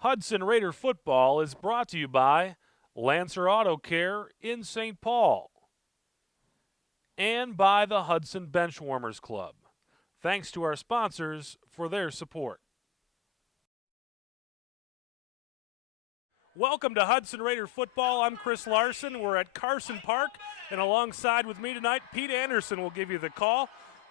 Hudson Raider football is brought to you by Lancer Auto Care in St. Paul and by the Hudson Benchwarmers Club. Thanks to our sponsors for their support. Welcome to Hudson Raider football. I'm Chris Larson. We're at Carson Park, and alongside with me tonight, Pete Anderson will give you the call.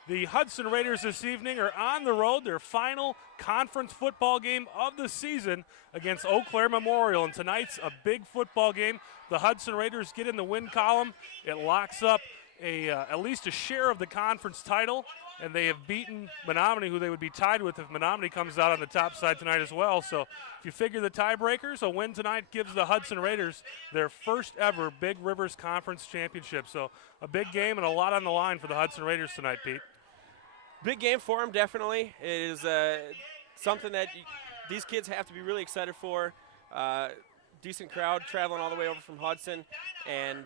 The Hudson Raiders this evening are on the road, their final conference football game of the season against Eau Claire Memorial. And tonight's a big football game. The Hudson Raiders get in the win column. It locks up at least a share of the conference title, and they have beaten Menominee, who they would be tied with if Menominee comes out on the top side tonight as well. So if you figure the tiebreakers, a win tonight gives the Hudson Raiders their first ever Big Rivers Conference Championship. So a big game and a lot on the line for the Hudson Raiders tonight, Pete. Big game for them, definitely. It is something that these kids have to be really excited for. Decent crowd traveling all the way over from Hudson, and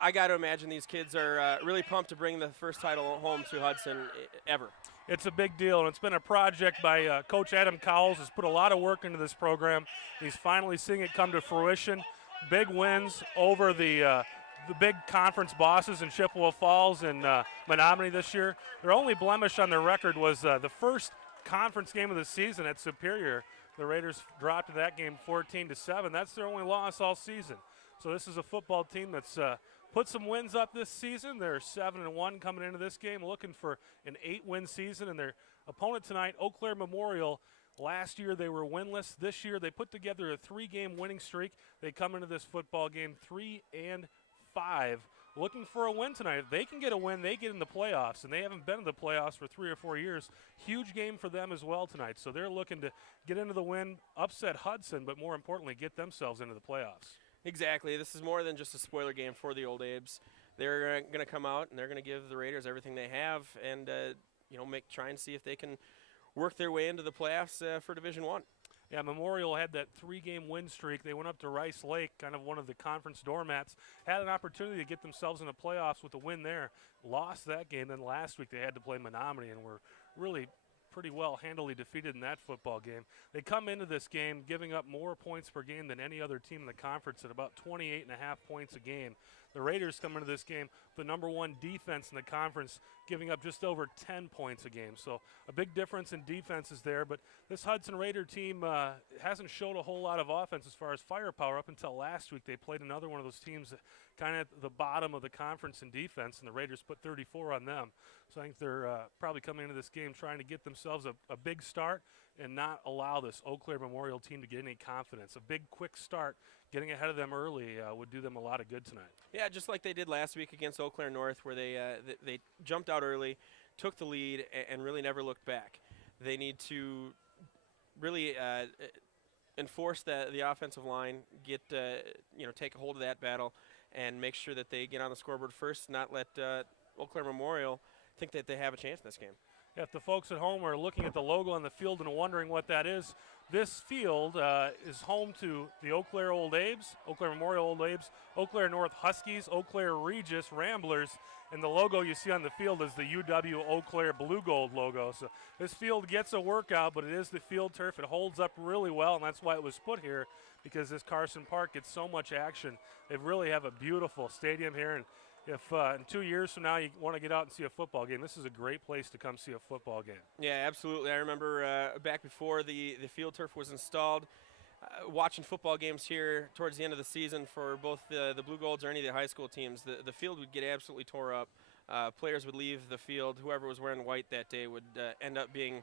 I got to imagine these kids are really pumped to bring the first title home to Hudson ever. It's a big deal, and it's been a project by Coach Adam Cowles. Has put a lot of work into this program. He's finally seeing it come to fruition. Big wins over the big conference bosses in Chippewa Falls and Menominee this year. Their only blemish on their record was the first conference game of the season at Superior. The Raiders dropped in that game 14-7. That's their only loss all season. So this is a football team that's put some wins up this season. They're 7-1 coming into this game, looking for an 8-win season. And their opponent tonight, Eau Claire Memorial, last year they were winless. This year they put together a 3-game winning streak. They come into this football game 3-5, looking for a win tonight. If they can get a win, they get in the playoffs, and they haven't been in the playoffs for 3 or 4 years. Huge game for them as well tonight. So they're looking to get into the win, upset Hudson, but more importantly, get themselves into the playoffs. Exactly. This is more than just a spoiler game for the Old Abes. They're going to come out and they're going to give the Raiders everything they have, and try and see if they can work their way into the playoffs for Division I. Yeah, Memorial had that 3-game win streak. They went up to Rice Lake, kind of one of the conference doormats, had an opportunity to get themselves in the playoffs with a win there, lost that game. Then last week they had to play Menominee and were really pretty well handily defeated in that football game. They come into this game giving up more points per game than any other team in the conference at about 28.5 points a game. The Raiders come into this game the number 1 defense in the conference, giving up just over 10 points a game. So a big difference in defenses there, but this Hudson Raider team hasn't showed a whole lot of offense as far as firepower up until last week. They played another one of those teams kind of at the bottom of the conference in defense, and the Raiders put 34 on them. So I think they're probably coming into this game trying to get themselves a big start and not allow this Eau Claire Memorial team to get any confidence. A big, quick start, getting ahead of them early would do them a lot of good tonight. Yeah, just like they did last week against Eau Claire North, where they jumped out early, took the lead, and really never looked back. They need to really enforce the offensive line, take a hold of that battle, and make sure that they get on the scoreboard first, not let Eau Claire Memorial think that they have a chance in this game. If the folks at home are looking at the logo on the field and wondering what that is, this field is home to the Eau Claire Old Abes, Eau Claire Memorial Old Abes, Eau Claire North Huskies, Eau Claire Regis Ramblers, and the logo you see on the field is the UW Eau Claire Blue Gold logo. So this field gets a workout, but it is the field turf. It holds up really well, and that's why it was put here, because this Carson Park gets so much action. They really have a beautiful stadium here, and if in 2 years from now you want to get out and see a football game, this is a great place to come see a football game. Yeah, absolutely. I remember back before the field turf was installed, watching football games here towards the end of the season for both the Blue Golds or any of the high school teams. The field would get absolutely tore up. Players would leave the field. Whoever was wearing white that day would end up being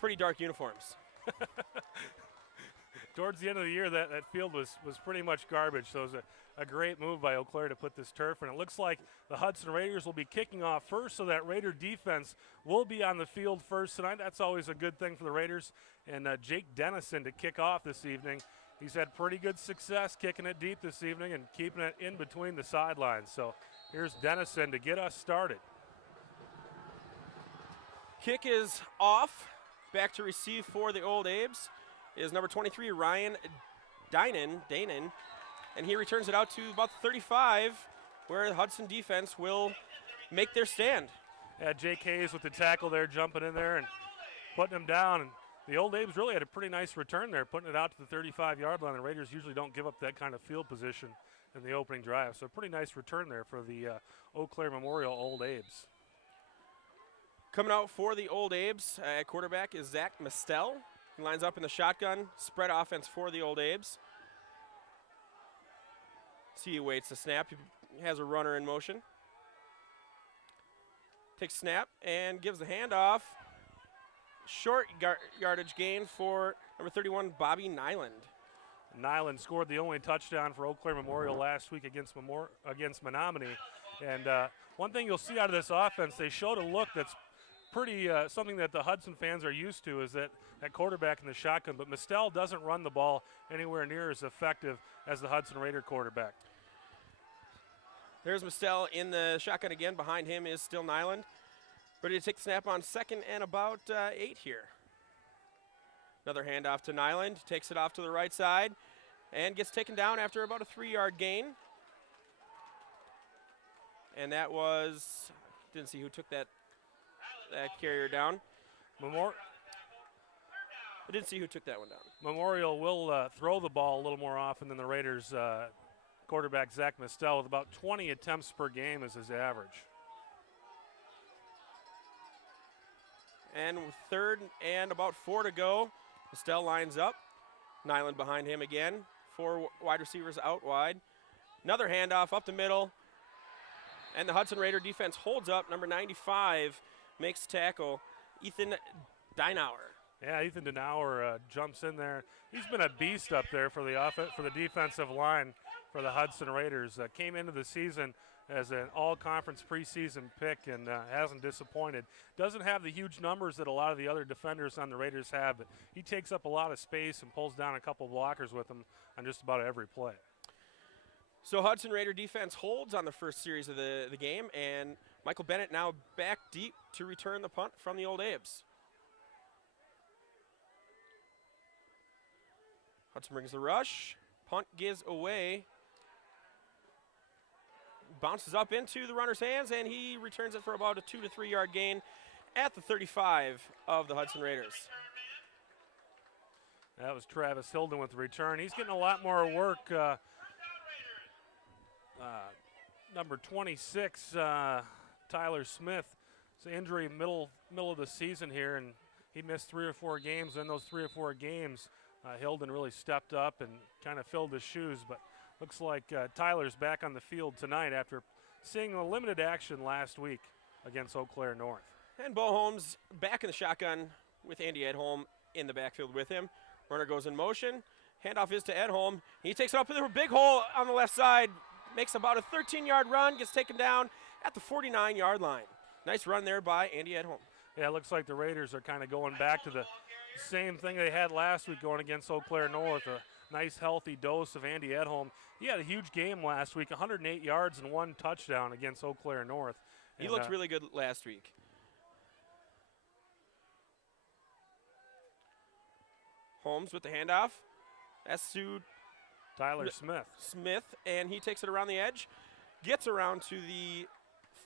pretty dark uniforms. Towards the end of the year, that field was pretty much garbage. So it was a great move by Eau Claire to put this turf in. It looks like the Hudson Raiders will be kicking off first, so that Raider defense will be on the field first tonight. That's always a good thing for the Raiders. And Jake Dennison to kick off this evening. He's had pretty good success kicking it deep this evening and keeping it in between the sidelines. So here's Dennison to get us started. Kick is off. Back to receive for the Old Abes is number 23, Ryan Danon, and he returns it out to about 35, where the Hudson defense will make their stand. Yeah, Jake Hayes with the tackle there, jumping in there and putting him down. And The Old Abe's really had a pretty nice return there, putting it out to the 35-yard line. The Raiders usually don't give up that kind of field position in the opening drive. So a pretty nice return there for the Eau Claire Memorial Old Abe's. Coming out for the Old Abe's at quarterback is Zach Mistel. He lines up in the shotgun, spread offense for the Old Abe's. He waits the snap. He has a runner in motion. Takes snap and gives the handoff. Short yardage gain for number 31, Bobby Nyland. Nyland scored the only touchdown for Eau Claire Memorial last week against Menominee. And one thing you'll see out of this offense, they showed a look that's pretty something that the Hudson fans are used to, is that quarterback in the shotgun. But Mistel doesn't run the ball anywhere near as effective as the Hudson Raider quarterback. There's Mistel in the shotgun again. Behind him is still Nyland. Ready to take the snap on 2nd and about 8 here. Another handoff to Nyland. Takes it off to the right side and gets taken down after about a 3-yard gain. And that was, didn't see who took that carrier down. I didn't see who took that one down. Memorial will throw the ball a little more often than the Raiders. Quarterback Zach Mistel with about 20 attempts per game is his average. And with 3rd and about 4 to go, Mistel lines up. Nyland behind him again. 4 wide receivers out wide. Another handoff up the middle. And the Hudson Raider defense holds up. Number 95 makes tackle, Ethan Deinauer. Yeah, Ethan Deinauer jumps in there. He's been a beast up there for the defensive line for the Hudson Raiders. Came into the season as an all-conference preseason pick and hasn't disappointed. Doesn't have the huge numbers that a lot of the other defenders on the Raiders have, but he takes up a lot of space and pulls down a couple blockers with him on just about every play. So Hudson Raider defense holds on the first series of the game, and Michael Bennett now back deep to return the punt from the Old Abe's. Hudson brings the rush. Punt gives away. Bounces up into the runner's hands, and he returns it for about a 2 to 3 yard gain at the 35 of the Hudson Raiders. That was Travis Hilden with the return. He's getting a lot more work. Number 26, Tyler Smith. It's an injury middle of the season here, and he missed 3 or 4 games. In those 3 or 4 games, Hilden really stepped up and kind of filled his shoes. But looks like Tyler's back on the field tonight after seeing a limited action last week against Eau Claire North. And Bo Holmes back in the shotgun with Andy Edholm in the backfield with him. Runner goes in motion. Handoff is to Edholm. He takes it up with a big hole on the left side. Makes about a 13-yard run. Gets taken down at the 49-yard line. Nice run there by Andy Edholm. Yeah, it looks like the Raiders are kind of going back to the same thing they had last week going against Eau Claire North. A nice, healthy dose of Andy Edholm. He had a huge game last week, 108 yards and 1 touchdown against Eau Claire North. He looked really good last week. Holmes with the handoff. That's to Tyler Smith. And he takes it around the edge. Gets around to the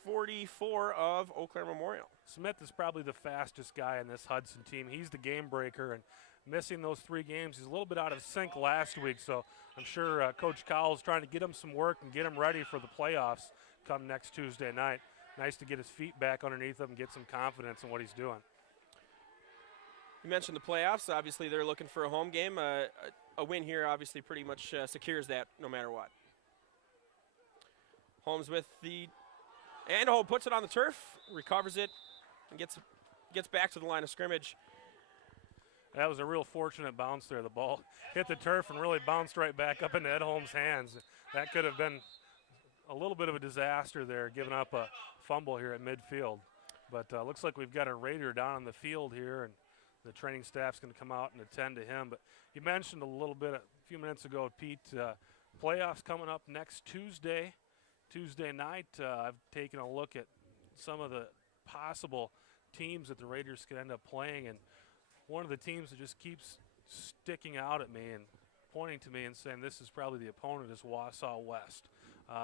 44 of Eau Claire Memorial. Smith is probably the fastest guy in this Hudson team. He's the game breaker, and missing those 3 games, he's a little bit out of sync last week, so I'm sure Coach Cowell's trying to get him some work and get him ready for the playoffs come next Tuesday night. Nice to get his feet back underneath him and get some confidence in what he's doing. You mentioned the playoffs. Obviously, they're looking for a home game. A win here obviously pretty much secures that no matter what. Holmes with the and puts it on the turf, recovers it, and gets back to the line of scrimmage. That was a real fortunate bounce there. The ball hit the turf and really bounced right back up into Edholm's hands. That could have been a little bit of a disaster there, giving up a fumble here at midfield. But looks like we've got a Raider down on the field here, and the training staff's going to come out and attend to him. But you mentioned a little bit a few minutes ago, Pete, playoffs coming up next Tuesday night. I've taken a look at some of the possible teams that the Raiders could end up playing, and one of the teams that just keeps sticking out at me and pointing to me and saying this is probably the opponent is Wausau West.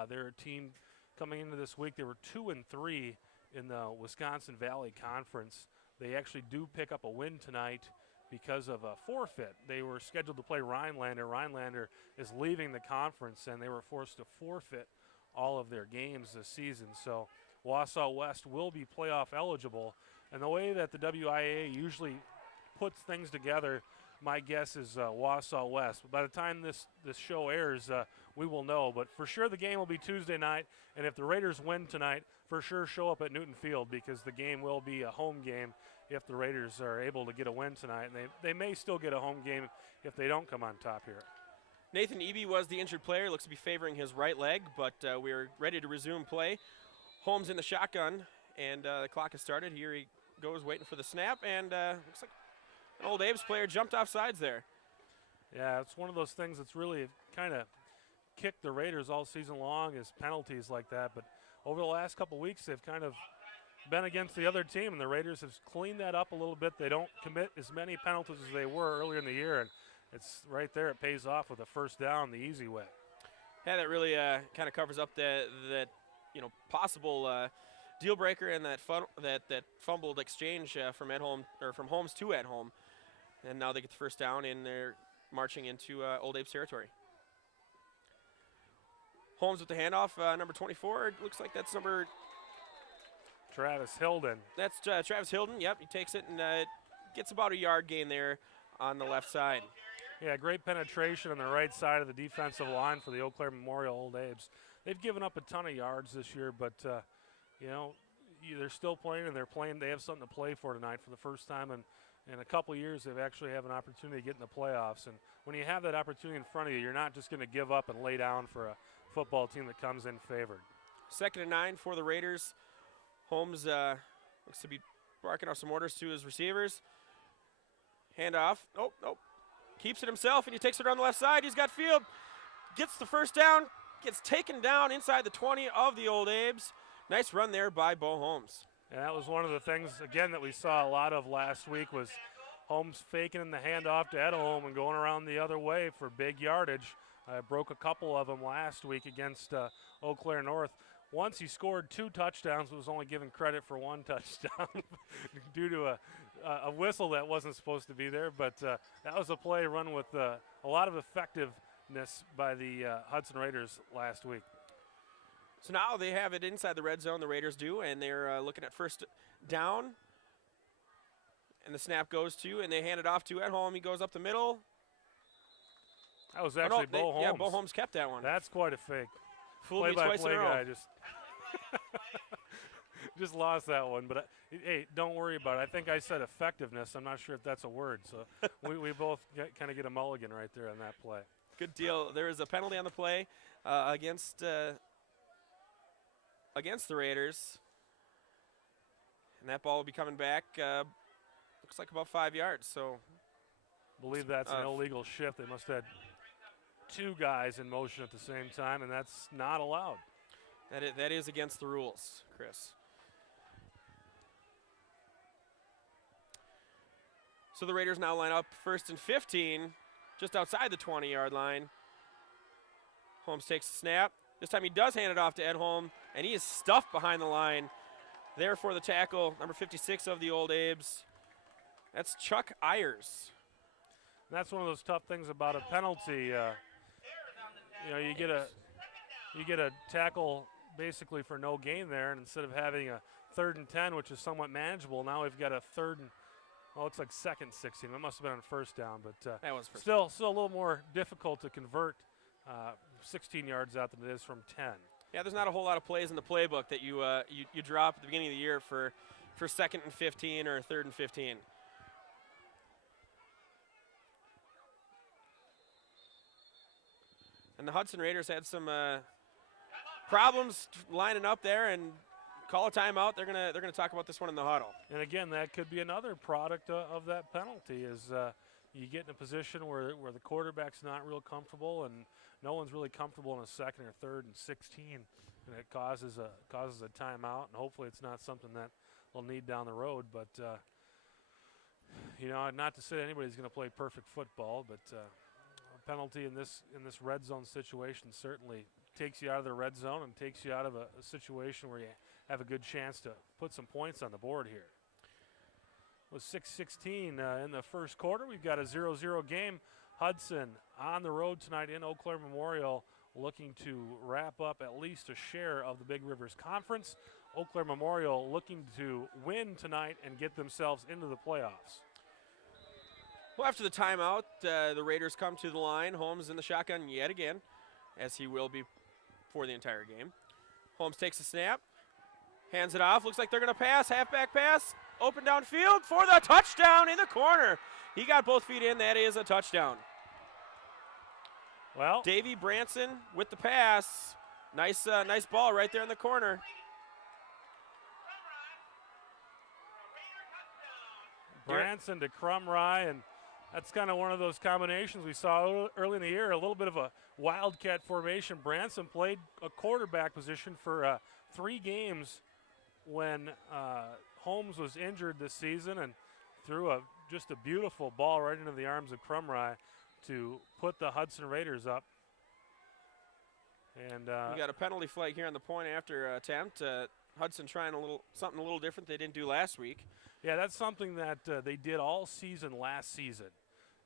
They're a team coming into this week. They were 2-3 in the Wisconsin Valley Conference. They actually do pick up a win tonight because of a forfeit. They were scheduled to play Rhinelander. Rhinelander is leaving the conference, and they were forced to forfeit all of their games this season. So Wausau West will be playoff eligible. And the way that the WIAA usually puts things together, my guess is Wausau West. By the time this show airs, we will know. But for sure the game will be Tuesday night. And if the Raiders win tonight, for sure show up at Newton Field, because the game will be a home game if the Raiders are able to get a win tonight. And they may still get a home game if they don't come on top here. Nathan Eby was the injured player. Looks to be favoring his right leg, but we're ready to resume play. Holmes in the shotgun, and the clock has started. Here he goes waiting for the snap, and looks like an Old Abe's player jumped off sides there. Yeah, it's one of those things that's really kind of kicked the Raiders all season long, is penalties like that. But over the last couple weeks, they've kind of been against the other team, and the Raiders have cleaned that up a little bit. They don't commit as many penalties as they were earlier in the year, and it's right there. It pays off with a first down the easy way. Yeah, that really kind of covers up that possible deal breaker and that fumbled exchange from Holmes to at home, and now they get the first down, and they're marching into Old Abe's territory. Holmes with the handoff, number 24. It looks like that's number Travis Hilden. That's Travis Hilden. Yep, he takes it and gets about a yard gain there on the left side. Yeah, great penetration on the right side of the defensive line for the Eau Claire Memorial Old Abe's. They've given up a ton of yards this year, but they're still playing, and they have something to play for tonight for the first time in a couple years. They actually have an opportunity to get in the playoffs, and when you have that opportunity in front of you, you're not just going to give up and lay down for a football team that comes in favored. 2nd and 9 for the Raiders. Holmes looks to be barking out some orders to his receivers. Handoff. Nope. Keeps it himself, and he takes it on the left side. He's got field. Gets the first down. Gets taken down inside the 20 of the Old Abe's. Nice run there by Bo Holmes. And that was one of the things, again, that we saw a lot of last week, was Holmes faking the handoff to Edholm and going around the other way for big yardage. Broke a couple of them last week against Eau Claire North. Once he scored 2 touchdowns, but was only given credit for 1 touchdown due to a whistle that wasn't supposed to be there. But that was a play run with a lot of effectiveness by the Hudson Raiders last week. So now they have it inside the red zone, the Raiders do, and they're looking at first down. And the snap goes to, and they hand it off to Edholm. He goes up the middle. That was actually Bo Holmes. Yeah, Bo Holmes kept that one. That's quite a fake. Fooled me twice in a row. Guy just lost that one. But hey, don't worry about it. I think I said effectiveness. I'm not sure if that's a word. So we both kind of get a mulligan right there on that play. Good deal. There is a penalty on the play against the Raiders, and that ball will be coming back. Looks like about 5 yards. So, I believe that's an illegal shift. They must have had 2 guys in motion at the same time, and that's not allowed. That is against the rules, Chris. So the Raiders now line up 1st and 15, just outside the 20-yard line. Holmes takes the snap. This time he does hand it off to Edholm, and he is stuffed behind the line. There for the tackle, number 56 of the Old Abe's. That's Chuck Ayers. That's one of those tough things about a penalty. You get a tackle basically for no gain there, and instead of having a 3rd and 10, which is somewhat manageable, now we've got a 3rd and it's like 2nd 16. That must have been on first down, but that was first still a little more difficult to convert 16 yards out than it is from 10. Yeah, there's not a whole lot of plays in the playbook that you drop at the beginning of the year for 2nd and 15 or 3rd and 15. And the Hudson Raiders had some problems lining up there and call a timeout. They're gonna talk about this one in the huddle. And again, that could be another product of that penalty. Is you get in a position where the quarterback's not real comfortable and no one's really comfortable in a 2nd or 3rd and 16, and it causes a timeout. And hopefully, it's not something that they'll need down the road. But not to say anybody's going to play perfect football, but a penalty in this red zone situation certainly takes you out of the red zone and takes you out of a situation where you have a good chance to put some points on the board here. with 6:16 in the first quarter. We've got a 0-0 game. Hudson on the road tonight in Eau Claire Memorial, looking to wrap up at least a share of the Big Rivers Conference. Eau Claire Memorial looking to win tonight and get themselves into the playoffs. Well, after the timeout, the Raiders come to the line. Holmes in the shotgun yet again, as he will be for the entire game. Holmes takes a snap, hands it off. Looks like they're going to pass, halfback pass, open downfield for the touchdown in the corner. He got both feet in. That is a touchdown. Well, Davey Branson with the pass. Nice ball right there in the corner. Branson to Crumry, and that's kind of one of those combinations we saw early in the year, a little bit of a wildcat formation. Branson played a quarterback position for 3 games when Holmes was injured this season, and threw just a beautiful ball right into the arms of Crumry to put the Hudson Raiders up. And we got a penalty flag here on the point after attempt. Hudson trying something a little different they didn't do last week. Yeah, that's something that they did all season last season.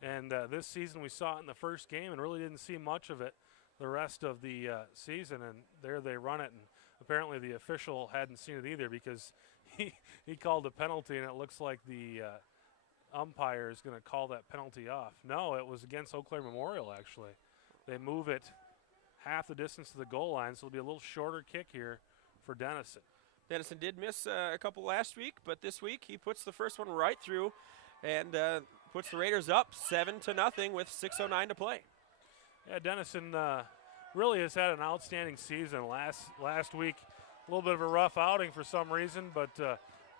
And this season we saw it in the first game and really didn't see much of it the rest of the season. And there they run it. And apparently the official hadn't seen it either, because he called a penalty, and it looks like the umpire is going to call that penalty off. No, it was against Eau Claire Memorial, actually. They move it half the distance to the goal line, so it'll be a little shorter kick here for Denison. Denison did miss a couple last week, but this week he puts the first one right through and puts the Raiders up 7-0 with 6:09 to play. Yeah, Denison really has had an outstanding season. Last week, a little bit of a rough outing for some reason, but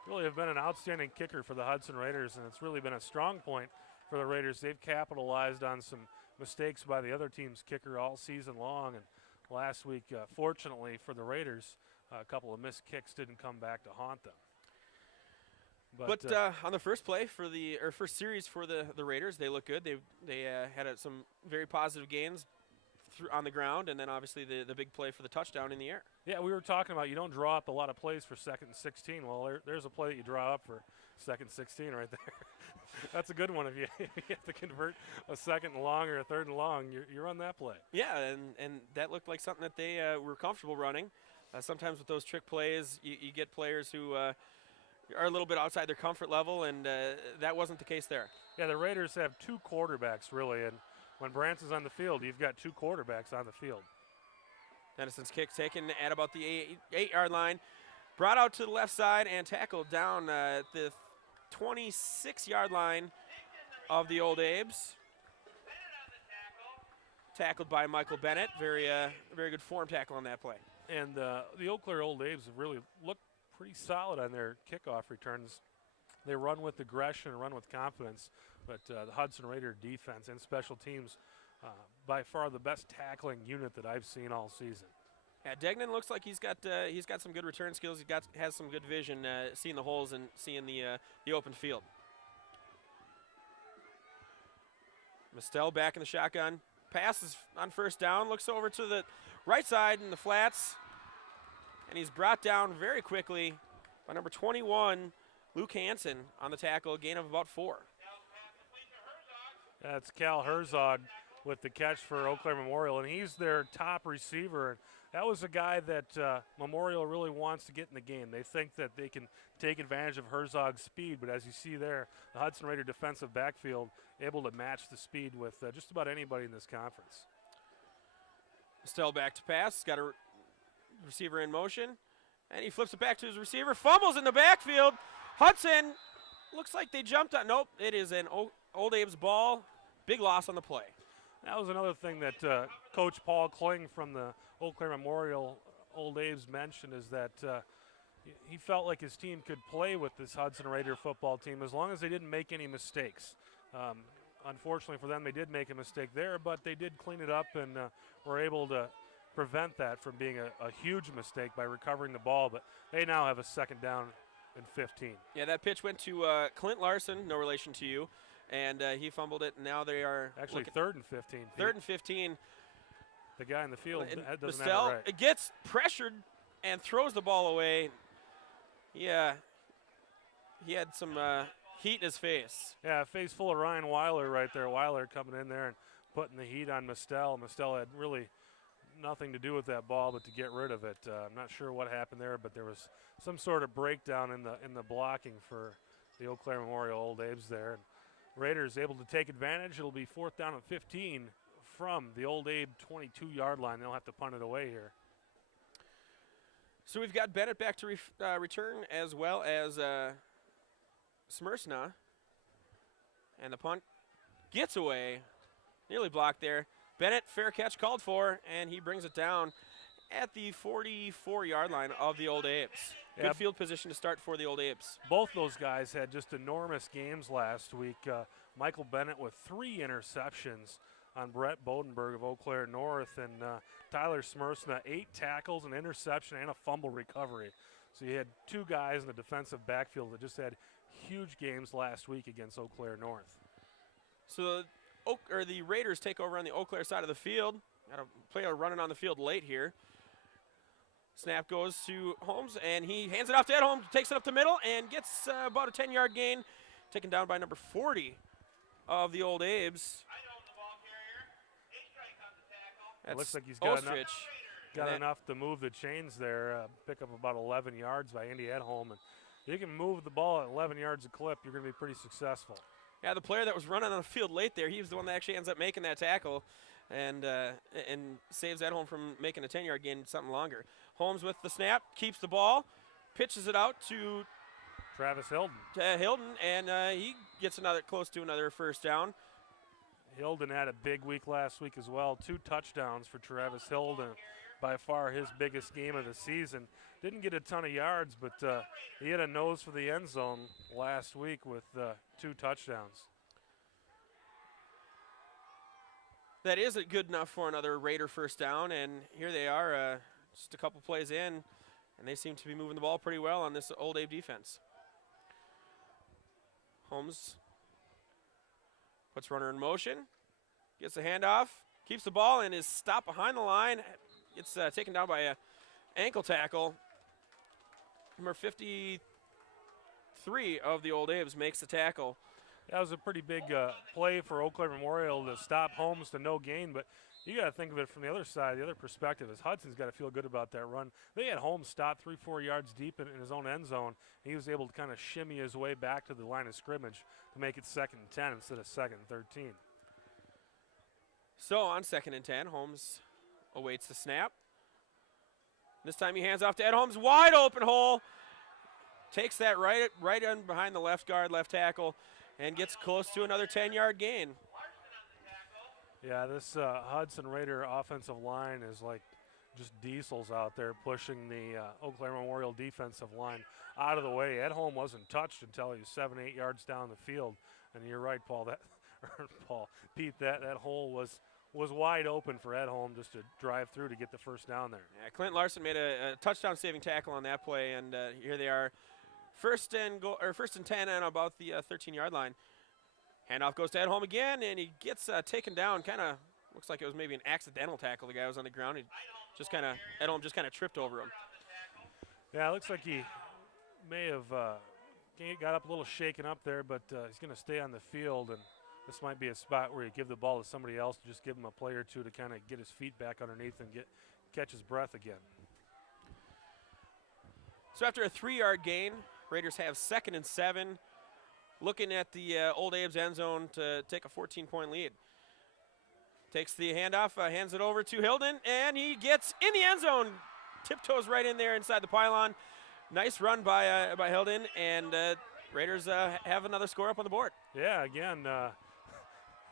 really have been an outstanding kicker for the Hudson Raiders, and it's really been a strong point for the Raiders. They've capitalized on some mistakes by the other team's kicker all season long, and last week, fortunately for the Raiders, a couple of missed kicks didn't come back to haunt them. But on the first play first series for the Raiders, they look good. They had some very positive gains on the ground, and then obviously the big play for the touchdown in the air. Yeah, we were talking about you don't draw up a lot of plays for 2nd and 16. Well, there's a play that you draw up for 2nd and 16 right there. That's a good one. If you have to convert a 2nd and long or a 3rd and long, you run that play. Yeah, and that looked like something that they were comfortable running. Sometimes with those trick plays, you get players who are a little bit outside their comfort level, and that wasn't the case there. Yeah, the Raiders have 2 quarterbacks, really, and when Branson's on the field, you've got 2 quarterbacks on the field. Denison's kick taken at about the 8-yard line, brought out to the left side and tackled down at the 26-yard line of the Old Abes. Tackled by Michael Bennett. Very good form tackle on that play. And the Eau Claire Old Abes have really looked pretty solid on their kickoff returns. They run with aggression and run with confidence, but the Hudson Raider defense and special teams, by far the best tackling unit that I've seen all season. Yeah, Degnan looks like he's got some good return skills. Has some good vision, seeing the holes and seeing the open field. Mistel back in the shotgun. Passes on first down. Looks over to the right side in the flats, and he's brought down very quickly by number 21, Luke Hansen, on the tackle. A gain of about 4. That's Cal Herzog with the catch for Eau Claire Memorial, and he's their top receiver. That was a guy that Memorial really wants to get in the game. They think that they can take advantage of Herzog's speed, but as you see there, the Hudson Raider defensive backfield able to match the speed with just about anybody in this conference. Still back to pass. Got a receiver in motion, and he flips it back to his receiver. Fumbles in the backfield. Hudson, looks like they jumped on. Nope, it is an Old Abe's ball. Big loss on the play. That was another thing that Coach Paul Kling from the Eau Claire Memorial Old Abe's mentioned, is that he felt like his team could play with this Hudson Raider football team as long as they didn't make any mistakes. Unfortunately for them, they did make a mistake there, but they did clean it up and were able to prevent that from being a huge mistake by recovering the ball. But they now have a 2nd down and 15. Yeah, that pitch went to Clint Larson, no relation to you, and he fumbled it. And now they are actually 3rd and 15. 3rd and 15. The guy in the field doesn't Mistel, have it right. It gets pressured and throws the ball away. Yeah, he had some heat in his face. Yeah, a face full of Ryan Weiler right there. Weiler coming in there and putting the heat on Mistel. Mistel had really nothing to do with that ball but to get rid of it. I'm not sure what happened there, but there was some sort of breakdown in the blocking for the Eau Claire Memorial Old Abe's there. And Raiders able to take advantage. It'll be 4th down and 15 from the Old Abe 22-yard line. They'll have to punt it away here. So we've got Bennett back to return, as well as Smersna. And the punt gets away. Nearly blocked there. Bennett, fair catch called for, and he brings it down at the 44-yard line of the Old Apes. Yeah. Good field position to start for the Old Apes. Both those guys had just enormous games last week. Michael Bennett with 3 interceptions on Brett Bodenberg of Eau Claire North, and Tyler Smersna 8 tackles, an interception, and a fumble recovery. So you had 2 guys in the defensive backfield that just had huge games last week against Eau Claire North. So the Raiders take over on the Eau Claire side of the field. Got a player running on the field late here. Snap goes to Holmes, and he hands it off to Ed Holmes, takes it up the middle, and gets about a 10-yard gain, taken down by number 40 of the Old Abes. It looks like he's got Ostrich. enough to move the chains there, pick up about 11 yards by Andy Edholm. And you can move the ball at 11 yards a clip, you're going to be pretty successful. Yeah, the player that was running on the field late there, he was the one that actually ends up making that tackle and saves Edholm from making a 10-yard gain, something longer. Holmes with the snap, keeps the ball, pitches it out to Travis Hilden. And he gets close to another first down. Hilden had a big week last week as well. 2 touchdowns for Travis Hilden, by far his biggest game of the season. Didn't get a ton of yards, but he had a nose for the end zone last week with 2 touchdowns. That isn't good enough for another Raider first down, and here they are just a couple plays in, and they seem to be moving the ball pretty well on this Old Abe defense. Holmes puts runner in motion, gets the handoff, keeps the ball, and is stopped behind the line. It's taken down by a ankle tackle. Number 53 of the Old Abes makes the tackle. That was a pretty big play for Eau Claire Memorial to stop Holmes to no gain, but you got to think of it from the other side, the other perspective is Hudson's got to feel good about that run. They had Holmes stopped 3-4 yards deep in his own end zone. He was able to kind of shimmy his way back to the line of scrimmage to make it 2nd and 10 instead of 2nd and 13. So on 2nd and 10, Holmes awaits the snap. This time he hands off to Ed Holmes, wide open hole. Takes that right in behind the left guard, left tackle, and gets close to another 10-yard gain. Yeah, this Hudson Raider offensive line is like just diesels out there pushing the Eau Claire Memorial defensive line out of the way. Edholm wasn't touched until he was 7-8 yards down the field. And you're right, Paul. Pete, that hole was wide open for Edholm just to drive through to get the first down there. Yeah, Clint Larson made a touchdown-saving tackle on that play, and here they are, first and 10 and about the 13-yard line. Handoff goes to Edholm again, and he gets taken down. Kind of looks like it was maybe an accidental tackle. The guy was on the ground. Edholm just kind of tripped over him. Yeah, it looks like he may have got up a little shaken up there, but he's going to stay on the field, and this might be a spot where you give the ball to somebody else to just give him a play or two to kind of get his feet back underneath and catch his breath again. So after a 3-yard gain, Raiders have 2nd and 7. Looking at the Old Abe's end zone to take a 14-point lead. Takes the handoff, hands it over to Hilden, and he gets in the end zone. Tiptoes right in there inside the pylon. Nice run by Hilden, and Raiders have another score up on the board. Yeah, again,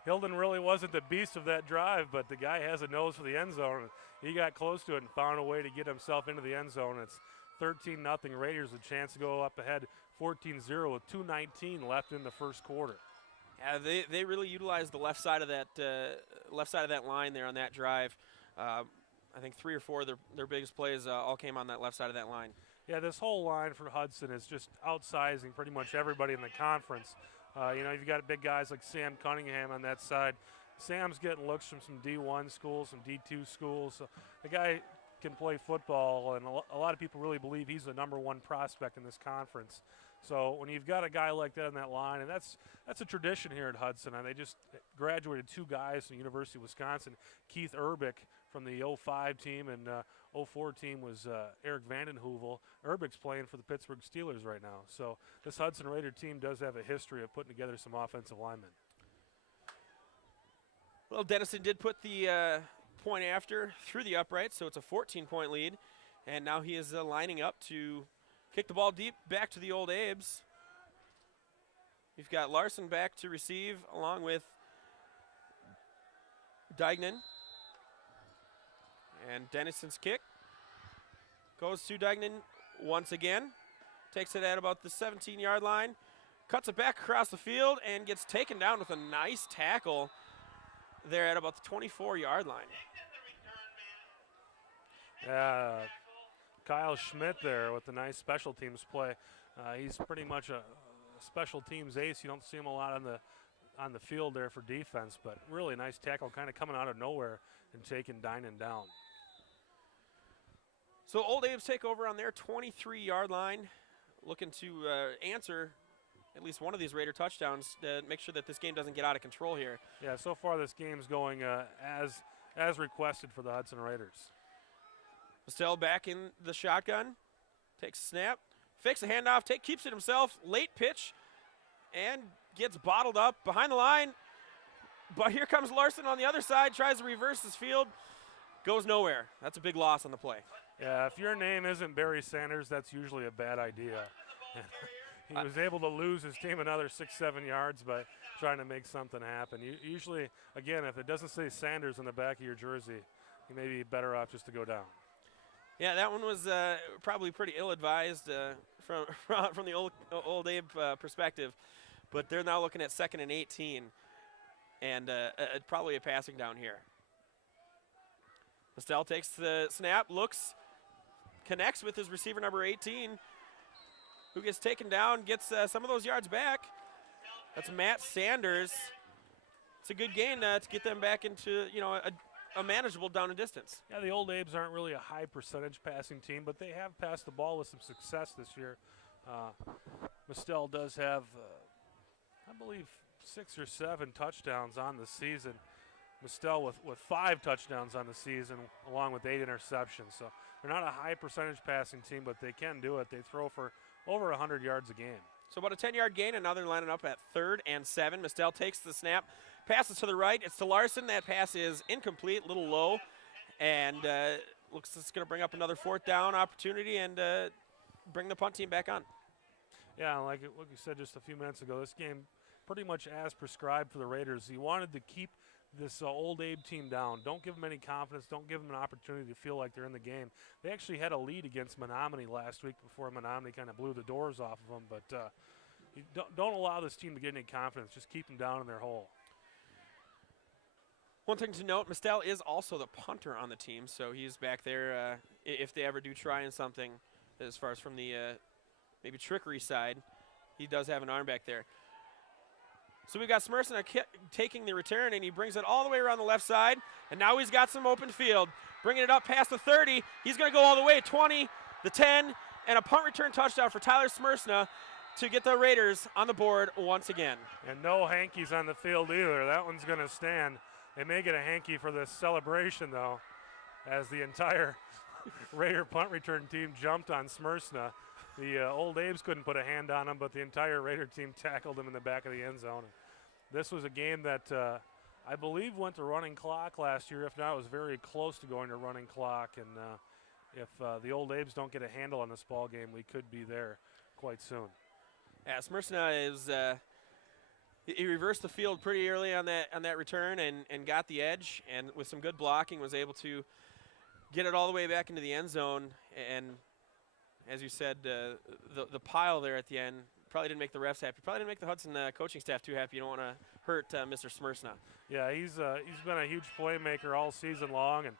Hilden really wasn't the beast of that drive, but the guy has a nose for the end zone. He got close to it and found a way to get himself into the end zone. It's 13-0 Raiders, a chance to go up ahead 14-0 with 2:19 left in the first quarter. Yeah, they really utilized the left side of that line there on that drive. I think 3 or 4 of their biggest plays all came on that left side of that line. Yeah, this whole line for Hudson is just outsizing pretty much everybody in the conference. You've got big guys like Sam Cunningham on that side. Sam's getting looks from some D1 schools, some D2 schools. So the guy can play football, and a lot of people really believe he's the #1 prospect in this conference. So when you've got a guy like that on that line, and that's a tradition here at Hudson, and they just graduated 2 guys from the University of Wisconsin. Keith Urbick from the 05 team, and 04 team was Eric Vandenhoevel. Urbick's playing for the Pittsburgh Steelers right now. So this Hudson Raider team does have a history of putting together some offensive linemen. Well, Dennison did put the point after through the upright, so it's a 14-point lead. And now he is lining up to kick the ball deep back to the Old Abes. We've got Larson back to receive along with Dignan. And Dennison's kick goes to Dignan once again. Takes it at about the 17-yard line. Cuts it back across the field and gets taken down with a nice tackle there at about the 24-yard line. Kyle Schmidt there with the nice special teams play. He's pretty much a special teams ace. You don't see him a lot on the field there for defense, but really nice tackle kind of coming out of nowhere and taking Dignan down. So Old Abes take over on their 23-yard line, looking to answer at least one of these Raider touchdowns to make sure that this game doesn't get out of control here. Yeah, so far this game's going as requested for the Hudson Raiders. Still back in the shotgun, takes a snap, fakes a handoff, keeps it himself, late pitch, and gets bottled up behind the line. But here comes Larson on the other side, tries to reverse his field, goes nowhere. That's a big loss on the play. Yeah, if your name isn't Barry Sanders, that's usually a bad idea. He was able to lose his team another 6-7 yards by trying to make something happen. Usually, again, if it doesn't say Sanders on the back of your jersey, you may be better off just to go down. Yeah, that one was probably pretty ill-advised from the old Abe perspective. But they're now looking at 2nd and 18, and probably a passing down here. Mistel takes the snap, looks, connects with his receiver number 18, who gets taken down, gets some of those yards back. That's Matt Sanders. It's a good gain to get them back into a manageable down and distance. Yeah, the Old Abes aren't really a high percentage passing team, but they have passed the ball with some success this year. Mistel does have, I believe, 6 or 7 touchdowns on the season. Mistel with 5 touchdowns on the season, along with 8 interceptions. So they're not a high percentage passing team, but they can do it. They throw for over 100 yards a game. So about a 10-yard gain, and now they're lining up at 3rd and 7. Mistel takes the snap, passes to the right. It's to Larson. That pass is incomplete, a little low, and looks like it's going to bring up another 4th down opportunity and bring the punt team back on. Yeah, like you said just a few minutes ago, this game pretty much as prescribed for the Raiders. He wanted to keep this Old Abe team down. Don't give them any confidence. Don't give them an opportunity to feel like they're in the game. They actually had a lead against Menominee last week before Menominee kind of blew the doors off of them. But you don't allow this team to get any confidence. Just keep them down in their hole. One thing to note, Mistel is also the punter on the team, so he's back there if they ever do try in something as far as from the maybe trickery side. He does have an arm back there. So we've got Smersna taking the return, and he brings it all the way around the left side, and now he's got some open field. Bringing it up past the 30. He's going to go all the way, 20, the 10, and a punt return touchdown for Tyler Smersna to get the Raiders on the board once again. And no hankies on the field either. That one's going to stand. They may get a hanky for this celebration, though, as the entire Raider punt return team jumped on Smersna. The Old Abes couldn't put a hand on him, but the entire Raider team tackled him in the back of the end zone. This was a game that I believe went to running clock last year. If not, it was very close to going to running clock. And if the Old Abes don't get a handle on this ball game, we could be there quite soon. Yeah, Smersna is he reversed the field pretty early on that return and got the edge, and with some good blocking was able to get it all the way back into the end zone. And as you said, the pile there at the end probably didn't make the refs happy. Probably didn't make the Hudson coaching staff too happy. You don't want to hurt Mr. Smersna. Yeah, he's been a huge playmaker all season long, and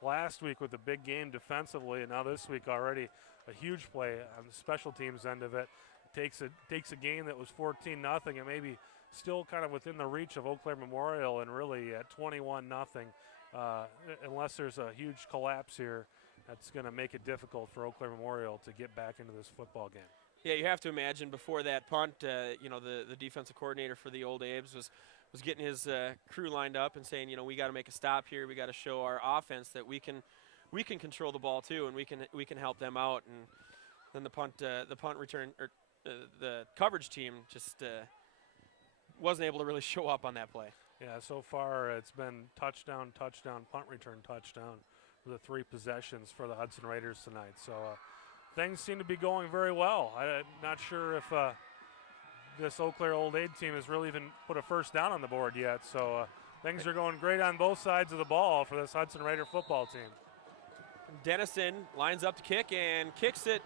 last week with the big game defensively, and now this week already a huge play on the special teams end of it. Takes a game that was 14-0 and maybe still kind of within the reach of Eau Claire Memorial, and really at 21-0, unless there's a huge collapse here that's going to make it difficult for Eau Claire Memorial to get back into this football game. Yeah, you have to imagine before that punt, the defensive coordinator for the Old Abe's was getting his crew lined up and saying, we got to make a stop here. We got to show our offense that we can control the ball too, and we can help them out. And then the punt return or the coverage team just wasn't able to really show up on that play. Yeah, so far it's been touchdown, touchdown, punt return, touchdown for the 3 possessions for the Hudson Raiders tonight. So things seem to be going very well. I'm not sure if this Eau Claire Old Abe team has really even put a first down on the board yet. So things are going great on both sides of the ball for this Hudson Raider football team. Dennison lines up to kick and kicks it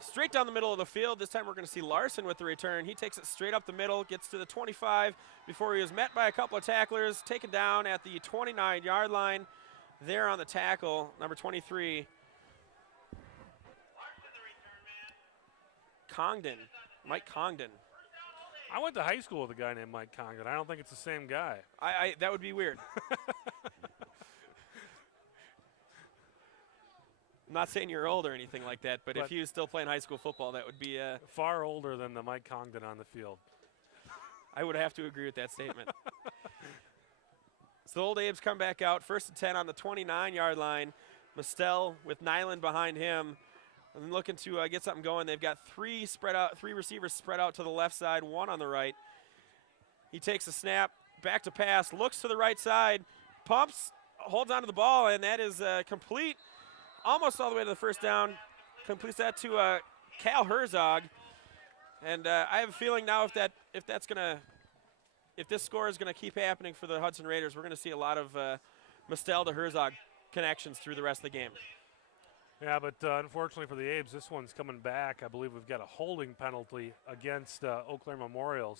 straight down the middle of the field. This time we're going to see Larson with the return. He takes it straight up the middle, gets to the 25 before he was met by a couple of tacklers, taken down at the 29-yard line. There on the tackle, number 23, Congdon, Mike Congdon. I went to high school with a guy named Mike Congdon. I don't think it's the same guy. That would be weird. I'm not saying you're old or anything like that, but if he was still playing high school football, that would be far older than the Mike Congdon on the field. I would have to agree with that statement. So the Old Abe's come back out, 1st and 10 on the 29-yard line. Mistel with Nyland behind him, and looking to get something going. They've got 3 receivers spread out to the left side, 1 on the right. He takes a snap, back to pass, looks to the right side, pumps, holds onto the ball, and that is complete. Almost all the way to the first down, completes that to Cal Herzog, and I have a feeling now if this score is gonna keep happening for the Hudson Raiders, we're gonna see a lot of Mistel to Herzog connections through the rest of the game. Yeah, but unfortunately for the Abes, this one's coming back. I believe we've got a holding penalty against Eau Claire Memorial,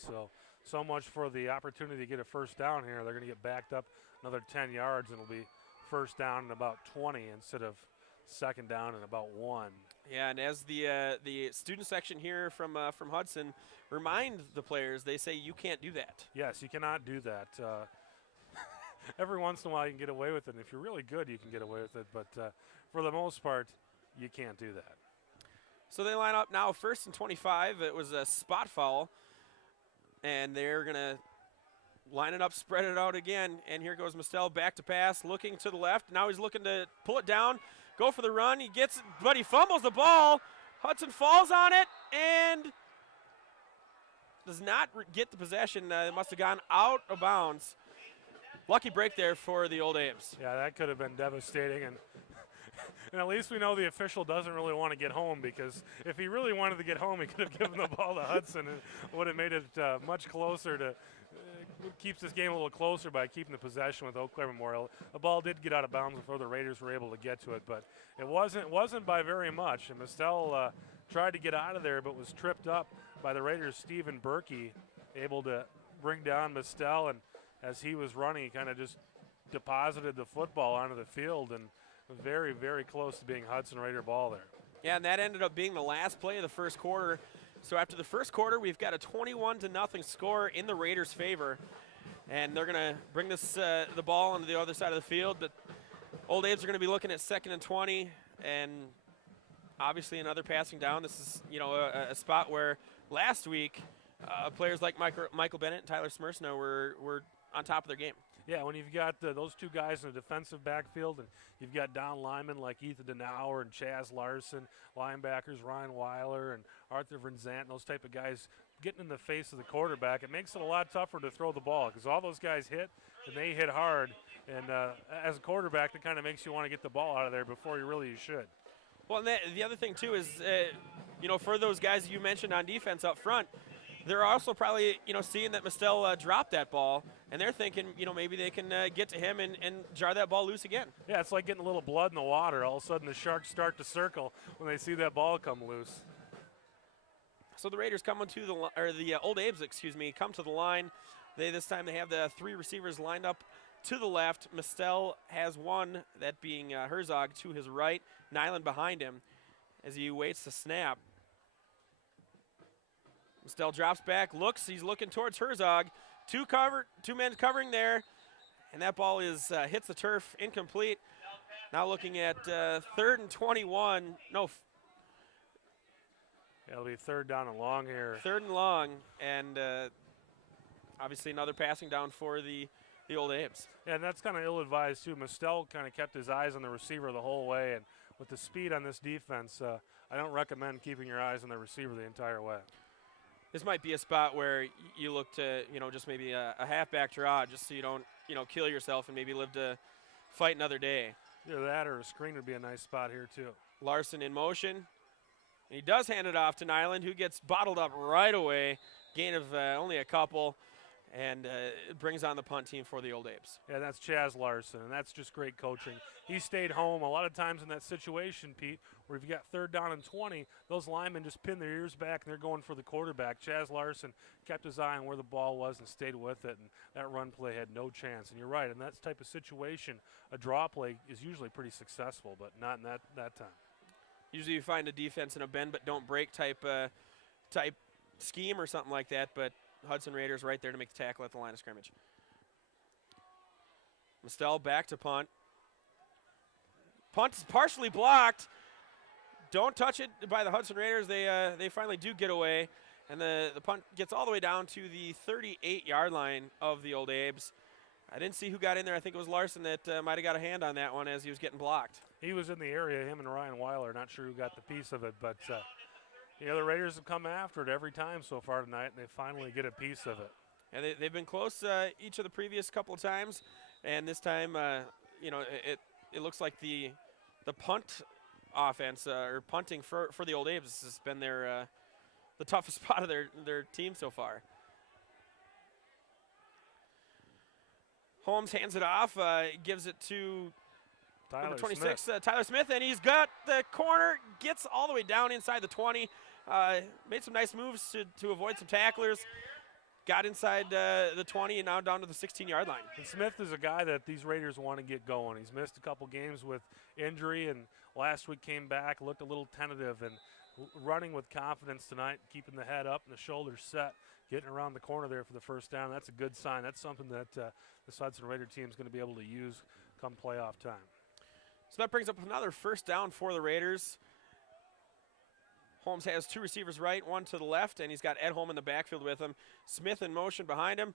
so much for the opportunity to get a first down here. They're gonna get backed up another 10 yards, and it'll be first down and about 20 instead of second down and about 1. Yeah, and as the student section here from Hudson remind the players, they say you can't do that. Yes, you cannot do that. Every once in a while you can get away with it. And if you're really good, you can get away with it. But for the most part, you can't do that. So they line up now 1st and 25. It was a spot foul. And they're going to line it up, spread it out again. And here goes Mistel back to pass, looking to the left. Now he's looking to pull it down. Go for the run. He gets it, but he fumbles the ball. Hudson falls on it and does not get the possession. It must have gone out of bounds. Lucky break there for the Old Ames. Yeah, that could have been devastating. And at least we know the official doesn't really want to get home, because if he really wanted to get home, he could have given the ball to Hudson and would have made it much closer to keeps this game a little closer by keeping the possession with Eau Claire Memorial. The ball did get out of bounds before the Raiders were able to get to it, but it wasn't by very much. And Mistel tried to get out of there, but was tripped up by the Raiders' Stephen Berkey, able to bring down Mistel, and as he was running, he kind of just deposited the football onto the field, and very, very close to being Hudson Raider ball there. Yeah, and that ended up being the last play of the first quarter. So after the first quarter, we've got a 21-0 score in the Raiders' favor. And they're going to bring this the ball onto the other side of the field. But Old Abe's are going to be looking at 2nd and 20. And obviously another passing down. This is, a spot where last week players like Michael Bennett and Tyler Smersno were on top of their game. Yeah, when you've got those 2 guys in the defensive backfield, and you've got down linemen like Ethan Denauer and Chaz Larson, linebackers Ryan Weiler and Arthur Vincent, those type of guys getting in the face of the quarterback, it makes it a lot tougher to throw the ball, because all those guys hit, and they hit hard. And as a quarterback, that kind of makes you want to get the ball out of there before you should. Well, and the other thing, too, is, for those guys you mentioned on defense up front, they're also probably, seeing that Mistel dropped that ball, and they're thinking, maybe they can get to him and jar that ball loose again. Yeah, it's like getting a little blood in the water. All of a sudden, the Sharks start to circle when they see that ball come loose. So the Raiders come the Old Abe's, come to the line. This time they have the 3 receivers lined up to the left. Mistel has 1, that being Herzog to his right, Nyland behind him as he waits to snap. Mistel drops back, looks, he's looking towards Herzog. 2 men covering there, and that ball hits the turf, incomplete. Now looking at 3rd and 21. No, It'll be 3rd down and long here. 3rd and long, and obviously another passing down for the Old Abe's. Yeah, and that's kind of ill-advised too. Mustel kind of kept his eyes on the receiver the whole way, and with the speed on this defense, I don't recommend keeping your eyes on the receiver the entire way. This might be a spot where you look to, just maybe a halfback draw, just so you don't, kill yourself and maybe live to fight another day. Either that or a screen would be a nice spot here too. Larson in motion. And he does hand it off to Nyland, who gets bottled up right away. Gain of only a couple, and it brings on the punt team for the Old Abe's. Yeah, that's Chaz Larson, and that's just great coaching. He stayed home. A lot of times in that situation, Pete, where if you got 3rd down and 20, those linemen just pin their ears back and they're going for the quarterback. Chaz Larson kept his eye on where the ball was and stayed with it, and that run play had no chance. And you're right, in that type of situation, a draw play is usually pretty successful, but not in that time. Usually you find a defense in a bend but don't break type scheme or something like that, but Hudson Raiders right there to make the tackle at the line of scrimmage. Mustel back to punt. Punt is partially blocked. Don't touch it by the Hudson Raiders. They finally do get away, and the punt gets all the way down to the 38-yard line of the Old Abe's. I didn't see who got in there. I think it was Larson that might have got a hand on that one as he was getting blocked. He was in the area, him and Ryan Weiler. Not sure who got the piece of it, but the Raiders have come after it every time so far tonight, and they finally get a piece of it. And they've been close each of the previous couple of times, and this time, it looks like the punt offense or punting for the Old Abe's has been their the toughest spot of their team so far. Holmes hands it off, gives it to number 26, Tyler Smith, and he's got the corner, gets all the way down inside the 20, made some nice moves to avoid some tacklers, got inside the 20, and now down to the 16-yard line. And Smith is a guy that these Raiders want to get going. He's missed a couple games with injury, and last week came back, looked a little tentative, and running with confidence tonight, keeping the head up and the shoulders set, getting around the corner there for the first down. That's a good sign. That's something that this Hudson Raider team is going to be able to use come playoff time. So that brings up another first down for the Raiders. Holmes has 2 receivers right, 1 to the left, and he's got Edholm in the backfield with him. Smith in motion behind him.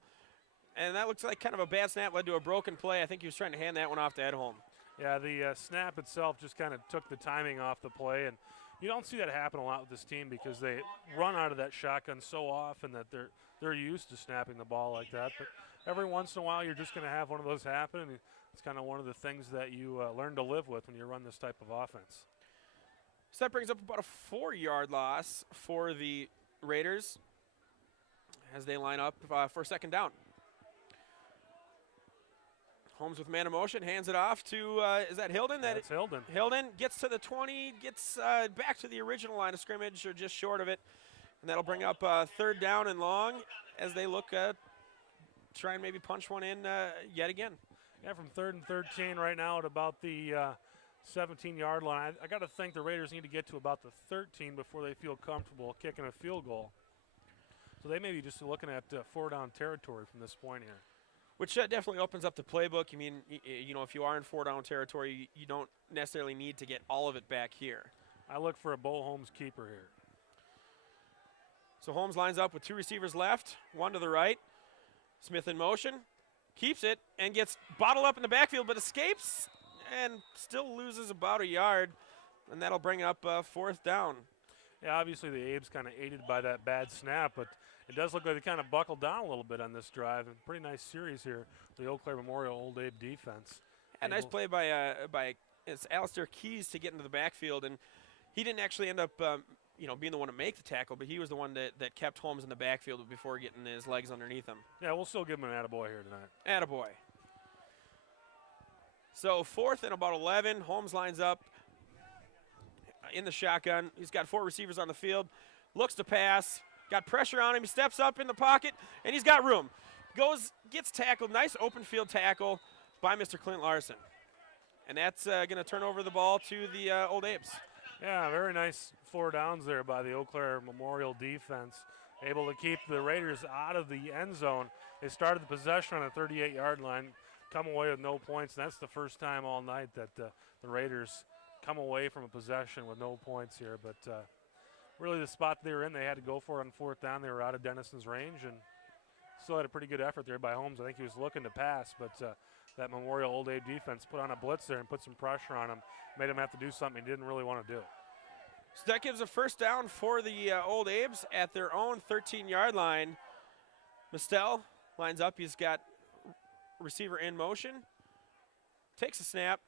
And that looks like kind of a bad snap, led to a broken play. I think he was trying to hand that one off to Edholm. Yeah, the snap itself just kind of took the timing off the play, and you don't see that happen a lot with this team because they run out of that shotgun so often that they're used to snapping the ball like that. But every once in a while, you're just going to have one of those happen, and it's kind of one of the things that you learn to live with when you run this type of offense. So that brings up about a 4-yard loss for the Raiders as they line up for second down. Holmes with man in motion, hands it off to, is that Hilden? That's Hilden. Hilden gets to the 20, gets back to the original line of scrimmage, or just short of it. And that'll bring up 3rd down and long as they look at try and maybe punch one in yet again. Yeah, from 3rd and 13 right now at about the 17-yard line. I got to think the Raiders need to get to about the 13 before they feel comfortable kicking a field goal. So they may be just looking at 4-down territory from this point here. Which definitely opens up the playbook. I mean, if you are in 4-down territory, you don't necessarily need to get all of it back here. I look for a Bo Holmes keeper here. So Holmes lines up with 2 receivers left, 1 to the right. Smith in motion, keeps it, and gets bottled up in the backfield, but escapes and still loses about a yard, and that'll bring up 4th down. Yeah, obviously the Abe's kind of aided by that bad snap, but it does look like they kind of buckled down a little bit on this drive. And pretty nice series here for the Eau Claire Memorial Old Abe defense. And nice play by it's Alistair Keys to get into the backfield, and he didn't actually end up being the one to make the tackle, but he was the one that kept Holmes in the backfield before getting his legs underneath him. Yeah, we'll still give him an attaboy here tonight. Attaboy. So 4th and about 11, Holmes lines up in the shotgun. He's got 4 receivers on the field, looks to pass, got pressure on him, he steps up in the pocket, and he's got room. Gets tackled, nice open field tackle by Mr. Clint Larson. And that's going to turn over the ball to the Old Abe's. Yeah, very nice 4 downs there by the Eau Claire Memorial defense. Able to keep the Raiders out of the end zone. They started the possession on a 38-yard line, come away with no points, and that's the first time all night that the the Raiders come away from a possession with no points here. But really the spot they were in, they had to go for it on 4th down. They were out of Dennison's range and still had a pretty good effort there by Holmes. I think he was looking to pass, but that Memorial Old Abe defense put on a blitz there and put some pressure on him, made him have to do something he didn't really want to do. So that gives a first down for the Old Abes at their own 13-yard line. Mistel lines up. He's got receiver in motion. Takes a snap,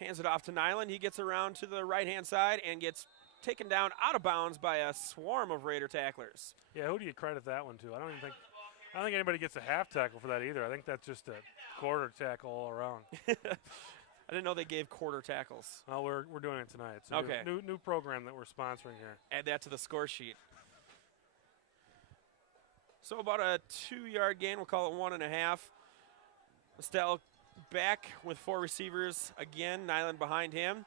hands it off to Nyland. He gets around to the right-hand side and gets taken down out of bounds by a swarm of Raider tacklers. Yeah, who do you credit that one to? I don't think anybody gets a half tackle for that either. I think that's just a quarter tackle all around. I didn't know they gave quarter tackles. Well, we're doing it tonight. It's okay. New program that we're sponsoring here. Add that to the score sheet. So about a 2-yard gain. We'll call it 1.5. Mistel back with 4 receivers again. Nyland behind him.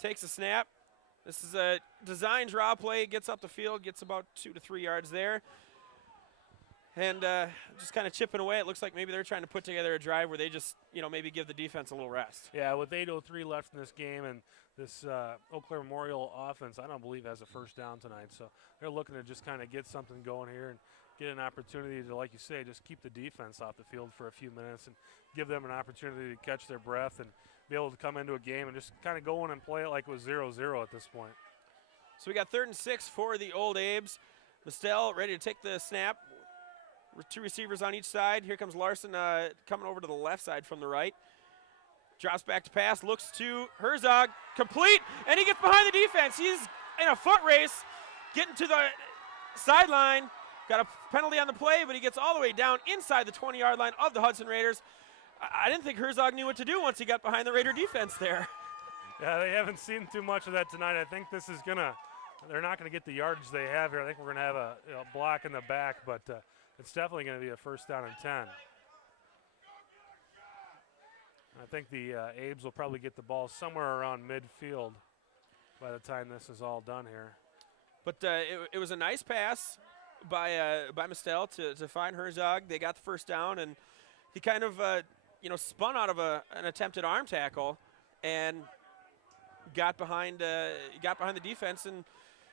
Takes a snap. This is a design draw play. Gets up the field. Gets about 2 to 3 yards there. And just kind of chipping away. It looks like maybe they're trying to put together a drive where they just, maybe give the defense a little rest. Yeah, with 8:03 left in this game, and this Eau Claire Memorial offense, I don't believe has a first down tonight. So they're looking to just kind of get something going here and get an opportunity to, like you say, just keep the defense off the field for a few minutes and give them an opportunity to catch their breath and be able to come into a game and just kind of go in and play it like it was 0-0 at this point. So we got 3rd and 6 for the Old Abes. Mistel ready to take the snap. 2 receivers on each side. Here comes Larson coming over to the left side from the right. Drops back to pass, looks to Herzog, complete, and he gets behind the defense. He's in a foot race, getting to the sideline. Got a penalty on the play, but he gets all the way down inside the 20-yard line of the Hudson Raiders. I didn't think Herzog knew what to do once he got behind the Raider defense there. Yeah, they haven't seen too much of that tonight. I think this is they're not going to get the yardage they have here. I think we're going to have a block in the back, but it's definitely going to be a first down and 10. I think the Abes will probably get the ball somewhere around midfield by the time this is all done here. But it was a nice pass by Mistel to find Herzog. They got the first down, and he kind of spun out of an attempted arm tackle and got behind the defense and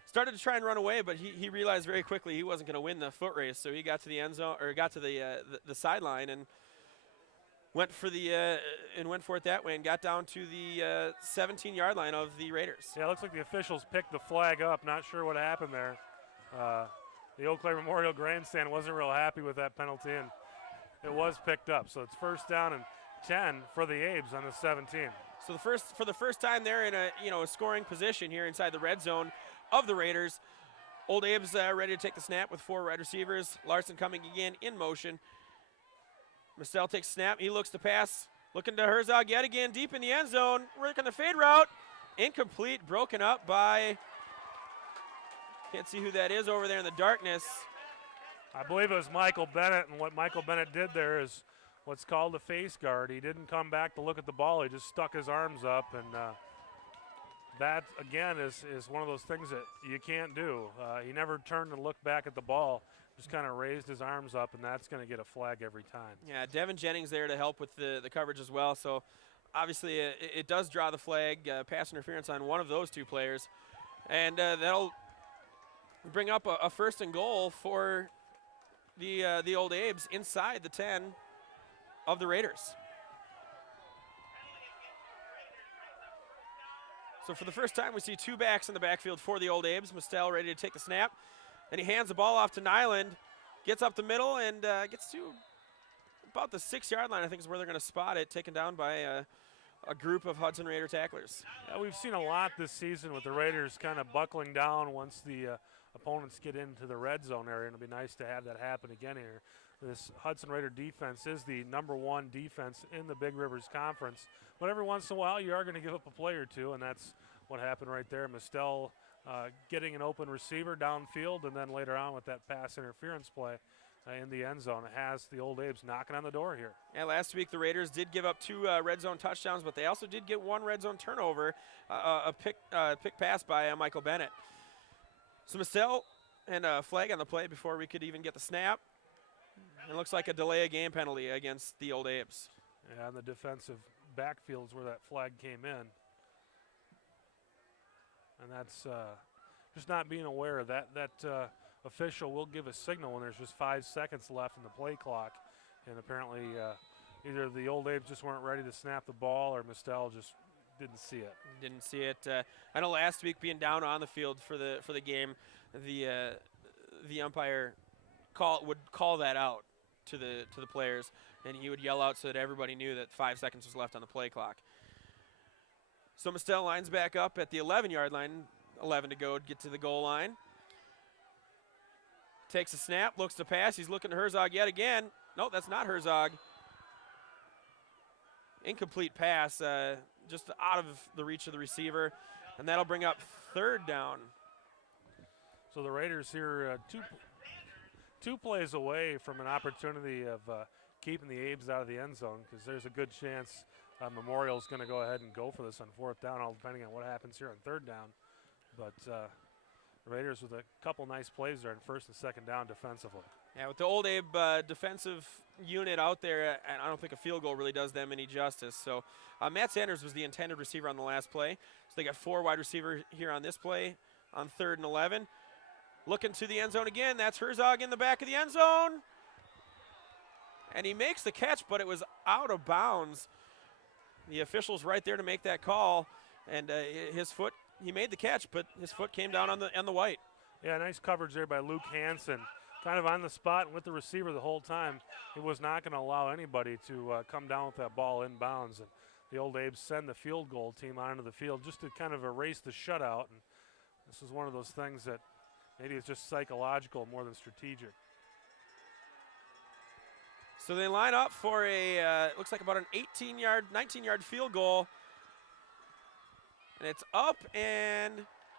started to try and run away, but he realized very quickly he wasn't going to win the foot race, so he got to the end zone or got to the sideline and went for it that way and got down to the 17-yard line of the Raiders. Yeah, it looks like the officials picked the flag up. Not sure what happened there. The Eau Claire Memorial Grandstand wasn't real happy with that penalty, and it was picked up. So it's first down and 10 for the Abes on the 17. So for the first time they're in a scoring position here inside the red zone of the Raiders. Old Abes ready to take the snap with 4 wide receivers. Larson coming again in motion. Mistel takes snap. He looks to pass. Looking to Herzog yet again deep in the end zone. Working the fade route. Incomplete. Broken up by, can't see who that is over there in the darkness. I believe it was Michael Bennett, and what Michael Bennett did there is what's called a face guard. He didn't come back to look at the ball. He just stuck his arms up, and that, again, is one of those things that you can't do. He never turned and looked back at the ball, just kind of raised his arms up, and that's going to get a flag every time. Yeah, Devin Jennings there to help with the coverage as well. So, obviously, it does draw the flag, pass interference on one of those 2 players. And that'll bring up a first and goal for the Old Abes inside the 10 of the Raiders. So for the first time, we see 2 backs in the backfield for the Old Abes. Mistel ready to take the snap. And he hands the ball off to Nyland, gets up the middle, and gets to about the 6-yard line, I think is where they're going to spot it, taken down by a group of Hudson Raider tacklers. Yeah, we've seen a lot this season with the Raiders kind of buckling down once the opponents get into the red zone area, and it'll be nice to have that happen again here. This Hudson Raider defense is the #1 defense in the Big Rivers Conference. But every once in a while, you are going to give up a play or 2, and that's what happened right there. Mistel getting an open receiver downfield, and then later on with that pass interference play in the end zone, it has the Old Abes knocking on the door here. Yeah, last week the Raiders did give up 2 red zone touchdowns, but they also did get 1 red zone turnover, a pick pass by Michael Bennett. So Mistel and a flag on the play before we could even get the snap. It looks like a delay of game penalty against the Old Abes. Yeah, on the defensive backfield is where that flag came in. And that's just not being aware of that. That official will give a signal when there's just 5 seconds left in the play clock. And apparently either the Old Apes just weren't ready to snap the ball or Mistel just didn't see it. Didn't see it. I know last week being down on the field for the game, the umpire would call that out to the players, and he would yell out so that everybody knew that 5 seconds was left on the play clock. So Mistel lines back up at the 11-yard line, 11 to go to get to the goal line. Takes a snap, looks to pass. He's looking to Herzog yet again. Nope, that's not Herzog. Incomplete pass, just out of the reach of the receiver, and that'll bring up 3rd down. So the Raiders here two plays away from an opportunity of keeping the Abes out of the end zone, because there's a good chance Memorial's going to go ahead and go for this on 4th down, all depending on what happens here on 3rd down. But the Raiders with a couple nice plays there on 1st and 2nd down defensively. Yeah, with the Old Abe defensive unit out there, and I don't think a field goal really does them any justice. So Matt Sanders was the intended receiver on the last play. So they got 4 wide receivers here on this play on 3rd and 11. Looking to the end zone again. That's Herzog in the back of the end zone. And he makes the catch, but it was out of bounds. The official's right there to make that call. And his foot, he made the catch, but his foot came down on the white. Yeah, nice coverage there by Luke Hansen. Kind of on the spot and with the receiver the whole time. He was not going to allow anybody to come down with that ball inbounds. And the Old Abes send the field goal team onto the field just to kind of erase the shutout. And this is one of those things that maybe it's just psychological more than strategic. So they line up for looks like about an 19-yard field goal. And it's up, and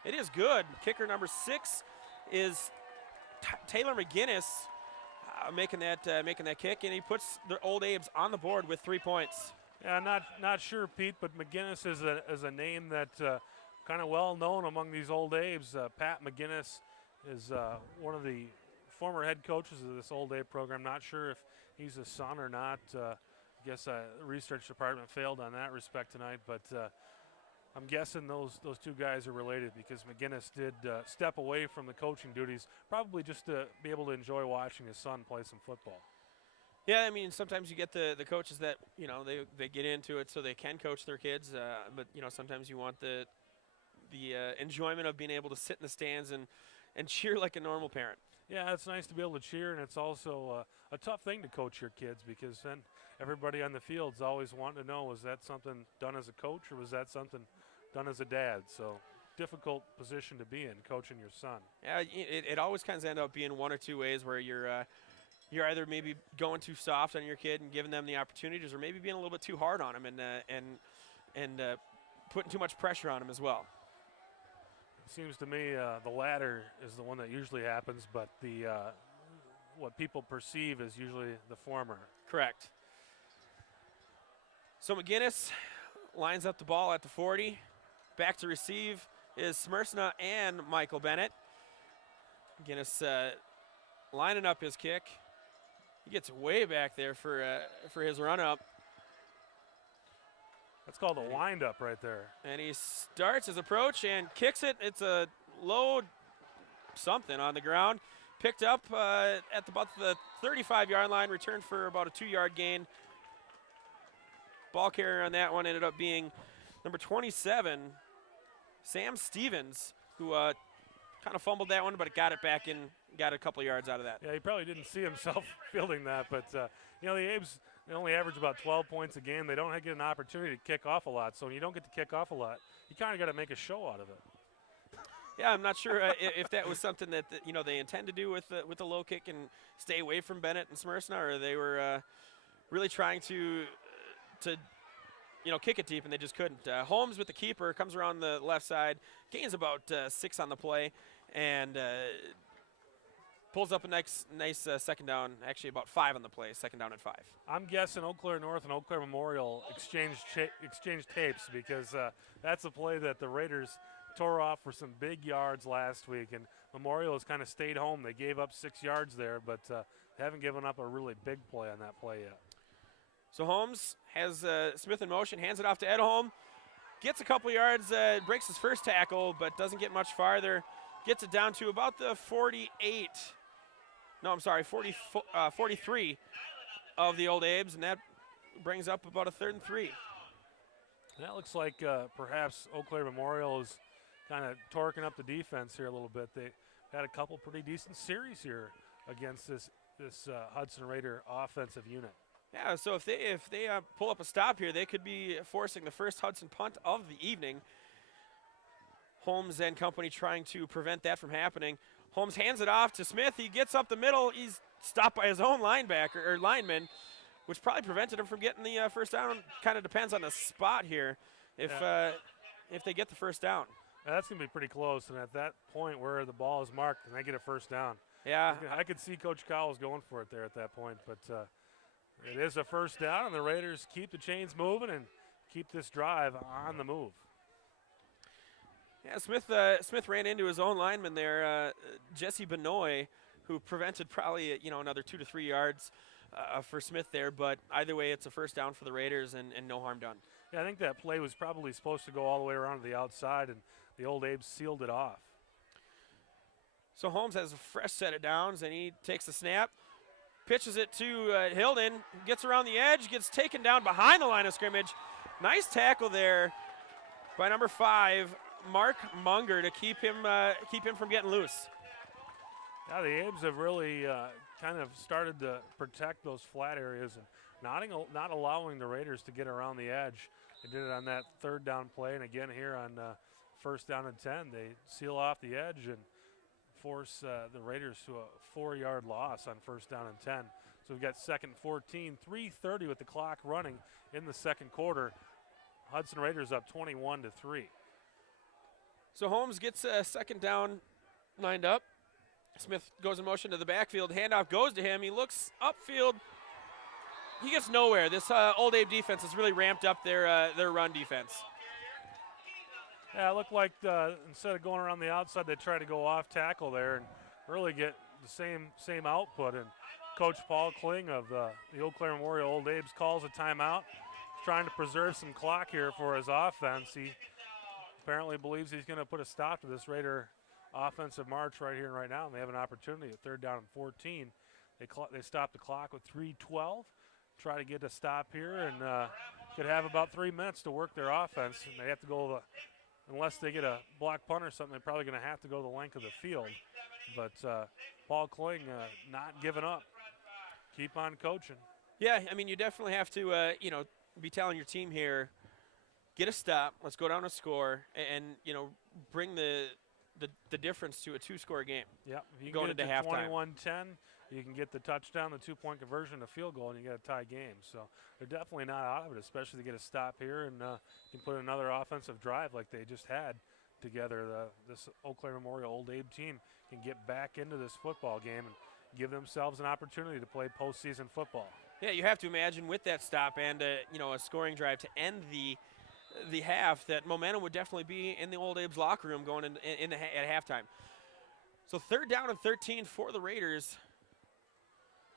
it is good. Kicker number 6 is Taylor McGinnis making that kick, and he puts the Old Abes on the board with 3 points. Yeah, not sure, Pete, but McGinnis is a name that kind of well known among these Old Abes. Pat McGinnis is one of the former head coaches of this Old Abe program. Not sure if he's a son or not. I guess the research department failed on that respect tonight, but I'm guessing those two guys are related, because McGinnis did step away from the coaching duties, probably just to be able to enjoy watching his son play some football. Yeah, I mean, sometimes you get the coaches that, you know, they get into it so they can coach their kids, but, you know, sometimes you want the enjoyment of being able to sit in the stands and cheer like a normal parent. Yeah, it's nice to be able to cheer, and it's also a tough thing to coach your kids, because then everybody on the field's always wanting to know, was that something done as a coach or was that something done as a dad? So difficult position to be in, coaching your son. Yeah, it always kind of ends up being one or two ways, where you're either maybe going too soft on your kid and giving them the opportunities, or maybe being a little bit too hard on them and putting too much pressure on them as well. It seems to me the latter is the one that usually happens, but the what people perceive is usually the former. Correct. So McGinnis lines up the ball at the 40. Back to receive is Smersna and Michael Bennett. McGinnis lining up his kick. He gets way back there for his run-up. That's called a wind-up right there. And he starts his approach and kicks it. It's a low something on the ground. Picked up at about the 35-yard line, returned for about a 2-yard gain. Ball carrier on that one ended up being number 27, Sam Stevens, who kind of fumbled that one, but got it back in, got a couple of yards out of that. Yeah, he probably didn't see himself fielding that, but you know, the Abes, they only average about 12 points a game. They don't get an opportunity to kick off a lot, so when you don't get to kick off a lot, you kind of got to make a show out of it. Yeah, I'm not sure if that was something that you know, they intend to do with the low kick and stay away from Bennett and Smersna, or they were really trying to you know, kick it deep, and they just couldn't. Holmes with the keeper comes around the left side, gains about 6 on the play, and pulls up a nice second down, actually about 5 on the play, second down and 5. I'm guessing Eau Claire North and Eau Claire Memorial exchanged tapes, because that's a play that the Raiders tore off for some big yards last week, and Memorial has kind of stayed home. They gave up 6 yards there, but they haven't given up a really big play on that play yet. So Holmes has Smith in motion, hands it off to Edholm. Gets a couple yards, breaks his first tackle, but doesn't get much farther. Gets it down to about the 48. No, I'm sorry, 43 of the Old Abes, and that brings up about a 3rd and 3. That looks like perhaps Eau Claire Memorial is kind of torquing up the defense here a little bit. They had a couple pretty decent series here against this Hudson Raider offensive unit. Yeah, so if they pull up a stop here, they could be forcing the first Hudson punt of the evening. Holmes and company trying to prevent that from happening. Holmes hands it off to Smith. He gets up the middle. He's stopped by his own lineman, which probably prevented him from getting the first down. Kind of depends on the spot here if they get the first down. That's going to be pretty close, and at that point where the ball is marked and they get a first down. Yeah. I could see Coach Cowles going for it there at that point, but it is a first down, and the Raiders keep the chains moving and keep this drive on the move. Yeah, Smith ran into his own lineman there, Jesse Benoit, who prevented probably another 2 to 3 yards for Smith there. But either way, it's a first down for the Raiders and no harm done. Yeah, I think that play was probably supposed to go all the way around to the outside, and the Old Abes sealed it off. So Holmes has a fresh set of downs, and he takes the snap, pitches it to Hilden, gets around the edge, gets taken down behind the line of scrimmage. Nice tackle there by number 5. Mark Munger to keep him from getting loose. Yeah, the Abes have really kind of started to protect those flat areas and not allowing the Raiders to get around the edge. They did it on that 3rd down play, and again here on 1st down and 10. They seal off the edge and force the Raiders to a 4-yard loss on 1st down and 10. So we've got 2nd and 14, 3:30 with the clock running in the 2nd quarter. Hudson Raiders up 21-3. So Holmes gets a 2nd down lined up. Smith goes in motion to the backfield. Handoff goes to him. He looks upfield. He gets nowhere. This Old Abe defense has really ramped up their run defense. Yeah, it looked like instead of going around the outside, they tried to go off tackle there and really get the same output. And Coach Paul Kling of the Eau Claire Memorial Old Abes calls a timeout. He's trying to preserve some clock here for his offense. He apparently believes he's going to put a stop to this Raider offensive march right here and right now, and they have an opportunity at 3rd down and 14. They stop the clock with 3:12. Try to get a stop here, and could have about 3 minutes to work their offense. And they have to go unless they get a block punt or something, they're probably going to have to go the length of the field. But Paul Kling not giving up. Keep on coaching. Yeah, I mean, you definitely have to, be telling your team here, get a stop, let's go down a score, and bring the difference to a 2-score game. Yeah, if you going get into it to halftime. 21-10, you can get the touchdown, the 2-point conversion, the field goal, and you get a tie game. So they're definitely not out of it, especially to get a stop here and you can put another offensive drive like they just had together. This Eau Claire Memorial Old Abe team can get back into this football game and give themselves an opportunity to play postseason football. Yeah, you have to imagine with that stop and a scoring drive to end the half, that momentum would definitely be in the Old Abe's locker room going at halftime. So 3rd down and 13 for the Raiders.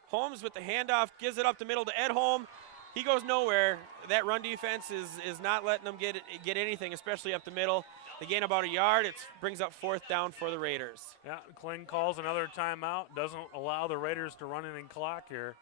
Holmes with the handoff, gives it up the middle to Edholm. He goes nowhere. That run defense is not letting them get anything, especially up the middle. They gain about a yard. It brings up 4th down for the Raiders. Yeah, Kling calls another timeout. Doesn't allow the Raiders to run any clock here.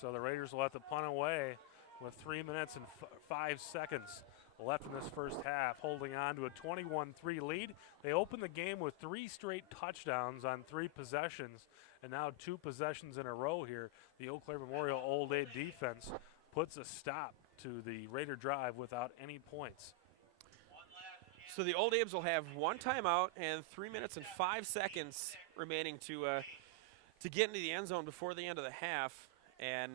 So the Raiders will have to punt away with 3 minutes and 5 seconds left in this first half, holding on to a 21-3 lead. They opened the game with 3 straight touchdowns on 3 possessions, and now 2 possessions in a row here. The Eau Claire Memorial Old Abe defense puts a stop to the Raider drive without any points. So the Old Abes will have 1 timeout and 3 minutes and 5 seconds remaining to get into the end zone before the end of the half. And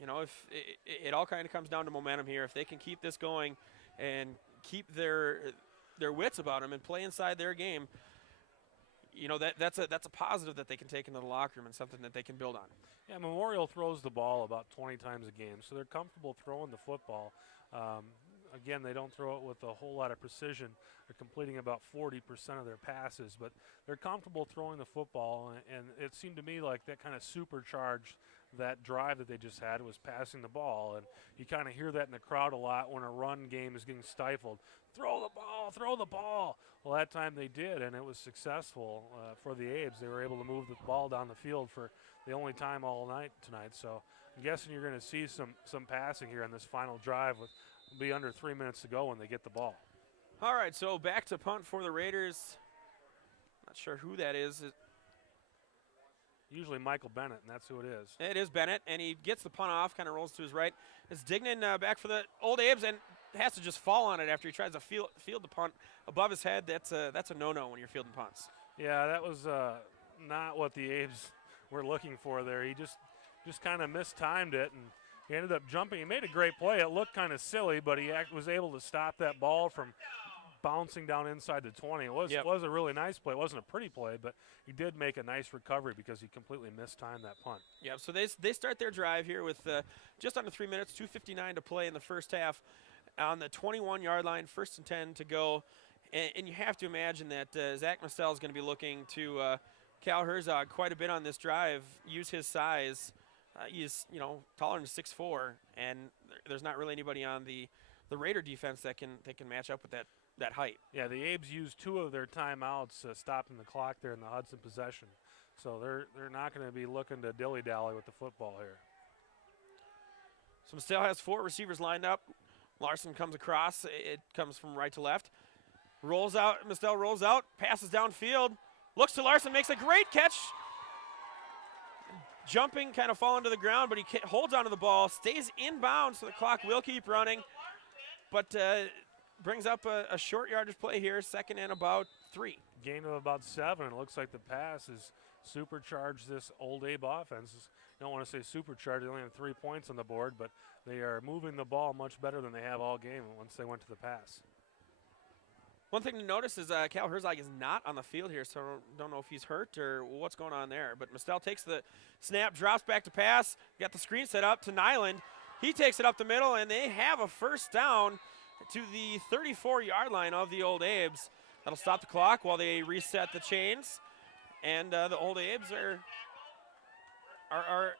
if it all kind of comes down to momentum here. If they can keep this going and keep their wits about them and play inside their game, that's a positive that they can take into the locker room and something that they can build on. Yeah, Memorial throws the ball about 20 times a game, so they're comfortable throwing the football. Again, they don't throw it with a whole lot of precision. They're completing about 40% of their passes, but they're comfortable throwing the football, and it seemed to me like that kind of supercharged that drive that they just had was passing the ball. And you kind of hear that in the crowd a lot when a run game is getting stifled. Throw the ball, throw the ball. Well, that time they did, and it was successful for the Abes. They were able to move the ball down the field for the only time all night tonight. So I'm guessing you're going to see some passing here on this final drive with be under 3 minutes to go when they get the ball. All right, so back to punt for the Raiders. Not sure who that is. Usually Michael Bennett, and that's who it is. It is Bennett, and he gets the punt off, kind of rolls to his right. It's Dignan back for the Old Abes, and has to just fall on it after he tries to field the punt above his head. That's a no-no when you're fielding punts. Yeah, that was not what the Abes were looking for there. He just kind of mistimed it, and he ended up jumping. He made a great play. It looked kind of silly, but he was able to stop that ball from bouncing down inside the 20. It was a really nice play. It wasn't a pretty play, but he did make a nice recovery because he completely mistimed that punt. Yeah, so they start their drive here with just under 3 minutes, 2:59 to play in the first half on the 21-yard line, 1st and 10 to go. And you have to imagine that Zach Mistel is going to be looking to Cal Herzog quite a bit on this drive, use his size. He's, taller than 6'4", and there's not really anybody on the Raider defense that can match up with that height. Yeah, the Abes used 2 of their timeouts stopping the clock there in the Hudson possession. So they're not going to be looking to dilly-dally with the football here. So Mistel has 4 receivers lined up. Larson comes across. It comes from right to left. Rolls out. Mistel rolls out, passes downfield, looks to Larson, makes a great catch. Jumping, kind of falling to the ground, but he holds onto the ball, stays inbound, so the clock will keep running. But brings up a short yardage play here, 2nd and about 3. Gain of about 7. It looks like the pass has supercharged this Old Abe offense. You don't want to say supercharged. They only have 3 points on the board, but they are moving the ball much better than they have all game once they went to the pass. One thing to notice is Cal Herzog is not on the field here, so I don't know if he's hurt or what's going on there. But Mistel takes the snap, drops back to pass, got the screen set up to Nyland. He takes it up the middle, and they have a 1st down to the 34-yard line of the Old Abes. That'll stop the clock while they reset the chains. And the Old Abes are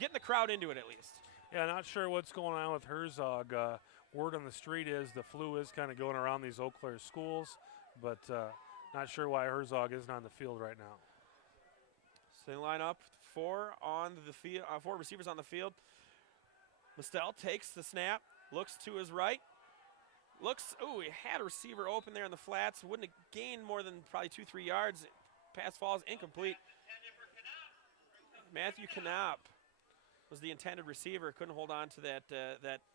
getting the crowd into it at least. Yeah, not sure what's going on with Herzog. Word on the street is the flu is kind of going around these Eau Claire schools, but not sure why Herzog isn't on the field right now. So they line up 4 on the field, 4 receivers on the field. Mistel takes the snap, looks to his right, he had a receiver open there in the flats, wouldn't have gained more than probably 2-3 yards. Pass falls incomplete. Matthew Knopp was the intended receiver, couldn't hold on to that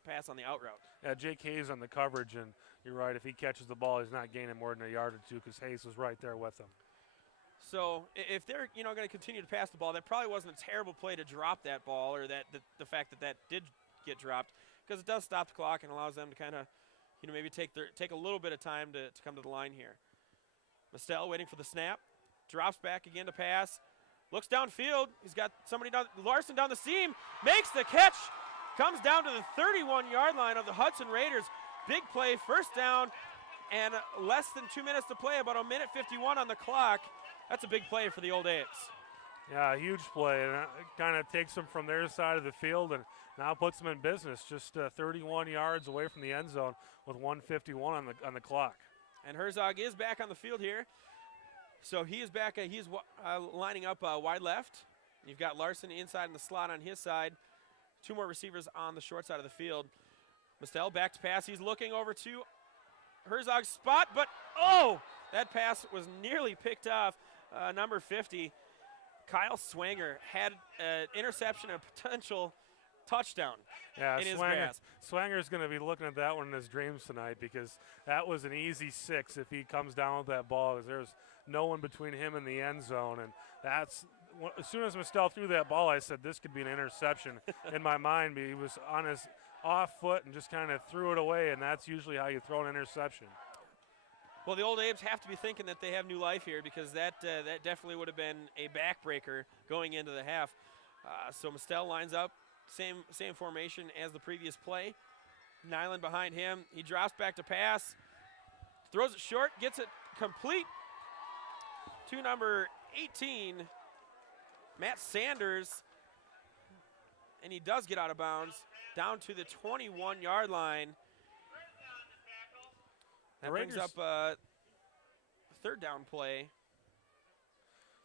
pass on the out route. Yeah, Jake Hayes on the coverage, and you're right, if he catches the ball, he's not gaining more than a yard or 2 because Hayes was right there with him. So if they're going to continue to pass the ball, that probably wasn't a terrible play to drop that ball, or the fact that did get dropped, because it does stop the clock and allows them to kind of maybe take a little bit of time to come to the line here. Mistel waiting for the snap, drops back again to pass. Looks downfield. He's got Larson down the seam. Makes the catch. Comes down to the 31-yard line of the Hudson Raiders. Big play, 1st down, and less than 2 minutes to play, about 1:51 on the clock. That's a big play for the Old Abes. Yeah, a huge play, and it kind of takes them from their side of the field and now puts them in business, just 31 yards away from the end zone with 1:51 on the clock. And Herzog is back on the field here. So he is back. He's lining up wide left. You've got Larson inside in the slot on his side. 2 more receivers on the short side of the field. Mistel back to pass. He's looking over to Herzog's spot, but that pass was nearly picked off. Number 50, Kyle Swanger, had an interception and a potential touchdown in his grasp. Swanger's going to be looking at that one in his dreams tonight, because that was an easy 6 if he comes down with that ball, because there's no one between him and the end zone. And that's as soon as Mistel threw that ball, I said this could be an interception in my mind. But he was on his off foot and just kind of threw it away, and that's usually how you throw an interception. Well, the Old Abes have to be thinking that they have new life here, because that definitely would have been a backbreaker going into the half. So Mistel lines up, same formation as the previous play. Nyland behind him. He drops back to pass, throws it short, gets it complete to number 18, Matt Sanders. and he does get out of bounds down to the 21-yard line. That brings up a third down play.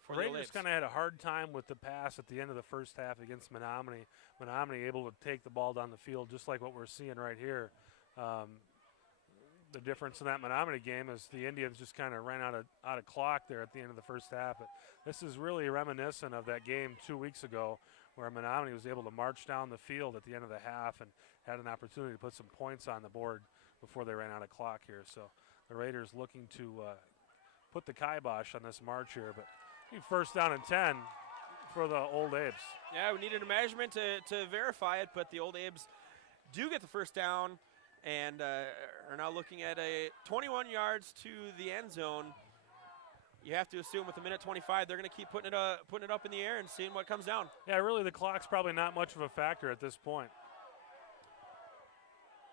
The Raiders kind of had a hard time with the pass at the end of the first half against Menominee. Menominee able to take the ball down the field just like what we're seeing right here. The difference in that Menominee game is the Indians just kind of ran out of clock there at the end of the first half. But this is really reminiscent of that game 2 weeks ago where Menominee was able to march down the field at the end of the half and had an opportunity to put some points on the board before they ran out of clock here. So the Raiders looking to put the kibosh on this march here. But first down and 10 for the Old Abes. Yeah, we needed a measurement to verify it, but the Old Abes do get the first down and are now looking at a 21 yards to the end zone. You have to assume with a minute 25, they're going to keep putting it up in the air and seeing what comes down. Yeah, really the clock's probably not much of a factor at this point.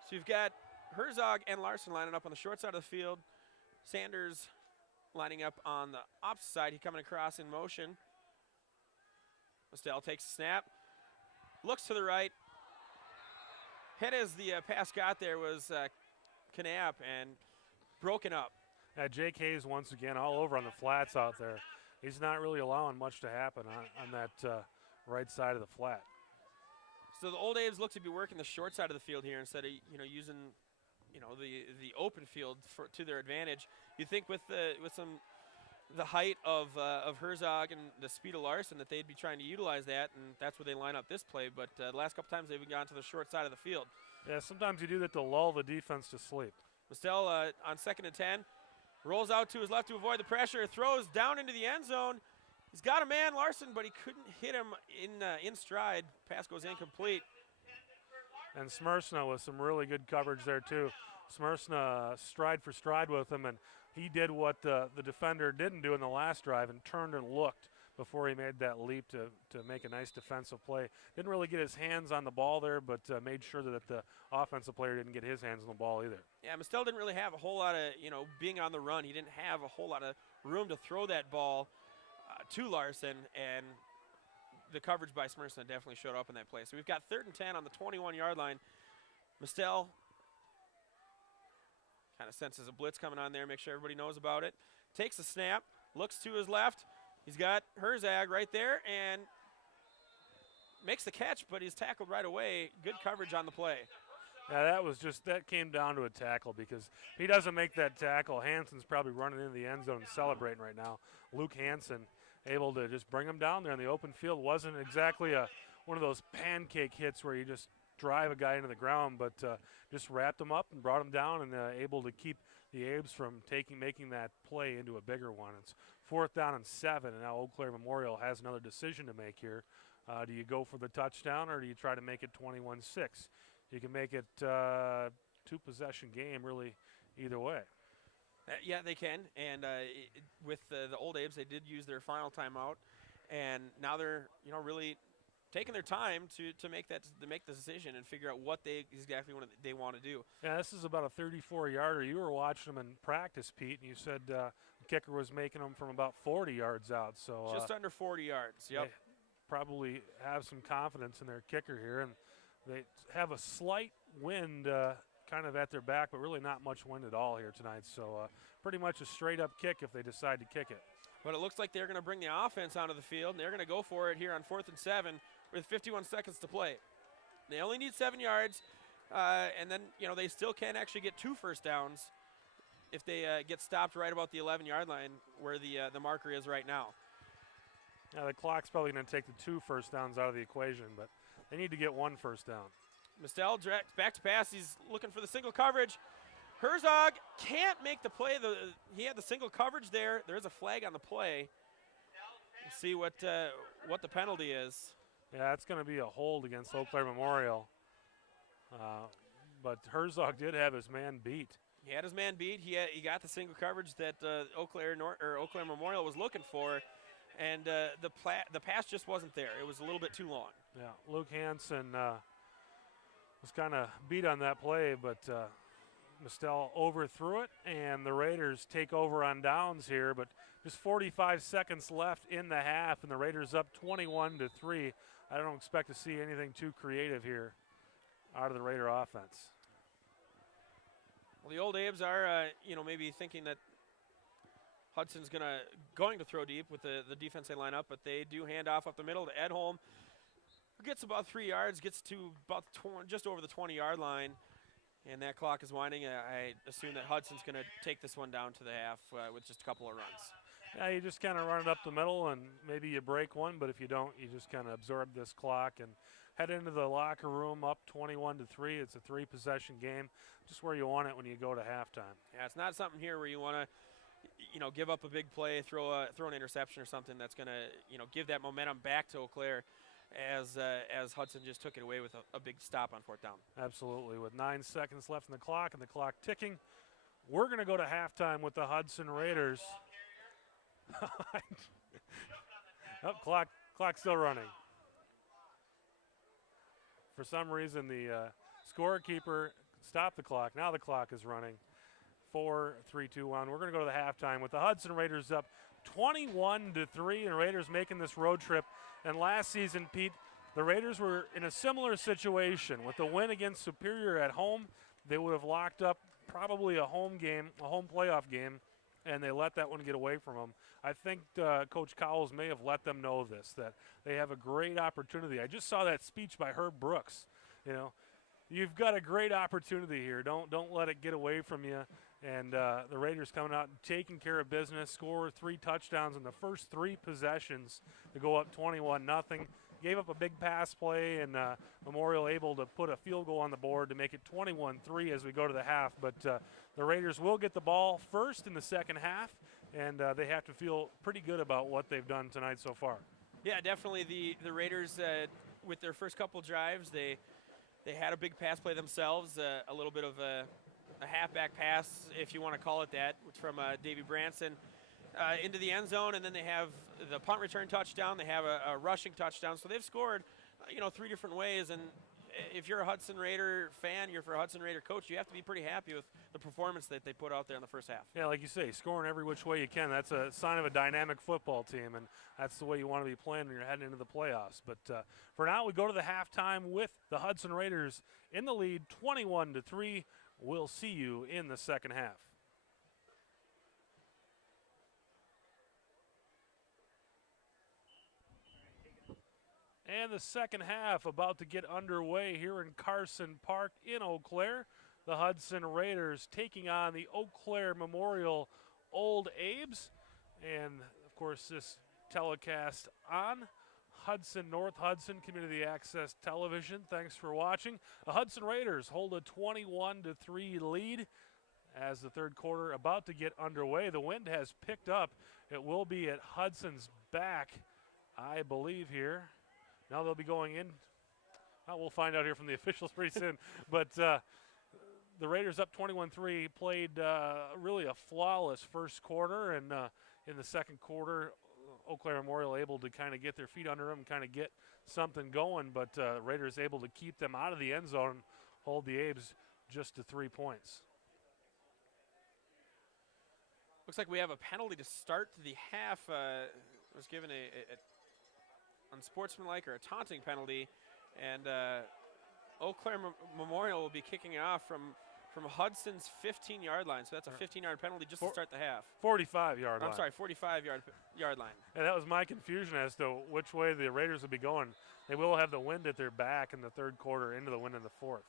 So you've got Herzog and Larson lining up on the short side of the field. Sanders lining up on the opposite side. He coming across in motion. Mostel takes a snap, looks to the right. Head as the pass got there was Knapp and broken up. Jake Hayes once again all over on the flats out there. He's not really allowing much to happen on that right side of the flat. So the Old Abes look to be working the short side of the field here instead of using the open field to their advantage. You think with the height of Herzog and the speed of Larson that they'd be trying to utilize that, and that's where they line up this play. But the last couple times they've gone to the short side of the field. Yeah, sometimes you do that to lull the defense to sleep. Mostel on 2nd and 10 rolls out to his left to avoid the pressure, throws down into the end zone. He's got a man, Larson, but he couldn't hit him in stride. Pass goes incomplete. And Smersna with some really good coverage there too. Smersna stride for stride with him, and he did what the defender didn't do in the last drive and turned and looked before he made that leap to make a nice defensive play. Didn't really get his hands on the ball there, but made sure that the offensive player didn't get his hands on the ball either. Yeah, Mostel didn't really have a whole lot of, being on the run. He didn't have a whole lot of room to throw that ball to Larson, and the coverage by Smersna definitely showed up in that play. So we've got 3rd and 10 on the 21-yard line. Mostel kind of senses a blitz coming on there, make sure everybody knows about it. Takes a snap, looks to his left. He's got Herzog right there and makes the catch, but he's tackled right away. Good coverage on the play. Yeah, that came down to a tackle because if he doesn't make that tackle, Hansen's probably running into the end zone and celebrating right now. Luke Hansen able to just bring him down there in the open field. Wasn't exactly one of those pancake hits where you just drive a guy into the ground, but just wrapped him up and brought him down and able to keep the Abes from making that play into a bigger one. It's 4th down and 7, and now Eau Claire Memorial has another decision to make here. Do you go for the touchdown or do you try to make it 21-6? You can make it two-possession game really either way. Yeah, they can. And with the Old Abes, they did use their final timeout, and now they're really taking their time to make the decision and figure out what they want to do. Yeah, this is about a 34-yarder. You were watching them in practice, Pete, and you said the kicker was making them from about 40 yards out. So just under 40 yards. Yep. They probably have some confidence in their kicker here, and they have a slight wind kind of at their back, but really not much wind at all here tonight. So pretty much a straight-up kick if they decide to kick it. But it looks like they're going to bring the offense onto the field, and they're going to go for it here on 4th and 7 with 51 seconds to play. They only need 7 yards, and then they still can actually get 2 first downs if they get stopped right about the 11-yard line where the marker is right now. Now the clock's probably going to take the 2 first downs out of the equation, but they need to get 1 first down. Mostel back to pass. He's looking for the single coverage. Herzog can't make the play. He had the single coverage there. There is a flag on the play. We'll see what the penalty is. Yeah, it's going to be a hold against Eau Claire Memorial. But Herzog did have his man beat. He had his man beat. He got the single coverage that Eau Claire Memorial was looking for, and the pass just wasn't there. It was a little bit too long. Yeah, Luke Hansen was kind of beat on that play, but Mostel overthrew it, and the Raiders take over on downs here, but just 45 seconds left in the half, and the Raiders up 21-3 I don't expect to see anything too creative here out of the Raider offense. Well, the old Abes are, maybe thinking that Hudson's going to throw deep with the defense they line up, but they do hand off up the middle to Edholm, who gets about 3 yards, gets to about just over the 20-yard line, and that clock is winding. I assume that Hudson's going to take this one down to the half with just a couple of runs. Yeah, you just kind of run it up the middle, and maybe you break one, but if you don't, you just kind of absorb this clock and head into the locker room up 21-3. It's a 3-possession game, just where you want it when you go to halftime. Yeah, it's not something here where you want to, give up a big play, throw an interception or something that's going to, give that momentum back to Eau Claire as Hudson just took it away with a big stop on 4th down. Absolutely. With 9 seconds left in the clock and the clock ticking, we're going to go to halftime with the Hudson Raiders. Oh, clock still running. For some reason, the scorekeeper stopped the clock. Now the clock is running. 4, 3, 2, 1. We're going to go to the halftime with the Hudson Raiders up 21-3, and Raiders making this road trip. And last season, Pete, the Raiders were in a similar situation. With the win against Superior at home, they would have locked up probably a home playoff game, and they let that one get away from them. I think Coach Cowles may have let them know this, that they have a great opportunity. I just saw that speech by Herb Brooks. You've got a great opportunity here. Don't let it get away from you. And the Raiders coming out and taking care of business, score 3 touchdowns in the first 3 possessions to go up 21-0. Gave up a big pass play, and Memorial able to put a field goal on the board to make it 21-3 as we go to the half. But the Raiders will get the ball first in the second half, and they have to feel pretty good about what they've done tonight so far. Yeah, definitely the Raiders, with their first couple drives, they had a big pass play themselves, a little bit of a halfback pass, if you want to call it that, from Davey Branson into the end zone, and then they have the punt return touchdown. They have a rushing touchdown. So they've scored, 3 different ways. And if you're a Hudson Raider fan, you're for a Hudson Raider coach, you have to be pretty happy with the performance that they put out there in the first half. Yeah, like you say, scoring every which way you can. That's a sign of a dynamic football team, and that's the way you want to be playing when you're heading into the playoffs. But for now, we go to the halftime with the Hudson Raiders in the lead, 21-3. We'll see you in the second half. And the second half about to get underway here in Carson Park in Eau Claire. The Hudson Raiders taking on the Eau Claire Memorial Old Abes. And, of course, this telecast on Hudson, North Hudson Community Access Television. Thanks for watching. The Hudson Raiders hold a 21-3 lead as the third quarter about to get underway. The wind has picked up. It will be at Hudson's back, I believe, here. Now they'll be going in. Well, we'll find out here from the officials pretty soon. But the Raiders up 21-3, played really a flawless first quarter. And in the second quarter, Eau Claire Memorial able to kind of get their feet under them and kind of get something going. But Raiders able to keep them out of the end zone, hold the Abes just to 3 points. Looks like we have a penalty to start the half. Was given a unsportsmanlike or a taunting penalty, and Eau Claire Memorial will be kicking off from Hudson's 15-yard line. So that's a 15-yard penalty just to start the half. 45-yard line. I'm sorry, 45-yard line. And that was my confusion as to which way the Raiders would be going. They will have the wind at their back in the third quarter into the wind in the fourth.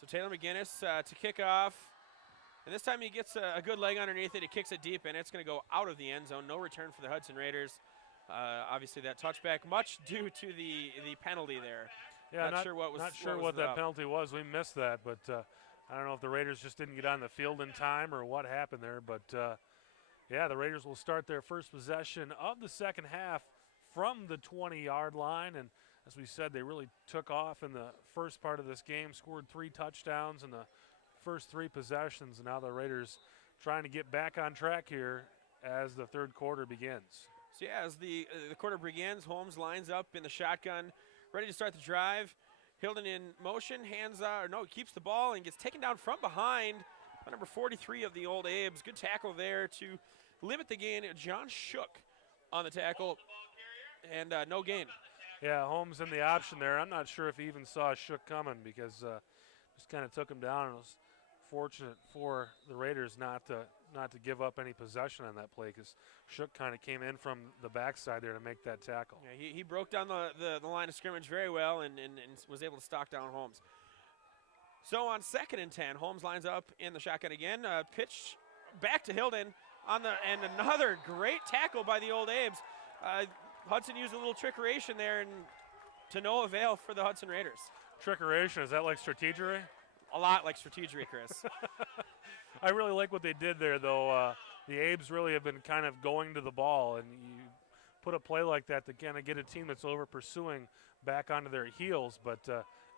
So Taylor McGinnis to kick off. And this time he gets a good leg underneath it. He kicks it deep, and it's going to go out of the end zone. No return for the Hudson Raiders. Obviously that touchback, much due to the penalty there. Yeah, not sure what that penalty was. We missed that, but I don't know if the Raiders just didn't get on the field in time or what happened there. But, yeah, the Raiders will start their first possession of the second half from the 20-yard line. And as we said, they really took off in the first part of this game, scored 3 touchdowns in the first 3 possessions. And now the Raiders trying to get back on track here as the third quarter begins. So, yeah, as the quarter begins, Holmes lines up in the shotgun, ready to start the drive. Hilden in motion, keeps the ball and gets taken down from behind by number 43 of the Old Abes. Good tackle there to limit the gain. John Shook on the tackle, and no gain. Yeah, Holmes in the option there. I'm not sure if he even saw Shook coming because just kind of took him down. It was fortunate for the Raiders not to give up any possession on that play because Shook kind of came in from the backside there to make that tackle. Yeah, he broke down the line of scrimmage very well and was able to stalk down Holmes. So on 2nd and 10, Holmes lines up in the shotgun again. Pitch back to Hilden and another great tackle by the Old Abes. Hudson used a little trickeration there and to no avail for the Hudson Raiders. Trickeration, is that like strategery? A lot like strategery, Chris. I really like what they did there, though. The Abes really have been kind of going to the ball, and you put a play like that to kind of get a team that's over pursuing back onto their heels. But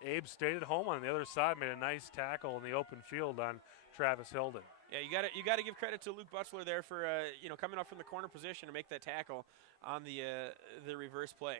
Abe stayed at home on the other side, made a nice tackle in the open field on Travis Hilden. Yeah, you got to give credit to Luke Butchler there for coming up from the corner position to make that tackle on the reverse play.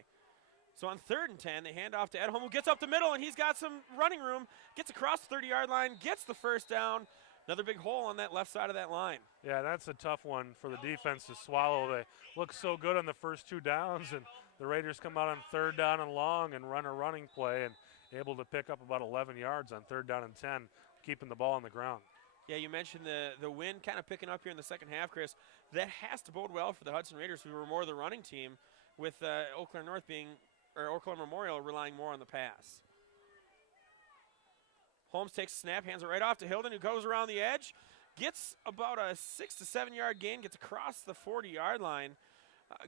So on 3rd and 10, they hand off to Edholm, who gets up the middle, and he's got some running room, gets across the 30-yard line, gets the first down. Another big hole on that left side of that line. Yeah, that's a tough one for the defense to swallow. They look so good on the first 2 downs, and the Raiders come out on 3rd down and long and run a running play and able to pick up about 11 yards on 3rd down and 10, keeping the ball on the ground. Yeah, you mentioned the wind kind of picking up here in the second half, Chris. That has to bode well for the Hudson Raiders, who were more the running team, with Eau Claire Memorial relying more on the pass. Holmes takes a snap, hands it right off to Hilden, who goes around the edge, gets about a 6 to 7 yard gain, gets across the 40-yard line.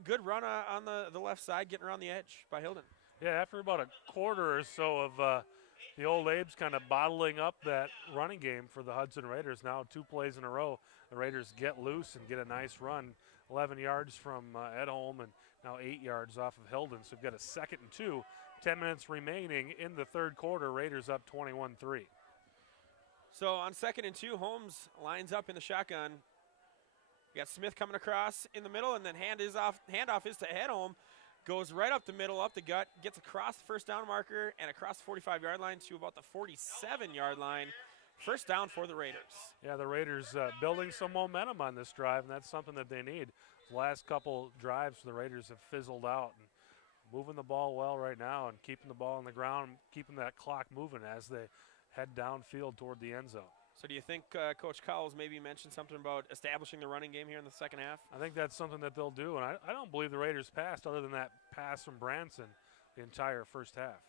Good run on the left side, getting around the edge by Hilden. Yeah, after about a quarter or so of the Old Abes kind of bottling up that running game for the Hudson Raiders, now 2 plays in a row, the Raiders get loose and get a nice run. 11 yards from Edholm and now 8 yards off of Hilden. So we've got a 2nd and 2. 10 minutes remaining in the 3rd quarter. Raiders up 21-3. So on 2nd and 2, Holmes lines up in the shotgun. We got Smith coming across in the middle, and then handoff is to Edholm. Goes right up the middle, up the gut, gets across the first down marker and across the 45-yard line to about the 47-yard line. First down for the Raiders. Yeah, the Raiders building some momentum on this drive, and that's something that they need. The last couple drives for the Raiders have fizzled out. And moving the ball well right now and keeping the ball on the ground, keeping that clock moving as they head downfield toward the end zone. So do you think Coach Cowles maybe mentioned something about establishing the running game here in the second half? I think that's something that they'll do, and I don't believe the Raiders passed other than that pass from Branson the entire first half.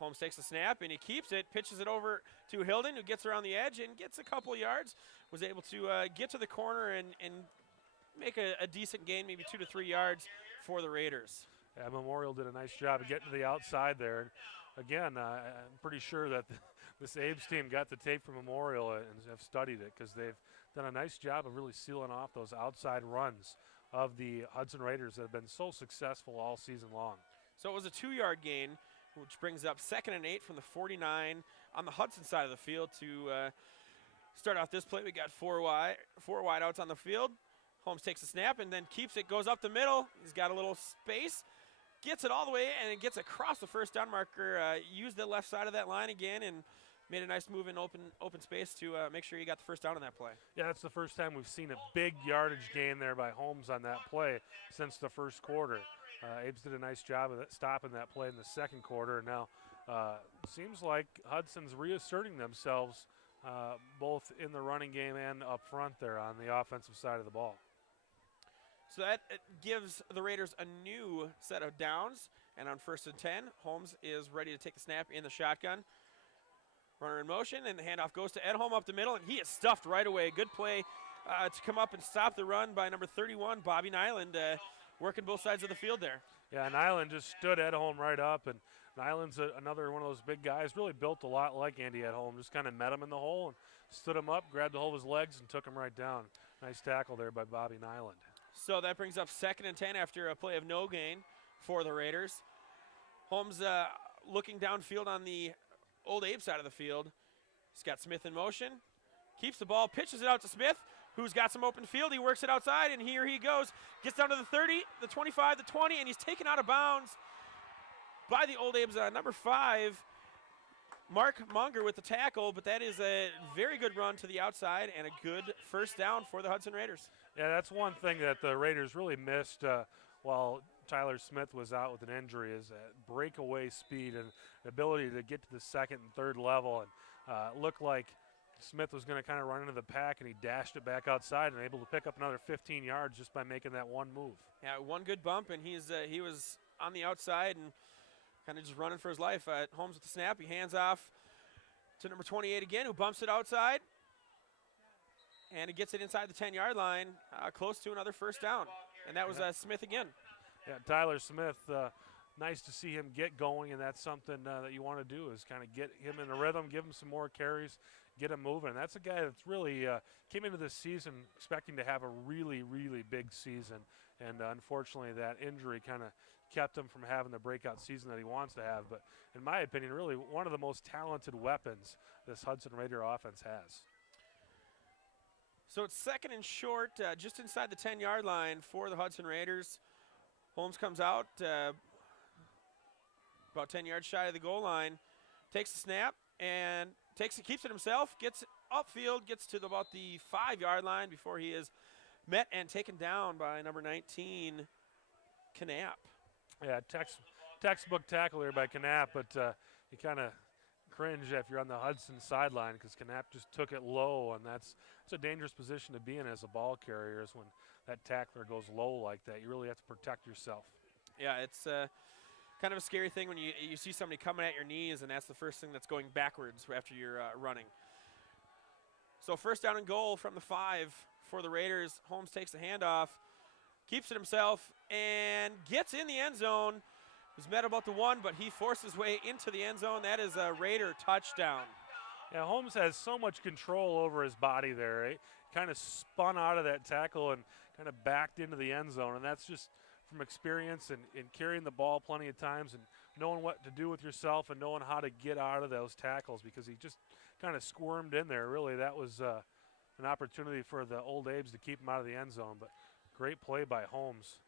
Holmes takes the snap, and he keeps it, pitches it over to Hilden, who gets around the edge and gets a couple yards, was able to get to the corner and make a decent gain, maybe 2 to 3 yards for the Raiders. Yeah, Memorial did a nice job of getting to the outside there. And again, I'm pretty sure that this Abe's team got the tape from Memorial and have studied it because they've done a nice job of really sealing off those outside runs of the Hudson Raiders that have been so successful all season long. So it was a 2-yard gain, which brings up 2nd and 8 from the 49 on the Hudson side of the field to start off this play. We got four wide outs on the field. Holmes takes a snap and then keeps it, goes up the middle. He's got a little space, gets it all the way, and it gets across the first down marker. Used the left side of that line again and made a nice move in open space to make sure he got the first down on that play. Yeah, that's the first time we've seen a big yardage gain there by Holmes on that play since the first quarter. Abe's did a nice job of stopping that play in the second quarter. And now seems like Hudson's reasserting themselves both in the running game and up front there on the offensive side of the ball. So that gives the Raiders a new set of downs. And on 1st and 10, Holmes is ready to take the snap in the shotgun. Runner in motion, and the handoff goes to Edholm up the middle, and he is stuffed right away. Good play to come up and stop the run by number 31, Bobby Nyland, working both sides of the field there. Yeah, Nyland just stood Edholm right up, and Nyland's another one of those big guys, really built a lot like Andy Edholm, just kind of met him in the hole and stood him up, grabbed a hold of his legs, and took him right down. Nice tackle there by Bobby Nyland. So that brings up 2nd and 10 after a play of no gain for the Raiders. Holmes looking downfield on the Old Abe side of the field. He's got Smith in motion, keeps the ball, pitches it out to Smith, who's got some open field. He works it outside, and here he goes. Gets down to the 30, the 25, the 20, and he's taken out of bounds by the Old Abe's number 5, Mark Munger with the tackle, but that is a very good run to the outside and a good first down for the Hudson Raiders. Yeah, that's one thing that the Raiders really missed while Tyler Smith was out with an injury is breakaway speed and ability to get to the second and third level. And looked like Smith was going to kind of run into the pack, and he dashed it back outside and able to pick up another 15 yards just by making that one move. Yeah, one good bump, and he was on the outside and kind of just running for his life. Holmes with the snap. He hands off to number 28 again, who bumps it outside. And it gets it inside the 10-yard line, close to another first down. And that was Smith again. Yeah, Tyler Smith, nice to see him get going, and that's something that you want to do is kind of get him in the rhythm, give him some more carries, get him moving. And that's a guy that's really came into this season expecting to have a really, really big season. And unfortunately, that injury kind of kept him from having the breakout season that he wants to have. But in my opinion, really one of the most talented weapons this Hudson Raider offense has. So it's second and short, just inside the 10-yard line for the Hudson Raiders. Holmes comes out about 10 yards shy of the goal line, takes the snap and keeps it himself, gets upfield, gets to about the 5-yard line before he is met and taken down by number 19, Knapp. Yeah, textbook tackle here by Knapp, but you kind of cringe if you're on the Hudson sideline because Knapp just took it low, and that's a dangerous position to be in as a ball carrier is when that tackler goes low like that. You really have to protect yourself. Yeah, it's kind of a scary thing when you see somebody coming at your knees, and that's the first thing that's going backwards after you're running. So first down and goal from the 5 for the Raiders. Holmes takes the handoff, keeps it himself, and gets in the end zone. He's met about the 1, but he forced his way into the end zone. That is a Raider touchdown. Yeah, Holmes has so much control over his body there. He kind of spun out of that tackle and kind of backed into the end zone, and that's just from experience and carrying the ball plenty of times and knowing what to do with yourself and knowing how to get out of those tackles because he just kind of squirmed in there. Really, that was an opportunity for the Old Abes to keep him out of the end zone, but great play by Holmes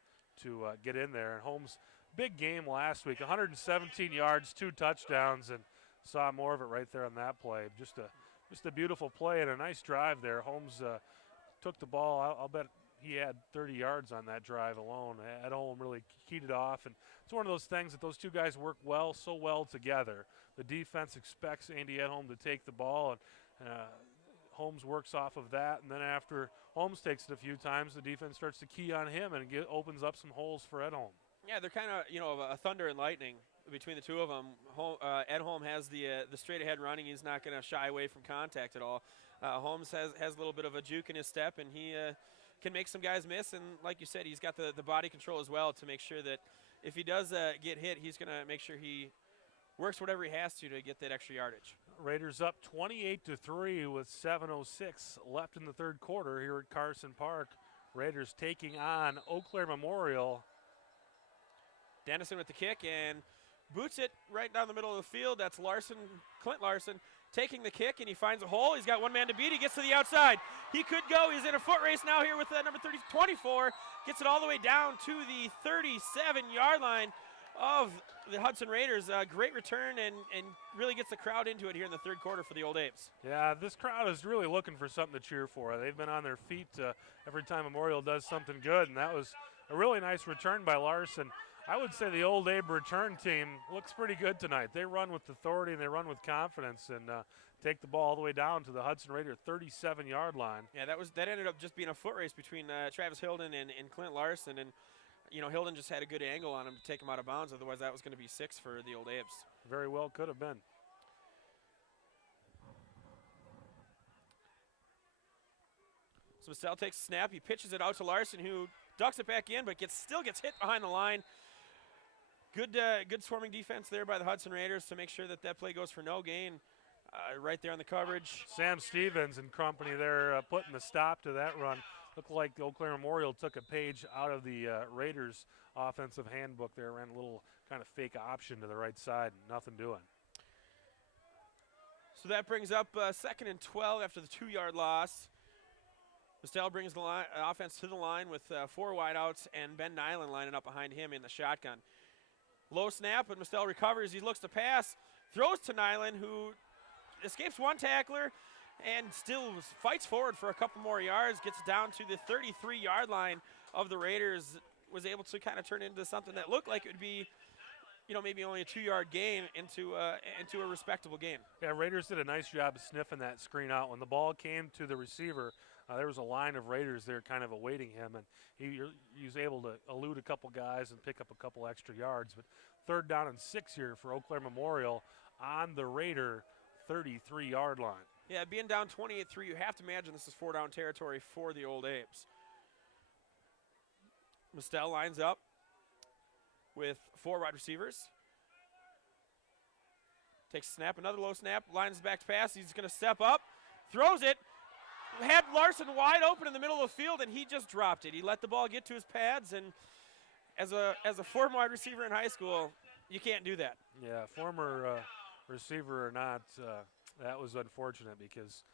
to get in there. And Holmes, big game last week, 117 yards, 2 touchdowns, and saw more of it right there on that play. Just a beautiful play and a nice drive there. Holmes took the ball. I'll bet he had 30 yards on that drive alone. Edholm really keyed it off, and it's one of those things that those two guys work so well together. The defense expects Andy Edholm to take the ball, and Holmes works off of that, and then after Holmes takes it a few times, the defense starts to key on him and opens up some holes for Edholm. Yeah, they're kind of a thunder and lightning between the two of them. Edholm has the straight ahead running. He's not going to shy away from contact at all. Holmes has a little bit of a juke in his step, and he can make some guys miss. And like you said, he's got the body control as well to make sure that if he does get hit, he's going to make sure he works whatever he has to get that extra yardage. Raiders up 28-3 with 7:06 left in the third quarter here at Carson Park. Raiders taking on Eau Claire Memorial. Dennison with the kick and boots it right down the middle of the field. That's Clint Larson, taking the kick, and he finds a hole. He's got one man to beat. He gets to the outside. He could go. He's in a foot race now here with number 24. Gets it all the way down to the 37-yard line of the Hudson Raiders. Great return and really gets the crowd into it here in the third quarter for the Old Apes. Yeah, this crowd is really looking for something to cheer for. They've been on their feet every time Memorial does something good, and that was a really nice return by Larson. I would say the Old Abe return team looks pretty good tonight. They run with authority and they run with confidence and take the ball all the way down to the Hudson Raider 37-yard line. Yeah, that ended up just being a foot race between Travis Hilden and Clint Larson, and Hilden just had a good angle on him to take him out of bounds. Otherwise, that was going to be 6 for the Old Apes. Very well could have been. So Mastell takes a snap. He pitches it out to Larson, who ducks it back in, but still gets hit behind the line. Good swarming defense there by the Hudson Raiders to make sure that play goes for no gain. Right there on the coverage. Sam Stevens and company there putting the stop to that run. Looked like Eau Claire Memorial took a page out of the Raiders offensive handbook there, ran a little kind of fake option to the right side, nothing doing. So that brings up 2nd and 12 after the 2-yard loss. Mastell brings the offense to the line with 4 wideouts and Ben Nyland lining up behind him in the shotgun. Low snap, but Mastell recovers. He looks to pass, throws to Nyland, who escapes one tackler and still fights forward for a couple more yards, gets down to the 33-yard line of the Raiders. was able to kind of turn into something that looked like it would be, maybe only a 2-yard gain into a respectable game. Yeah, Raiders did a nice job of sniffing that screen out. When the ball came to the receiver, there was a line of Raiders there kind of awaiting him, and he was able to elude a couple guys and pick up a couple extra yards. But 3rd down and 6 here for Eau Claire Memorial on the Raider 33-yard line. Yeah, being down 28-3, you have to imagine this is 4-down territory for the Old Apes. Mistel lines up with 4 wide receivers. Takes a snap, another low snap, lines back to pass. He's going to step up, throws it. Had Larson wide open in the middle of the field, and he just dropped it. He let the ball get to his pads, and as a former wide receiver in high school, you can't do that. Yeah, former receiver or not, that was unfortunate because,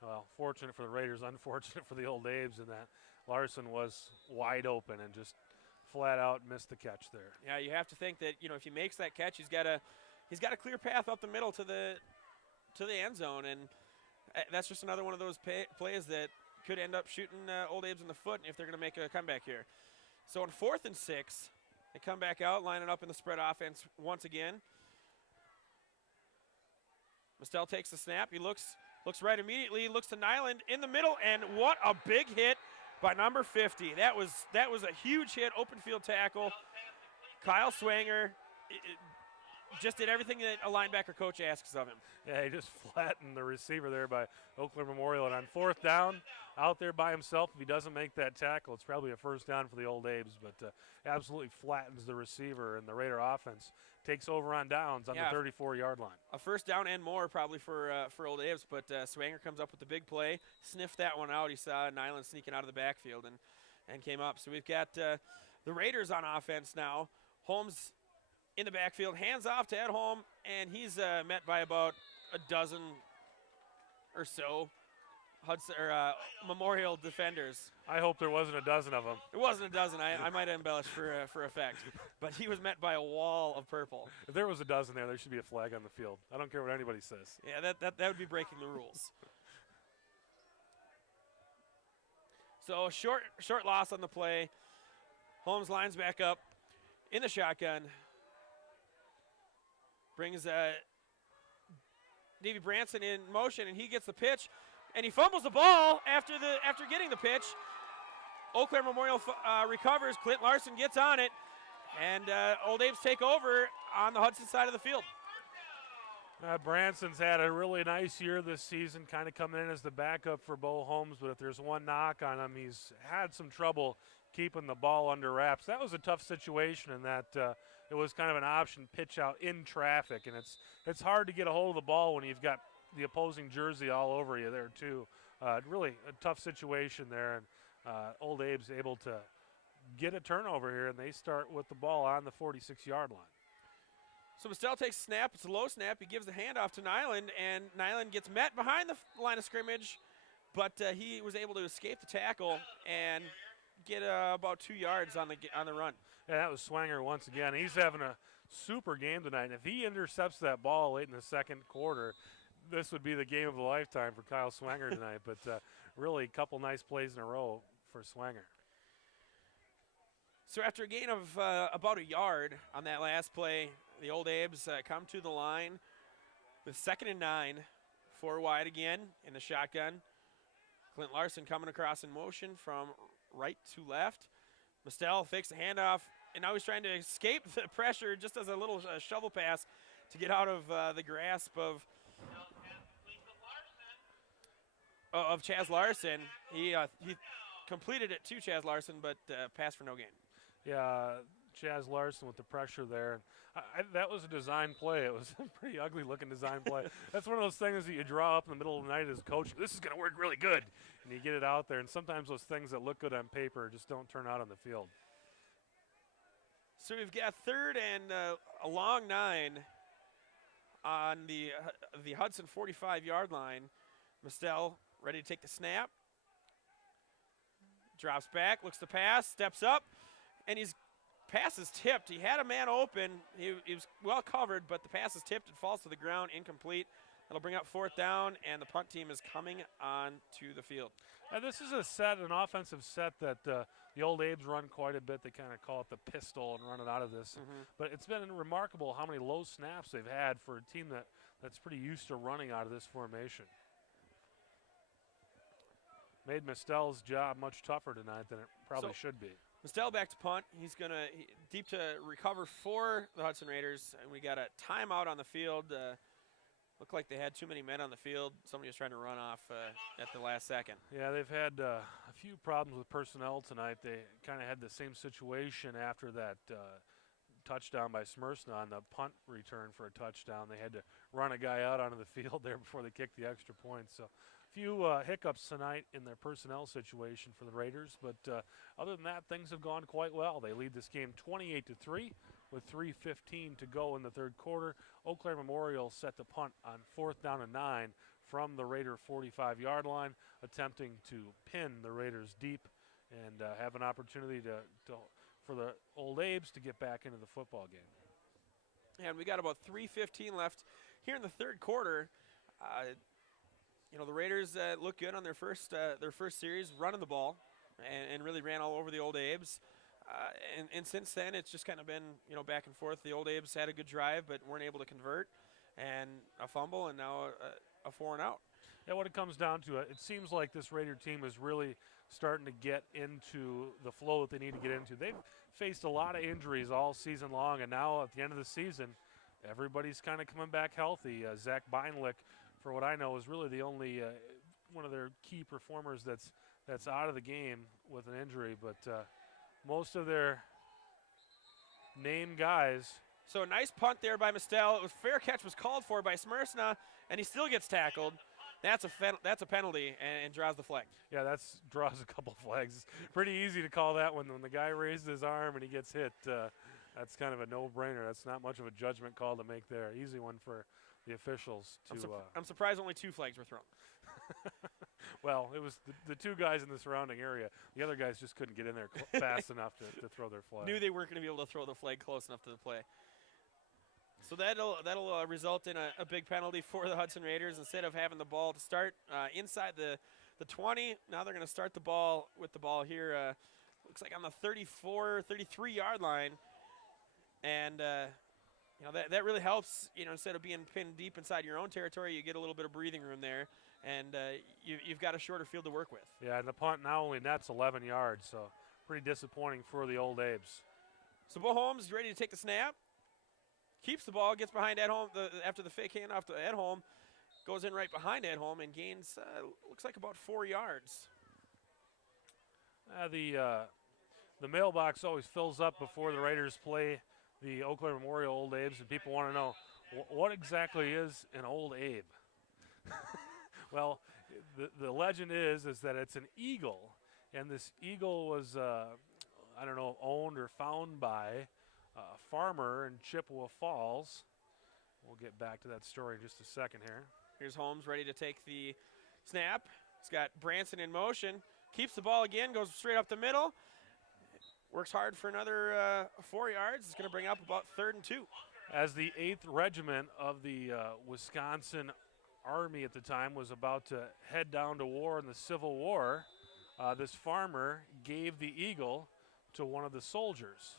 well, fortunate for the Raiders, unfortunate for the Old Apes in that Larson was wide open and just flat out missed the catch there. Yeah, you have to think that, if he makes that catch, he's got a clear path up the middle to the end zone, and that's just another one of those plays that could end up shooting Old Apes in the foot if they're going to make a comeback here. So on 4th and 6, they come back out, lining up in the spread offense once again. Mistel takes the snap. He looks right immediately, looks to Nyland in the middle, and what a big hit by number 50. That was a huge hit, open field tackle. Kyle Swanger just did everything that a linebacker coach asks of him. Yeah, he just flattened the receiver there by Eau Claire Memorial. And on 4th down, out there by himself, if he doesn't make that tackle, it's probably a 1st down for the Old Apes, but absolutely flattens the receiver, and the Raider offense takes over on downs on the 34-yard line. A 1st down and more probably for Old Apes, but Swanger comes up with the big play, sniffed that one out. He saw Nyland sneaking out of the backfield and came up. So we've got the Raiders on offense now. Holmes in the backfield, hands off to Edholm, and he's met by about a dozen or so Hudson Memorial defenders. I hope there wasn't a dozen of them. It wasn't a dozen. I might embellish for effect, but he was met by a wall of purple. If there was a dozen there should be a flag on the field. I don't care what anybody says. Yeah, that would be breaking the rules. So short loss on the play. Holmes lines back up in the shotgun. Brings Davey Branson in motion, and he gets the pitch, and he fumbles the ball after getting the pitch. Eau Claire Memorial recovers. Clint Larson gets on it, and Old Apes take over on the Hudson side of the field. Branson's had a really nice year this season, kind of coming in as the backup for Bo Holmes, but if there's one knock on him, he's had some trouble keeping the ball under wraps. That was a tough situation in that it was kind of an option pitch out in traffic, and it's hard to get a hold of the ball when you've got the opposing jersey all over you there too. Really a tough situation there, and Old Abe's able to get a turnover here, and they start with the ball on the 46-yard line. So Mistel takes a snap. It's a low snap. He gives the handoff to Nyland, and Nyland gets met behind the line of scrimmage, but he was able to escape the tackle and get about 2 yards on the run. Yeah, that was Swanger once again. He's having a super game tonight. And if he intercepts that ball late in the second quarter, this would be the game of a lifetime for Kyle Swanger tonight. But really, a couple nice plays in a row for Swanger. So after a gain of about a yard on that last play, the Old Abes come to the line with 2nd and 9, 4 wide again in the shotgun. Clint Larson coming across in motion from right to left. Mistel fakes the handoff, and now he's trying to escape the pressure just as a little shovel pass to get out of the grasp of Chaz Larson. He completed it to Chaz Larson, but passed for no gain. Yeah, Chaz Larson with the pressure there. That was a design play. It was a pretty ugly-looking design play. That's one of those things that you draw up in the middle of the night as a coach. This is going to work really good. And you get it out there, and sometimes those things that look good on paper just don't turn out on the field. So we've got 3rd and a long 9 on the Hudson 45-yard line. Mistel ready to take the snap. Drops back, looks to pass, steps up, and his pass is tipped. He had a man open. He was well covered, but the pass is tipped and falls to the ground, incomplete. That'll bring up 4th down, and the punt team is coming on to the field. And this is an offensive set that the old Abe's run quite a bit. They kind of call it the pistol and run it out of this. But it's been remarkable how many low snaps they've had for a team that's pretty used to running out of this formation. Made Mistel's job much tougher tonight than it probably should be. Mistel back to punt. He's going to deep to recover for the Hudson Raiders. And we got a timeout on the field. Looked like they had too many men on the field. Somebody was trying to run off at the last second. Yeah, they've had a few problems with personnel tonight. They kind of had the same situation after that touchdown by Smersna on the punt return for a touchdown. They had to run a guy out onto the field there before they kicked the extra point. So a few hiccups tonight in their personnel situation for the Raiders. But other than that, things have gone quite well. They lead this game 28-3 with 3:15 to go in the third quarter. Eau Claire Memorial set to punt on 4th down and 9 from the Raider 45-yard line, attempting to pin the Raiders deep and have an opportunity for the Old Abes to get back into the football game. And we got about 3:15 left here in the third quarter. The Raiders look good on their first series, running the ball, and really ran all over the Old Abes. And since then, it's just kind of been, back and forth. The Old Abes had a good drive, but weren't able to convert, and a fumble, and now a 4-and-out. Yeah, what it comes down to, it seems like this Raider team is really starting to get into the flow that they need to get into. They've faced a lot of injuries all season long, and now at the end of the season, everybody's kind of coming back healthy. Zach Beinlich, for what I know, is really the only one of their key performers that's out of the game with an injury, but most of their name guys. So a nice punt there by Mistel. It was fair catch was called for by Smersna, and he still gets tackled. That's a penalty and draws the flag. Yeah, draws a couple flags. It's pretty easy to call that when the guy raises his arm and he gets hit. That's kind of a no-brainer. That's not much of a judgment call to make there. Easy one for the officials to. I'm surprised only 2 flags were thrown. Well, it was the 2 guys in the surrounding area. The other guys just couldn't get in there fast enough to throw their flag. Knew they weren't going to be able to throw the flag close enough to the play. So that'll result in a big penalty for the Hudson Raiders. Instead of having the ball to start inside the 20, now they're going to start the ball here. Looks like on the 34, 33-yard line. And that really helps. Instead of being pinned deep inside your own territory, you get a little bit of breathing room there, and you've got a shorter field to work with. Yeah, and the punt now only nets 11 yards, so pretty disappointing for the Old Abes. So Bo Holmes is ready to take the snap. Keeps the ball, gets behind Edholm after the fake handoff to Edholm, goes in right behind Edholm and gains looks like about 4 yards. The mailbox always fills up before the Raiders play the Eau Claire Memorial Old Abes, and people want to know what exactly is an Old Abe. Well, the legend is that it's an eagle, and this eagle was owned or found by a farmer in Chippewa Falls. We'll get back to that story in just a second here. Here's Holmes ready to take the snap. He's got Branson in motion. Keeps the ball again, goes straight up the middle. Works hard for another 4 yards. It's going to bring up about 3rd and 2. As the 8th Regiment of the Wisconsin Army at the time was about to head down to war in the Civil War, this farmer gave the eagle to one of the soldiers.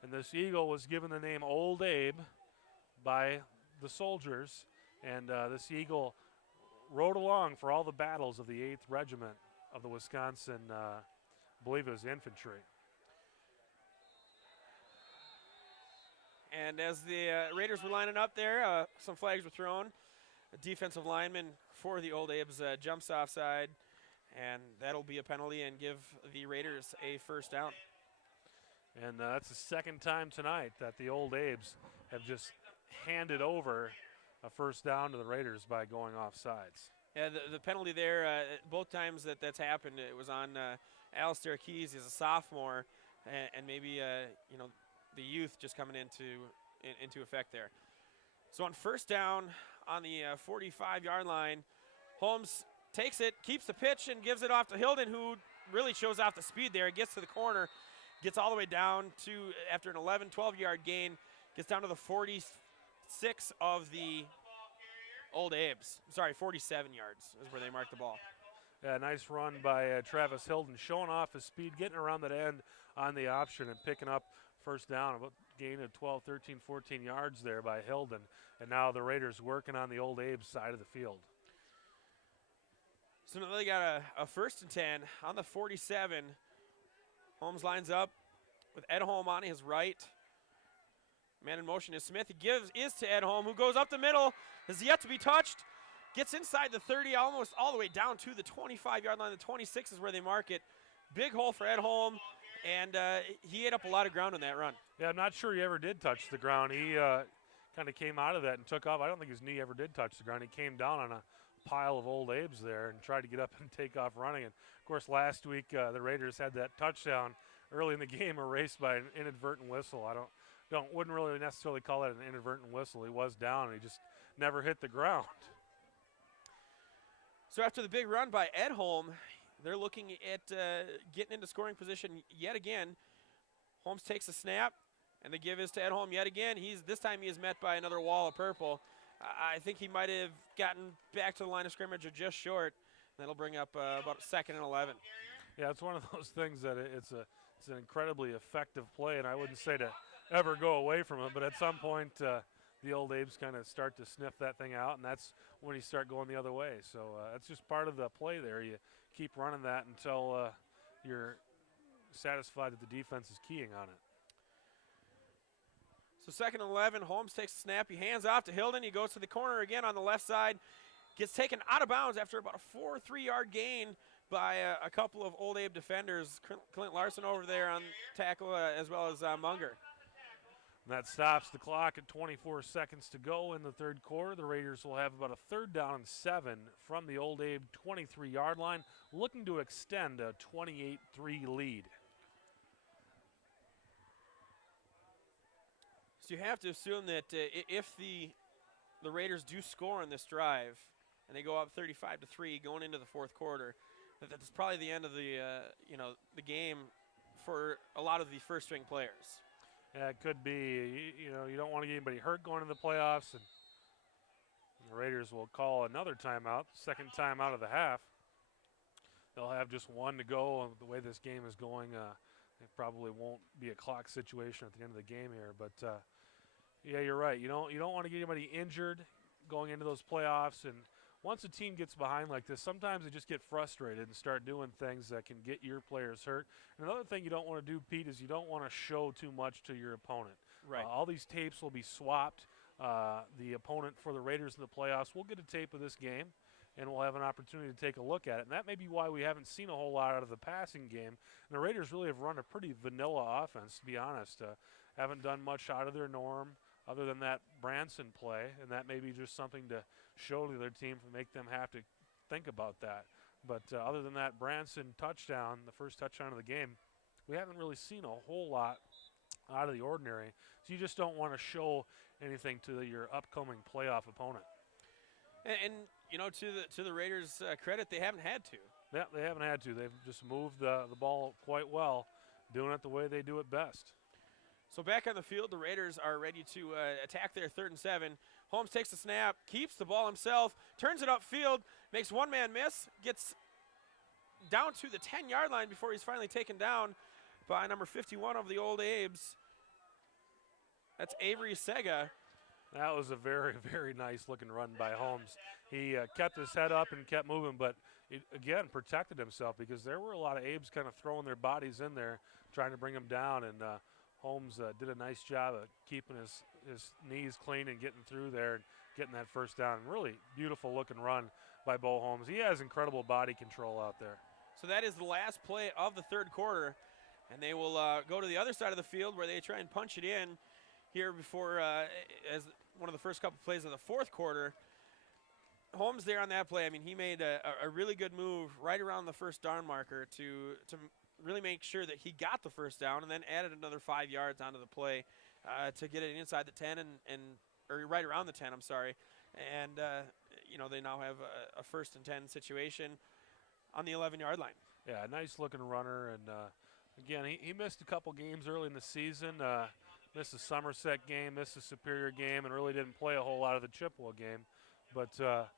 And this eagle was given the name Old Abe by the soldiers. And this eagle rode along for all the battles of the 8th Regiment of the Wisconsin, I believe it was infantry. And as the Raiders were lining up there, some flags were thrown. A defensive lineman for the Old Abes jumps offside, and that'll be a penalty and give the Raiders a first down. And that's the second time tonight that the Old Abes have just handed over a first down to the Raiders by going off sides. Yeah, the penalty there, both times that's happened, it was on Alistair Keys. He's a sophomore, and maybe the youth just coming into effect there. So on first down on the 45-yard line, Holmes takes it, keeps the pitch, and gives it off to Hilden, who really shows off the speed there. Gets to the corner, gets all the way down to, after an 11, 12-yard gain, gets down to the 46 of the Old Abe's. Sorry, 47 yards is where they marked the ball. Yeah, nice run by Travis Hilden, showing off his speed, getting around that end on the option and picking up first down, about gain of 12, 13, 14 yards there by Hilden. And now the Raiders working on the Old Abe's side of the field. So now they got a 1st and 10 on the 47. Holmes lines up with Edholm on his right. Man in motion is Smith. He is to Edholm, who goes up the middle, is yet to be touched. Gets inside the 30, almost all the way down to the 25-yard line. The 26 is where they mark it. Big hole for Edholm, and he ate up a lot of ground on that run. Yeah, I'm not sure he ever did touch the ground. He kind of came out of that and took off. I don't think his knee ever did touch the ground. He came down on a pile of Old Abe's there and tried to get up and take off running. And, of course, last week the Raiders had that touchdown early in the game erased by an inadvertent whistle. Wouldn't really necessarily call it an inadvertent whistle. He was down, and he just never hit the ground. So after the big run by Edholm, they're looking at getting into scoring position yet again. Holmes takes a snap, and the give is to Edholm yet again. This time he is met by another wall of purple. I think he might have gotten back to the line of scrimmage or just short. That'll bring up about 2nd and 11. Yeah, it's one of those things that it's an incredibly effective play, and I wouldn't say to ever go away from it, but at some point the Old Abe's kind of start to sniff that thing out, and that's when you start going the other way. So that's just part of the play there. You keep running that until you're satisfied that the defense is keying on it. So 2nd and 11, Holmes takes a snap. He hands off to Hilden. He goes to the corner again on the left side. Gets taken out of bounds after about a 3-yard gain by a couple of Old Abe defenders. Clint Larson over there on tackle as well as Munger. And that stops the clock at 24 seconds to go in the third quarter. The Raiders will have about a 3rd down and 7 from the Old Abe 23-yard line, looking to extend a 28-3 lead. So you have to assume that if the Raiders do score on this drive and they go up 35-3 going into the fourth quarter, that's probably the end of the game for a lot of the first-string players. Yeah, it could be. You don't want to get anybody hurt going into the playoffs, and the Raiders will call another timeout, 2nd timeout of the half. They'll have just one to go, and the way this game is going, it probably won't be a clock situation at the end of the game here. But yeah, you're right. You don't want to get anybody injured going into those playoffs, and once a team gets behind like this, sometimes they just get frustrated and start doing things that can get your players hurt. And another thing you don't want to do, Pete, is you don't want to show too much to your opponent. Right. All these tapes will be swapped. The opponent for the Raiders in the playoffs will get a tape of this game, and we'll have an opportunity to take a look at it. And that may be why we haven't seen a whole lot out of the passing game. And the Raiders really have run a pretty vanilla offense, to be honest. Haven't done much out of their norm other than that Branson play, and that may be just something to show to their team to make them have to think about that. But other than that Branson touchdown, the first touchdown of the game, we haven't really seen a whole lot out of the ordinary. So you just don't want to show anything to your upcoming playoff opponent. And to the Raiders' credit, they haven't had to. Yeah, they haven't had to. They've just moved the ball quite well, doing it the way they do it best. So back on the field, the Raiders are ready to attack their 3rd and 7. Holmes takes the snap, keeps the ball himself, turns it upfield, makes one man miss, gets down to the 10-yard line before he's finally taken down by number 51 of the Old Abe's. That's Avery Sega. That was a very, very nice looking run by Holmes. He kept his head up and kept moving, but again protected himself because there were a lot of Abes kind of throwing their bodies in there trying to bring him down, and Holmes did a nice job of keeping his knees clean and getting through there and getting that first down. Really beautiful looking run by Bo Holmes. He has incredible body control out there. So that is the last play of the third quarter, and they will go to the other side of the field where they try and punch it in here before as one of the first couple plays of the fourth quarter. Holmes there on that play, I mean, he made a really good move right around the first down marker to really make sure that he got the first down, and then added another 5 yards onto the play to get it inside the 10 or right around the 10, I'm sorry. And, they now have a 1st and 10 situation on the 11-yard line. Yeah, nice looking runner. And, again, he missed a couple games early in the season. Missed the Somerset game, missed the Superior game, and really didn't play a whole lot of the Chippewa game. but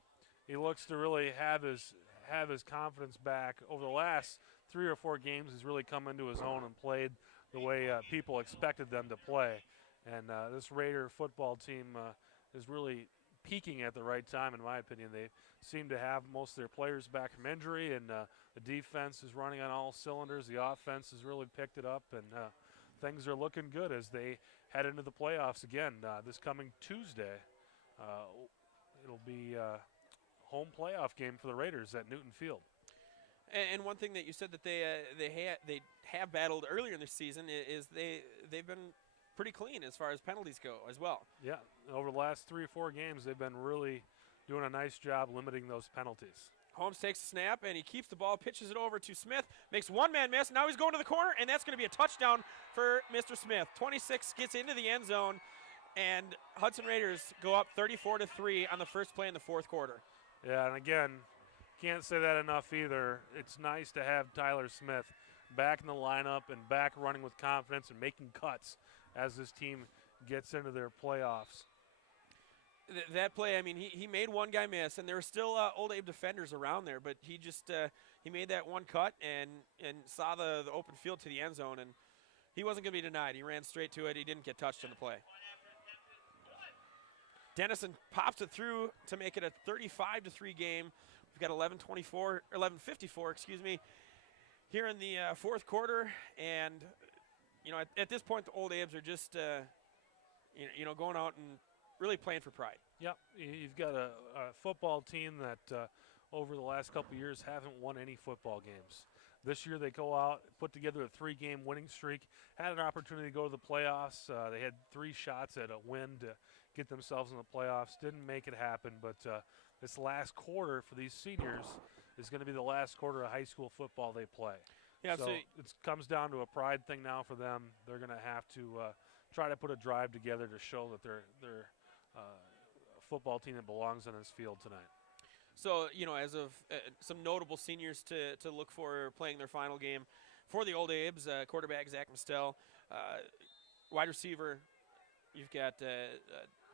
he looks to really have his confidence back. Over the last 3 or 4 games, he's really come into his own and played the way people expected them to play. And this Raider football team is really peaking at the right time, in my opinion. They seem to have most of their players back from injury, and the defense is running on all cylinders. The offense has really picked it up, and things are looking good as they head into the playoffs again this coming Tuesday. It'll be a home playoff game for the Raiders at Newton Field. And one thing that you said that they have battled earlier in the season is they've been pretty clean as far as penalties go as well. Yeah, over the last 3 or 4 games, they've been really doing a nice job limiting those penalties. Holmes takes a snap, and he keeps the ball, pitches it over to Smith, makes one man miss. Now he's going to the corner, and that's going to be a touchdown for Mr. Smith. 26 gets into the end zone, and Hudson Raiders go up 34-3 on the first play in the fourth quarter. Yeah, and again, can't say that enough either. It's nice to have Tyler Smith back in the lineup and back running with confidence and making cuts as this team gets into their playoffs. That play, I mean, he made one guy miss, and there were still Old Abe defenders around there, but he just he made that one cut and saw the open field to the end zone, and he wasn't going to be denied. He ran straight to it. He didn't get touched on the play. Dennison pops it through to make it a 35-3 game. We've got 11:54, excuse me, here in the fourth quarter, and you know, at this point, the Old Abes are just going out and really playing for pride. Yep, you've got a football team that over the last couple of years haven't won any football games. This year they go out, put together a 3-game winning streak, had an opportunity to go to the playoffs. They had 3 shots at a win to get themselves in the playoffs. Didn't make it happen, but this last quarter for these seniors is going to be the last quarter of high school football they play. Yeah, so it comes down to a pride thing now for them. They're going to have to try to put a drive together to show that they're a football team that belongs on this field tonight. So, you know, as of some notable seniors to look for playing their final game for the Old Abes, quarterback Zach Mistel, wide receiver, you've got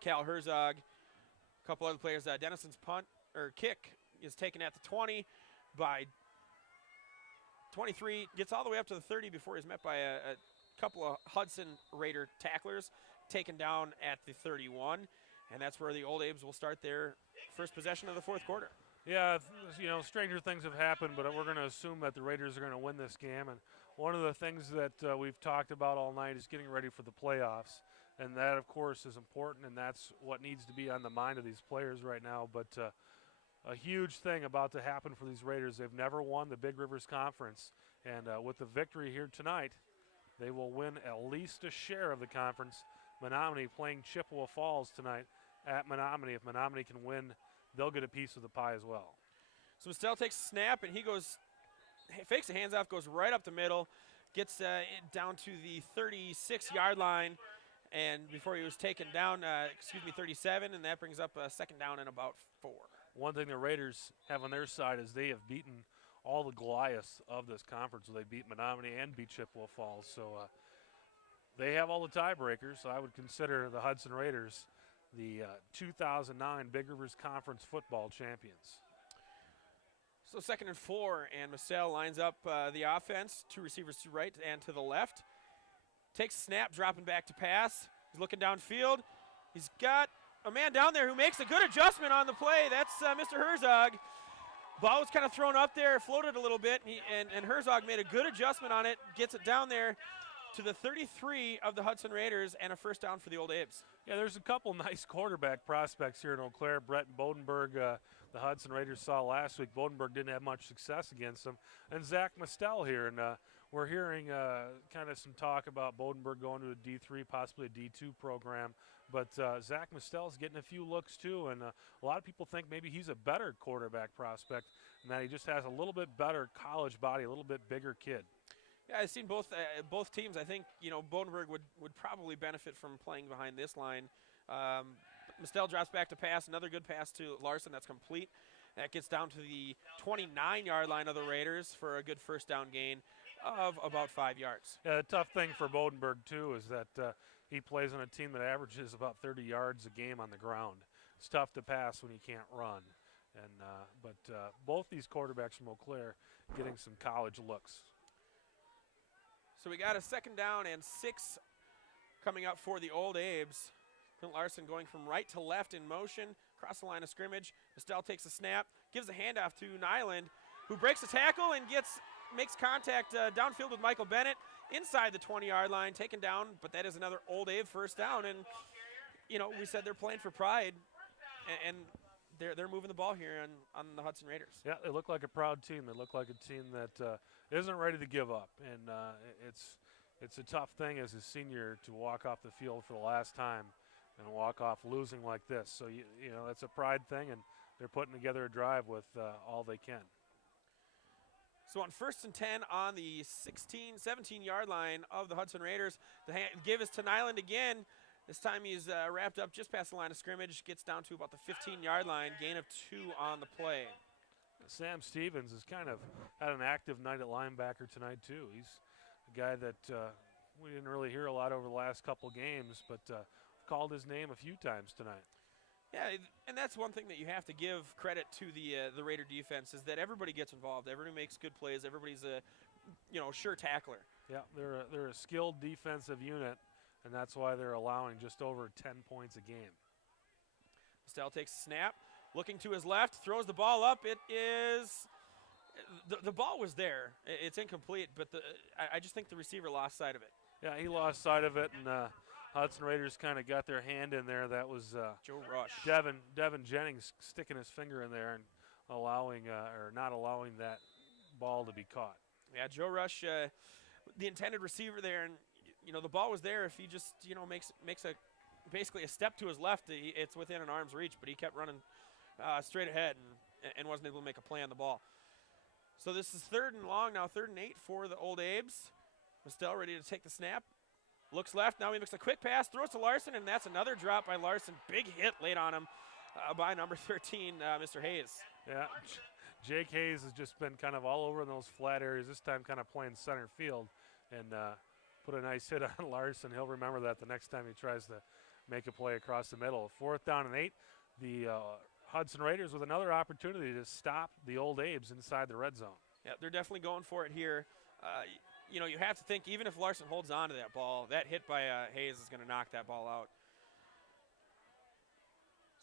Cal Herzog, a couple other players. Dennison's kick is taken at the 20 by 23, gets all the way up to the 30 before he's met by a couple of Hudson Raider tacklers, taken down at the 31, and that's where the Old Abes will start their first possession of the fourth quarter. Yeah, you know, stranger things have happened, but we're going to assume that the Raiders are going to win this game. And one of the things that we've talked about all night is getting ready for the playoffs. And that, of course, is important, and that's what needs to be on the mind of these players right now. But a huge thing about to happen for these Raiders, they've never won the Big Rivers Conference. And with the victory here tonight, they will win at least a share of the conference. Menominee playing Chippewa Falls tonight at Menominee. If Menominee can win, they'll get a piece of the pie as well. So Mistel takes a snap, and he fakes the hands-off, goes right up the middle, gets down to the 36-yard line, and before he was taken down, 37, and that brings up a second down and about 4. One thing the Raiders have on their side is they have beaten all the Goliaths of this conference. They beat Menominee and beat Chippewa Falls. So they have all the tiebreakers. So I would consider the Hudson Raiders the 2009 Big Rivers Conference football champions. So 2nd and 4, and Mistel lines up the offense, 2 receivers to right and to the left. Takes a snap, dropping back to pass. He's looking downfield. He's got a man down there who makes a good adjustment on the play. That's Mr. Herzog. Ball was kind of thrown up there, floated a little bit, and Herzog made a good adjustment on it, gets it down there to the 33 of the Hudson Raiders, and a first down for the Old Abes. Yeah, there's a couple nice quarterback prospects here in Eau Claire. Brett Bodenberg, the Hudson Raiders saw last week. Bodenberg didn't have much success against them. And Zach Mistel here, and we're hearing kind of some talk about Bodenberg going to a D3, possibly a D2 program. But Zach Mistel's getting a few looks too, and a lot of people think maybe he's a better quarterback prospect, and that he just has a little bit better college body, a little bit bigger kid. Yeah, I've seen both teams. I think, you know, Bodenberg would probably benefit from playing behind this line. Mistel drops back to pass, another good pass to Larson that's complete. That gets down to the 29-yard line of the Raiders for a good first down gain of about 5 yards. Yeah, the tough thing for Bodenberg, too, is that he plays on a team that averages about 30 yards a game on the ground. it's tough to pass when you can't run. And but both these quarterbacks from Eau Claire getting some college looks. So we got a 2nd down and 6 coming up for the Old Abe's. Clint Larson going from right to left in motion, across the line of scrimmage. Estelle takes a snap, gives a handoff to Nyland, who breaks a tackle and makes contact downfield with Michael Bennett inside the 20-yard line, taken down, but that is another Old Abe first down. And, you know, we said they're playing for pride, and they're moving the ball here on the Hudson Raiders. Yeah, they look like a proud team. They look like a team that isn't ready to give up. And it's a tough thing as a senior to walk off the field for the last time and walk off losing like this. So, you know, it's a pride thing, and they're putting together a drive with all they can. So on 1st and 10 on the 17-yard line of the Hudson Raiders, the give is to Nyland again. This time he's wrapped up just past the line of scrimmage, gets down to about the 15-yard line, gain of 2 on the play. Sam Stevens has kind of had an active night at linebacker tonight, too. He's a guy that we didn't really hear a lot over the last couple games, but called his name a few times tonight. Yeah, and that's one thing that you have to give credit to the Raider defense is that everybody gets involved. Everybody makes good plays. Everybody's a sure tackler. Yeah, they're a skilled defensive unit, and that's why they're allowing just over 10 points a game. Estelle takes a snap, looking to his left, throws the ball up. It is the ball was there. It's incomplete, but I just think the receiver lost sight of it. Yeah, he lost sight of it, and Hudson Raiders kind of got their hand in there. That was Joe Rush. Devin Jennings sticking his finger in there and allowing or not allowing that ball to be caught. Yeah, Joe Rush, the intended receiver there, and the ball was there. If he just makes basically a step to his left, it's within an arm's reach. But he kept running straight ahead and wasn't able to make a play on the ball. So this is 3rd and long now, 3rd and 8 for the Old Abe's. Estelle ready to take the snap. Looks left. Now he makes a quick pass, throws to Larson, and that's another drop by Larson. Big hit laid on him by number 13, Mr. Hayes. Yeah, Jake Hayes has just been kind of all over in those flat areas, this time kind of playing center field, and put a nice hit on Larson. He'll remember that the next time he tries to make a play across the middle. 4th down and 8. The Hudson Raiders with another opportunity to stop the Old Abe's inside the red zone. Yeah, they're definitely going for it here. You have to think, even if Larson holds on to that ball, that hit by Hayes is going to knock that ball out.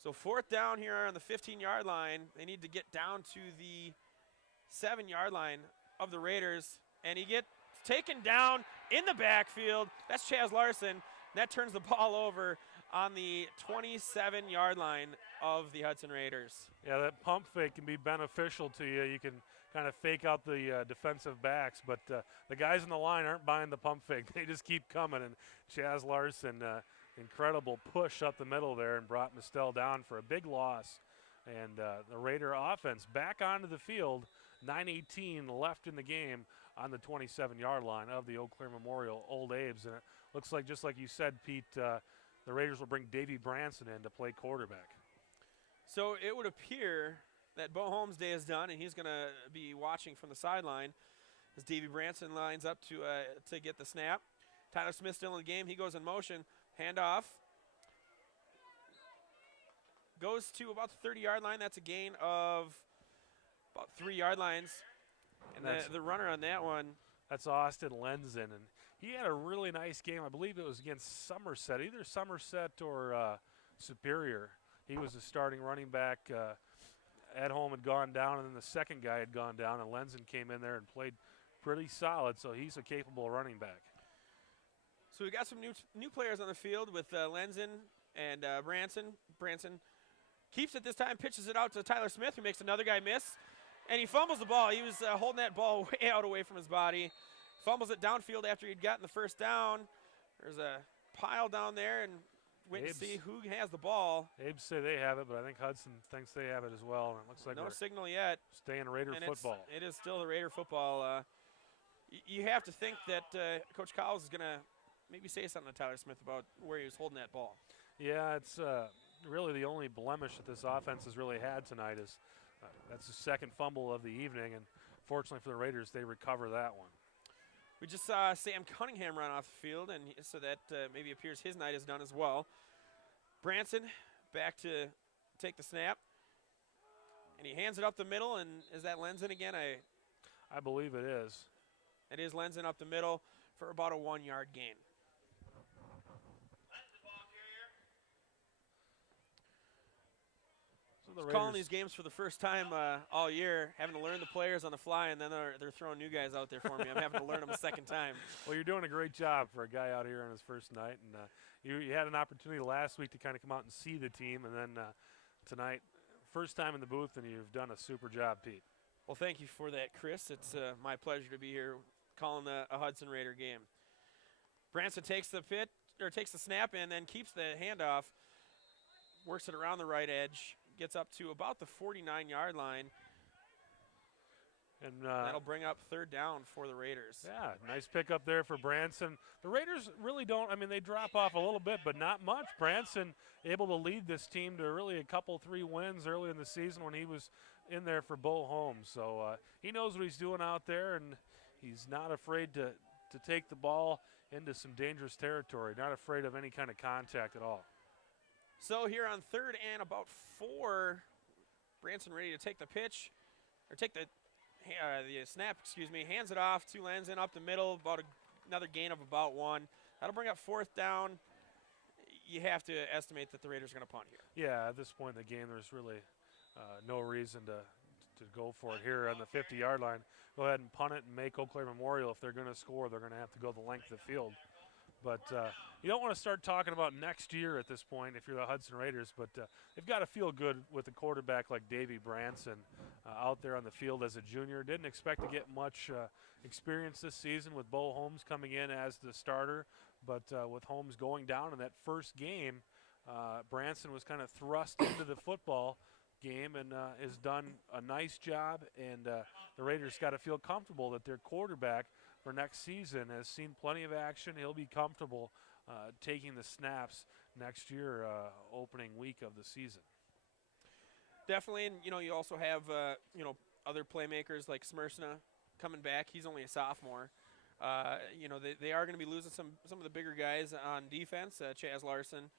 So 4th down here on the 15-yard line. They need to get down to the 7-yard line of the Raiders, and he gets taken down in the backfield. That's Chaz Larson. That turns the ball over on the 27-yard line of the Hudson Raiders. Yeah, that pump fake can be beneficial to you. You can kind of fake out the defensive backs, but the guys in the line aren't buying the pump fake. They just keep coming, and Chaz Larson, incredible push up the middle there and brought Estelle down for a big loss. And the Raider offense back onto the field, 9:18 left in the game on the 27-yard line of the Eau Claire Memorial Old Abe's. And it looks like, just like you said, Pete, the Raiders will bring Davey Branson in to play quarterback. So it would appear that Bo Holmes' day is done, and he's going to be watching from the sideline as Davey Branson lines up to get the snap. Tyler Smith still in the game. He goes in motion. Handoff. Goes to about the 30-yard line. That's a gain of about 3 yard lines. And the runner on that one. That's Austin Lenzen. And he had a really nice game. I believe it was against Somerset, either Somerset or Superior. He was the starting running back. Edholm had gone down, and then the second guy had gone down, and Lenzen came in there and played pretty solid, so he's a capable running back. So we got some new players on the field with Lenzen and Branson. Branson keeps it this time, pitches it out to Tyler Smith, who makes another guy miss, and he fumbles the ball. He was holding that ball way out away from his body. Fumbles it downfield after he'd gotten the first down. There's a pile down there, and wait to see who has the ball. Abe's say they have it, but I think Hudson thinks they have it as well. And it looks like no signal yet. Staying Raider football. It is still the Raider football. You have to think that Coach Cowles is going to maybe say something to Tyler Smith about where he was holding that ball. Yeah, it's really the only blemish that this offense has really had tonight is that's the second fumble of the evening, and fortunately for the Raiders, they recover that one. We just saw Sam Cunningham run off the field, and so that maybe appears his night is done as well. Branson back to take the snap. And he hands it up the middle, and is that Lenzen again? I believe it is. It is Lenzen up the middle for about a 1-yard gain. So calling these games for the first time all year, having to learn the players on the fly, and then they're throwing new guys out there for me. I'm having to learn them a second time. Well, you're doing a great job for a guy out here on his first night, and you had an opportunity last week to kind of come out and see the team, and then tonight, first time in the booth, and you've done a super job, Pete. Well, thank you for that, Chris. It's my pleasure to be here calling a Hudson Raider game. Branson takes the snap and then keeps the handoff, works it around the right edge, gets up to about the 49-yard line. And that'll bring up third down for the Raiders. Yeah, nice pickup there for Branson. The Raiders really don't, they drop off a little bit, but not much. Branson able to lead this team to really a couple, 3 wins early in the season when he was in there for Bo Holmes. So he knows what he's doing out there, and he's not afraid to take the ball into some dangerous territory, not afraid of any kind of contact at all. So here on 3rd and about 4, Branson ready to take the pitch, or take the snap, hands it off to Lenzen up the middle, another gain of about 1. That'll bring up 4th down. You have to estimate that the Raiders are going to punt here. Yeah, at this point in the game, there's really no reason to go for it here on the 50-yard line. Go ahead and punt it and make Eau Claire Memorial. If they're going to score, they're going to have to go the length of the field. But you don't want to start talking about next year at this point if you're the Hudson Raiders, but they've got to feel good with a quarterback like Davey Branson out there on the field as a junior. Didn't expect to get much experience this season with Bo Holmes coming in as the starter, but with Holmes going down in that first game, Branson was kind of thrust into the football game and has done a nice job, and the Raiders got to feel comfortable that their quarterback for next season has seen plenty of action. He'll be comfortable taking the snaps next year, opening week of the season. Definitely, and you also have other playmakers like Smersna coming back. He's only a sophomore. They are going to be losing some of the bigger guys on defense, Chaz Larson,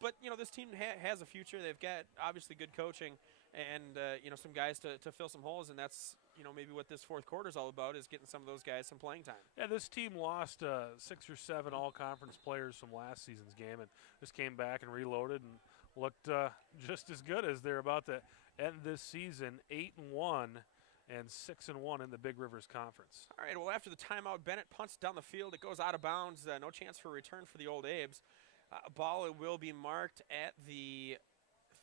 but this team has a future. They've got obviously good coaching and some guys to fill some holes, and that's maybe what this fourth quarter is all about, is getting some of those guys some playing time. Yeah, this team lost 6 or 7 all-conference players from last season's game, and just came back and reloaded and looked just as good as they're about to end this season, 8-1 and 6-1 in the Big Rivers Conference. All right, well, after the timeout, Bennett punts down the field. It goes out of bounds. No chance for a return for the Old Abes. Ball will be marked at the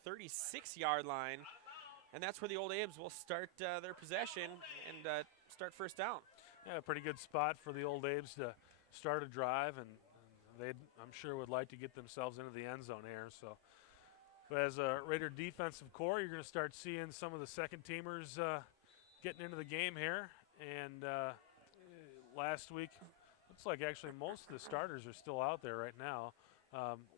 36-yard line, and that's where the Old Abes will start their possession and start first down. Yeah, a pretty good spot for the Old Abes to start a drive, and they, I'm sure, would like to get themselves into the end zone here. So, but as a Raider defensive core, you're going to start seeing some of the second-teamers getting into the game here. And last week, looks like actually most of the starters are still out there right now.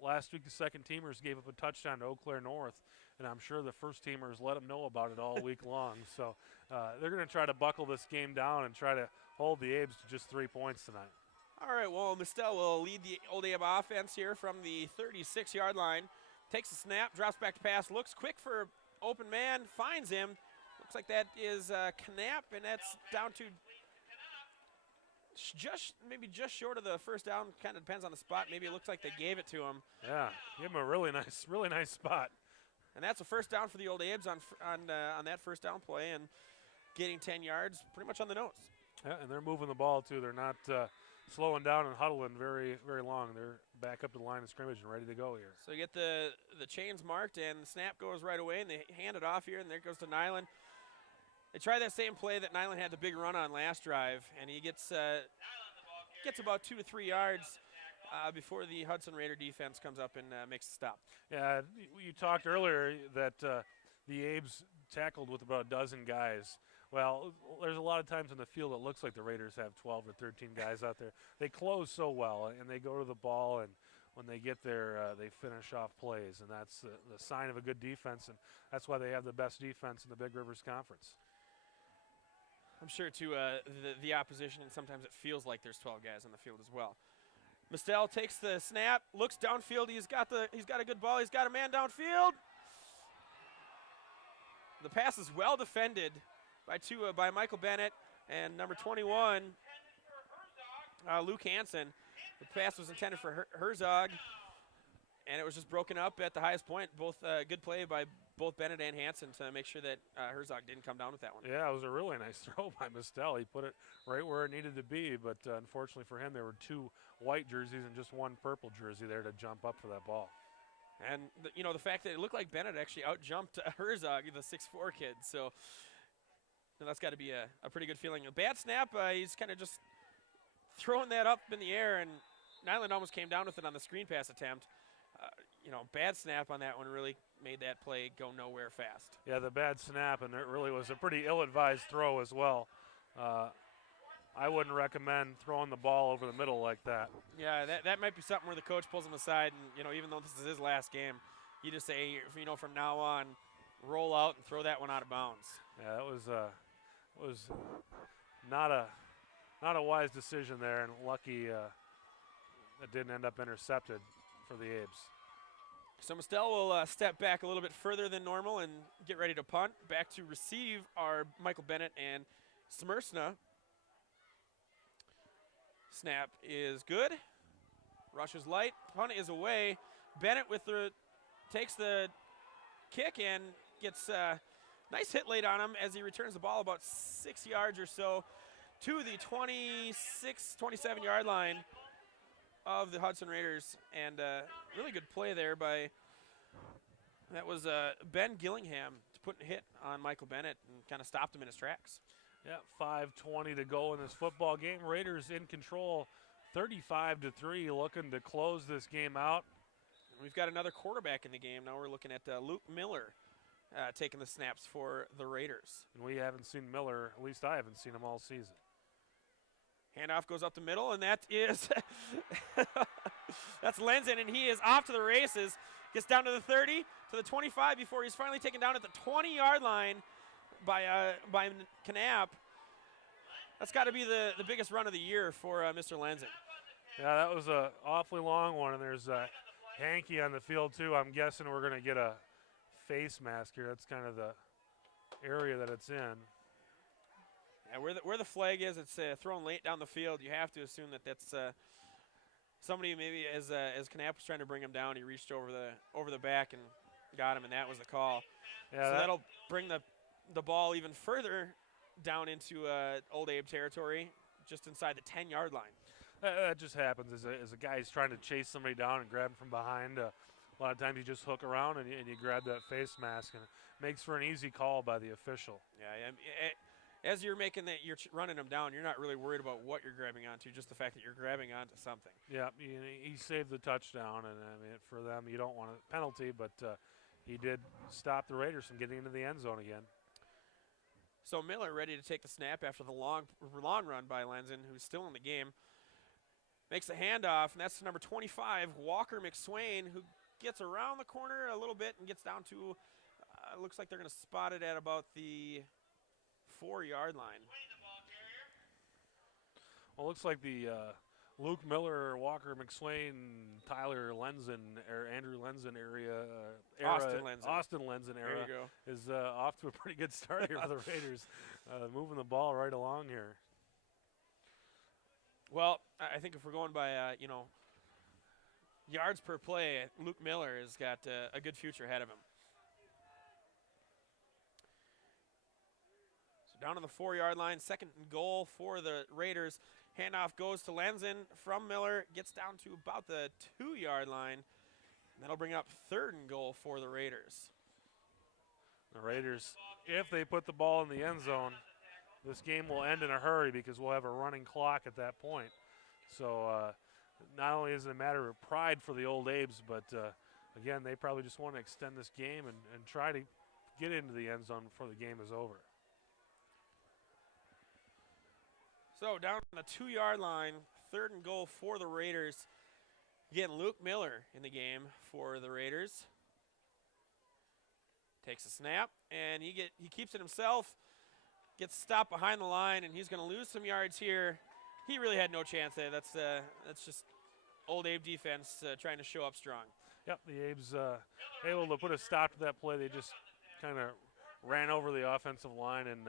Last week, the second-teamers gave up a touchdown to Eau Claire North, and I'm sure the first-teamers let them know about it all week long. So they're going to try to buckle this game down and try to hold the Abes to just 3 points tonight. All right, well, Mistel will lead the Old Abe offense here from the 36-yard line. Takes a snap, drops back to pass, looks quick for open man, finds him. Looks like that is Knapp, and that's down to maybe just short of the first down. Kind of depends on the spot. Maybe it looks like they gave it to him. Yeah, give him a really nice spot. And that's a first down for the Old Abes on that first down play, and getting 10 yards pretty much on the nose. Yeah, and they're moving the ball too. They're not slowing down and huddling very, very long. They're back up to the line of scrimmage and ready to go here. So you get the chains marked, and the snap goes right away, and they hand it off here, and there it goes to Nyland. They try that same play that Nyland had the big run on last drive, and he gets about 2 to 3 yards before the Hudson Raider defense comes up and makes a stop. Yeah, you talked earlier that the Abes tackled with about a dozen guys. Well, there's a lot of times in the field it looks like the Raiders have 12 or 13 guys out there. They close so well, and they go to the ball, and when they get there, they finish off plays, and that's the sign of a good defense, and that's why they have the best defense in the Big Rivers Conference. I'm sure, too, the opposition, and sometimes it feels like there's 12 guys on the field as well. Mistel takes the snap, looks downfield. He's got a good ball. He's got a man downfield. The pass is well defended by Michael Bennett and number 21, Luke Hansen. The pass was intended for Herzog, and it was just broken up at the highest point. Both good play by both Bennett and Hansen to make sure that Herzog didn't come down with that one. Yeah, it was a really nice throw by Mistel. He put it right where it needed to be, but unfortunately for him, there were 2 white jerseys and just 1 purple jersey there to jump up for that ball. And, the fact that it looked like Bennett actually out-jumped Herzog, the 6'4" kid. So that's got to be a pretty good feeling. A bad snap, he's kind of just throwing that up in the air, and Nyland almost came down with it on the screen pass attempt. Bad snap on that one really made that play go nowhere fast. Yeah, the bad snap, and it really was a pretty ill-advised throw as well. I wouldn't recommend throwing the ball over the middle like that. Yeah, that might be something where the coach pulls him aside, and even though this is his last game, you just say, from now on, roll out and throw that one out of bounds. Yeah, that was not a wise decision there, and lucky it didn't end up intercepted for the Abes. So Mistel will step back a little bit further than normal and get ready to punt. Back to receive are Michael Bennett and Smersna. Snap is good. Rush is light. Punt is away. Bennett takes the kick and gets a nice hit laid on him as he returns the ball about 6 yards or so to the 26, 27-yard line of the Hudson Raiders. And really good play there that was Ben Gillingham to put a hit on Michael Bennett and kind of stopped him in his tracks. Yeah, 5:20 to go in this football game. Raiders in control, 35-3, looking to close this game out. We've got another quarterback in the game. Now we're looking at Luke Miller taking the snaps for the Raiders. And we haven't seen Miller, at least I haven't seen him all season. Handoff goes up the middle, and that is that's Lenzen, and he is off to the races. Gets down to the 30, to the 25 before he's finally taken down at the 20-yard line by Knapp. That's got to be the biggest run of the year for Mr. Lenzen. Yeah, that was an awfully long one, and there's Hankey on the field too. I'm guessing we're going to get a face mask here. That's kind of the area that it's in. Yeah, where the flag is, it's thrown late down the field. You have to assume that's somebody maybe as Knapp was trying to bring him down, he reached over the back and got him, and that was the call. Yeah, so that'll bring the ball even further down into Old Abe territory, just inside the 10-yard line. That just happens as a guy's trying to chase somebody down and grab him from behind. A lot of times you just hook around and you grab that face mask, and it makes for an easy call by the official. Yeah, as you're running them down, you're not really worried about what you're grabbing onto, just the fact that you're grabbing onto something. Yeah, he saved the touchdown, and I mean, for them, you don't want a penalty, but he did stop the Raiders from getting into the end zone again. So Miller ready to take the snap after the long run by Lenzen, who's still in the game. Makes the handoff, and that's number 25, Walker McSwain, who gets around the corner a little bit and gets down to, looks like they're going to spot it at about the 4-yard line. Well, it looks like the Luke Miller, Walker McSwain, Tyler Lenzen, or Andrew Lenzen era, Austin Lenzen era there you go. is off to a pretty good start here for the Raiders, moving the ball right along here. Well, I think if we're going by yards per play, Luke Miller has got a good future ahead of him. So down on the 4-yard line, 2nd and goal for the Raiders. Handoff goes to Lenzen from Miller, gets down to about the 2-yard line. And that'll bring up 3rd and goal for the Raiders. The Raiders, if they put the ball in the end zone, this game will end in a hurry because we'll have a running clock at that point. So not only is it a matter of pride for the Old Abes, but again, they probably just want to extend this game and try to get into the end zone before the game is over. So down on the 2-yard line, 3rd and goal for the Raiders. Again, Luke Miller in the game for the Raiders. Takes a snap, and he keeps it himself. Gets stopped behind the line, and he's going to lose some yards here. He really had no chance there. That's just Old Abe defense trying to show up strong. Yep, the Abe's able to put a stop to that play. They just kind of ran over the offensive line and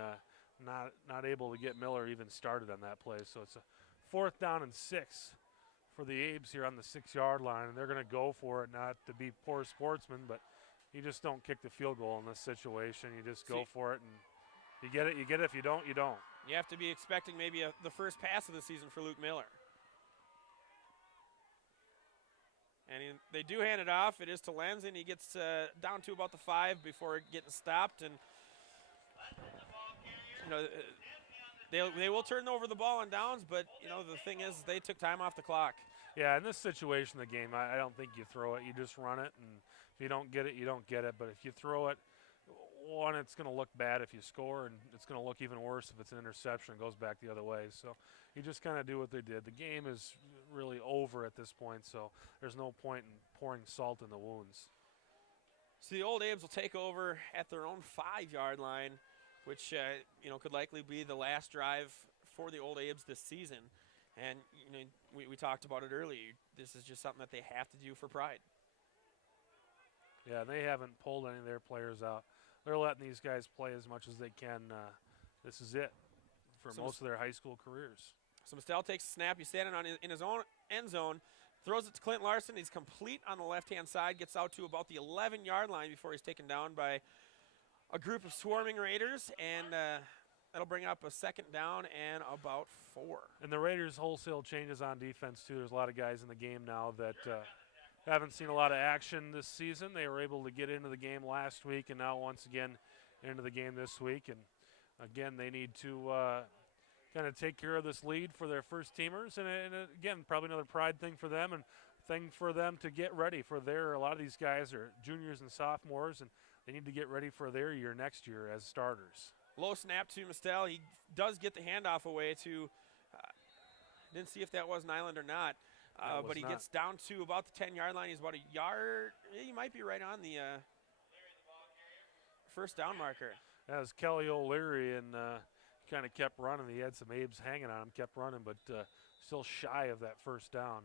not able to get Miller even started on that play. So it's a 4th down and 6 for the Abes here on the 6-yard line, and they're going to go for it, not to be poor sportsmen, but you just don't kick the field goal in this situation. You just go for it, and you get it, you get it. If you don't, you don't. You have to be expecting maybe the first pass of the season for Luke Miller. And they do hand it off. It is to Lenz, and he gets down to about the 5 before getting stopped. And they will turn over the ball on downs, but the thing is they took time off the clock. Yeah, in this situation of the game, I don't think you throw it. You just run it, and if you don't get it, you don't get it. But if you throw it, one, it's going to look bad if you score, and it's going to look even worse if it's an interception and goes back the other way. So you just kind of do what they did. The game is really over at this point, so there's no point in pouring salt in the wounds. So the Old Abes will take over at their own 5-yard line, which could likely be the last drive for the Old Abes this season. And we talked about it earlier. This is just something that they have to do for pride. Yeah, they haven't pulled any of their players out. They're letting these guys play as much as they can. This is it for most of their high school careers. So Mistel takes a snap. He's standing in his own end zone, throws it to Clint Larson. He's complete on the left-hand side, gets out to about the 11-yard line before he's taken down by a group of swarming Raiders, and that'll bring up a 2nd down and about 4. And the Raiders' wholesale changes on defense, too. There's a lot of guys in the game now that haven't seen a lot of action this season. They were able to get into the game last week and now once again into the game this week. And, again, they need to kind of take care of this lead for their first teamers. And again, probably another pride thing for them and thing for them to get ready for a lot of these guys are juniors and sophomores, and they need to get ready for their year next year as starters. Low snap to Mistel. He does get the handoff away to didn't see if that was Nyland or not. But he gets down to about the 10-yard line. He's about a yard. He might be right on the first down marker. That was Kelly O'Leary, and kind of kept running. He had some Abes hanging on him, kept running, but still shy of that first down.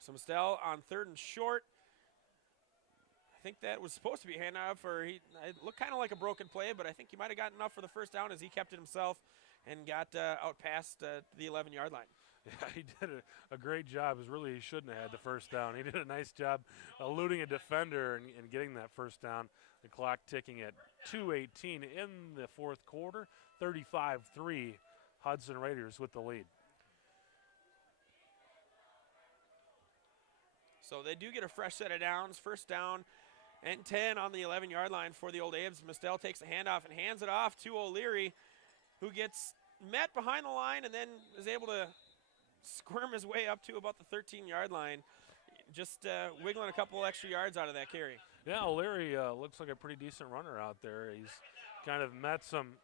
So Mistel on 3rd and short. I think that was supposed to be a handoff, or it looked kind of like a broken play, but I think he might have gotten enough for the first down as he kept it himself and got out past the 11-yard line. Yeah, he did a great job. He shouldn't have had the first down. He did a nice job eluding a defender and getting that first down. The clock ticking at 2:18 in the 4th quarter. 35-3, Hudson Raiders with the lead. So they do get a fresh set of downs. First down and 10 on the 11-yard line for the Old Abes. Mistel takes the handoff and hands it off to O'Leary, who gets met behind the line and then is able to squirm his way up to about the 13-yard line, just wiggling a couple extra yards out of that carry. Yeah, O'Leary looks like a pretty decent runner out there. He's kind of met some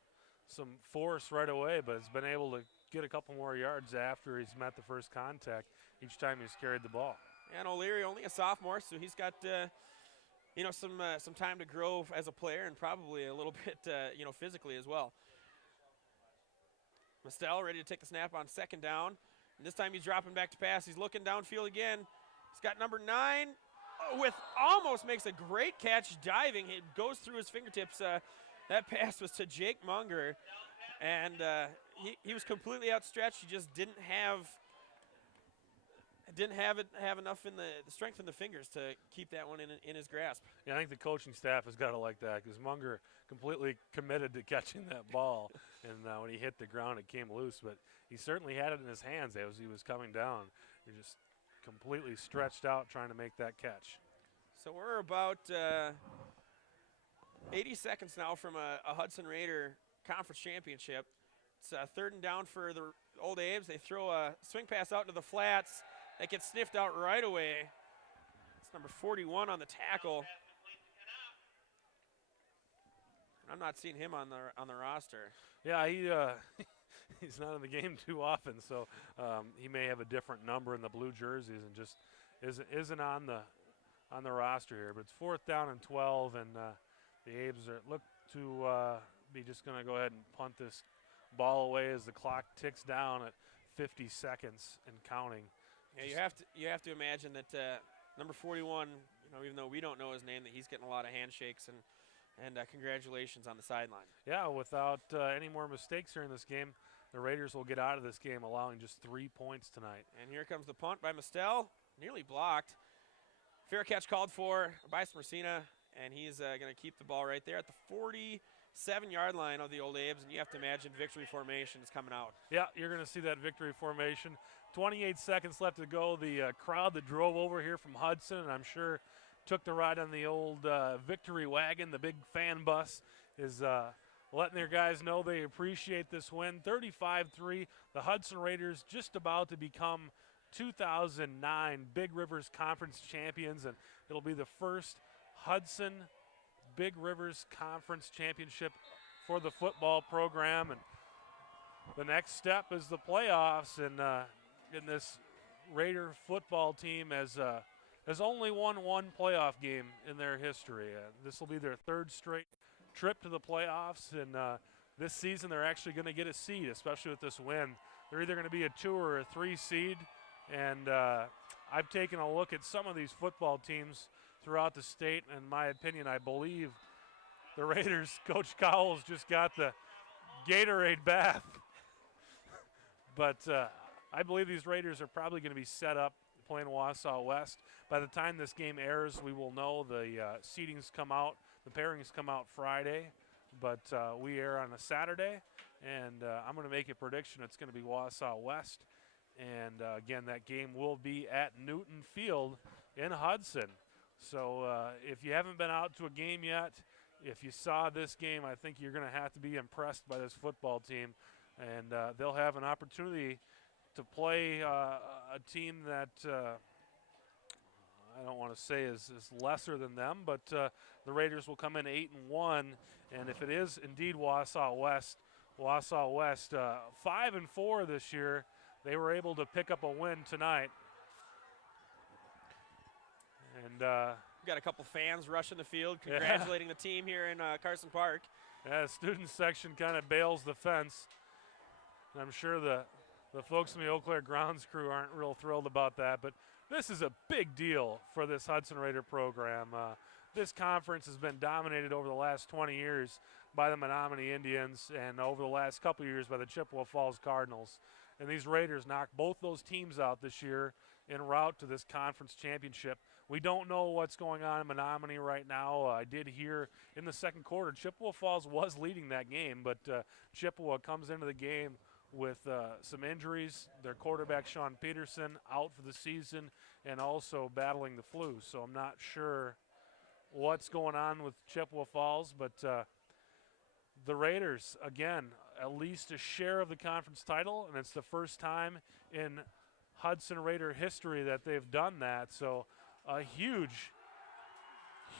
force right away, but has been able to get a couple more yards after he's met the first contact each time he's carried the ball. And O'Leary only a sophomore, so he's got some time to grow as a player and probably a little bit physically as well. Mistel ready to take the snap on 2nd down. And this time he's dropping back to pass. He's looking downfield again. He's got number 9 with almost makes a great catch diving. It goes through his fingertips. That pass was to Jake Munger, and he was completely outstretched. He just didn't have enough in the strength in the fingers to keep that one in his grasp. Yeah, I think the coaching staff has got to like that because Munger completely committed to catching that ball, and when he hit the ground, it came loose. But he certainly had it in his hands as he was coming down. He just completely stretched out trying to make that catch. So we're about 80 seconds now from a Hudson Raider conference championship. It's 3rd and down for the Old Abes. They throw a swing pass out into the flats. That gets sniffed out right away. It's number 41 on the tackle. I'm not seeing him on the roster. Yeah, he's not in the game too often, so he may have a different number in the blue jerseys and just isn't on the roster here. But it's 4th down and 12, and the Abes to be just going to go ahead and punt this ball away as the clock ticks down at 50 seconds and counting. Yeah, you have to imagine that number 41, even though we don't know his name, that he's getting a lot of handshakes and congratulations on the sideline. Yeah, without any more mistakes here in this game, the Raiders will get out of this game allowing just 3 points tonight. And here comes the punt by Mistel, nearly blocked. Fair catch called for by Smersina, and he's going to keep the ball right there at the 47-yard line of the Old Abes, and you have to imagine victory formation is coming out. Yeah, you're going to see that victory formation. 28 seconds left to go. The crowd that drove over here from Hudson, and I'm sure took the ride on the old victory wagon, the big fan bus, is letting their guys know they appreciate this win. 35-3, the Hudson Raiders just about to become 2009 Big Rivers Conference champions, and it'll be the first Hudson Big Rivers Conference championship for the football program. And the next step is the playoffs, and in this Raider football team has only won one playoff game in their history. This will be their third straight trip to the playoffs, and this season they're actually going to get a seed, especially with this win. They're either going to be a 2 or a 3 seed, and I've taken a look at some of these football teams throughout the state, and in my opinion, I believe the Raiders, Coach Cowles just got the Gatorade bath. But I believe these Raiders are probably going to be set up playing Wausau West. By the time this game airs, we will know the seedings come out, the pairings come out Friday, but we air on a Saturday, and I'm going to make a prediction it's going to be Wausau West. And again, that game will be at Newton Field in Hudson. So if you haven't been out to a game yet, if you saw this game, I think you're going to have to be impressed by this football team. And they'll have an opportunity to play a team that I don't want to say is lesser than them, but the Raiders will come in 8-1. And if it is indeed Wausau West, 5-4 this year, they were able to pick up a win tonight. And we've got a couple fans rushing the field, congratulating the team here in Carson Park. Yeah, the student section kind of bails the fence. And I'm sure the folks in the Eau Claire grounds crew aren't real thrilled about that, but this is a big deal for this Hudson Raider program. This conference has been dominated over the last 20 years by the Menominee Indians and over the last couple of years by the Chippewa Falls Cardinals. And these Raiders knocked both those teams out this year en route to this conference championship. We don't know what's going on in Menominee right now. I did hear in the second quarter Chippewa Falls was leading that game, but Chippewa comes into the game with some injuries. Their quarterback, Sean Peterson, out for the season and also battling the flu. So I'm not sure what's going on with Chippewa Falls, but the Raiders, again, at least a share of the conference title, and it's the first time in Hudson Raider history that they've done that. So a huge,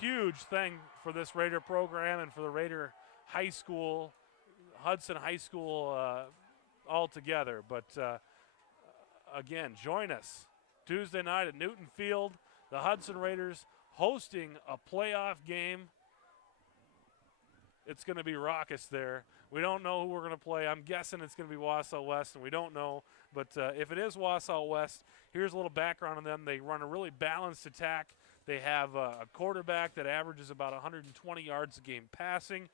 huge thing for this Raider program and for the Raider High School, Hudson High School altogether. But again, join us Tuesday night at Newton Field. The Hudson Raiders hosting a playoff game. It's going to be raucous there. We don't know who we're going to play. I'm guessing it's going to be Wausau West, and we don't know. But if it is Wausau West, here's a little background on them. They run a really balanced attack. They have a quarterback that averages about 120 yards a game passing.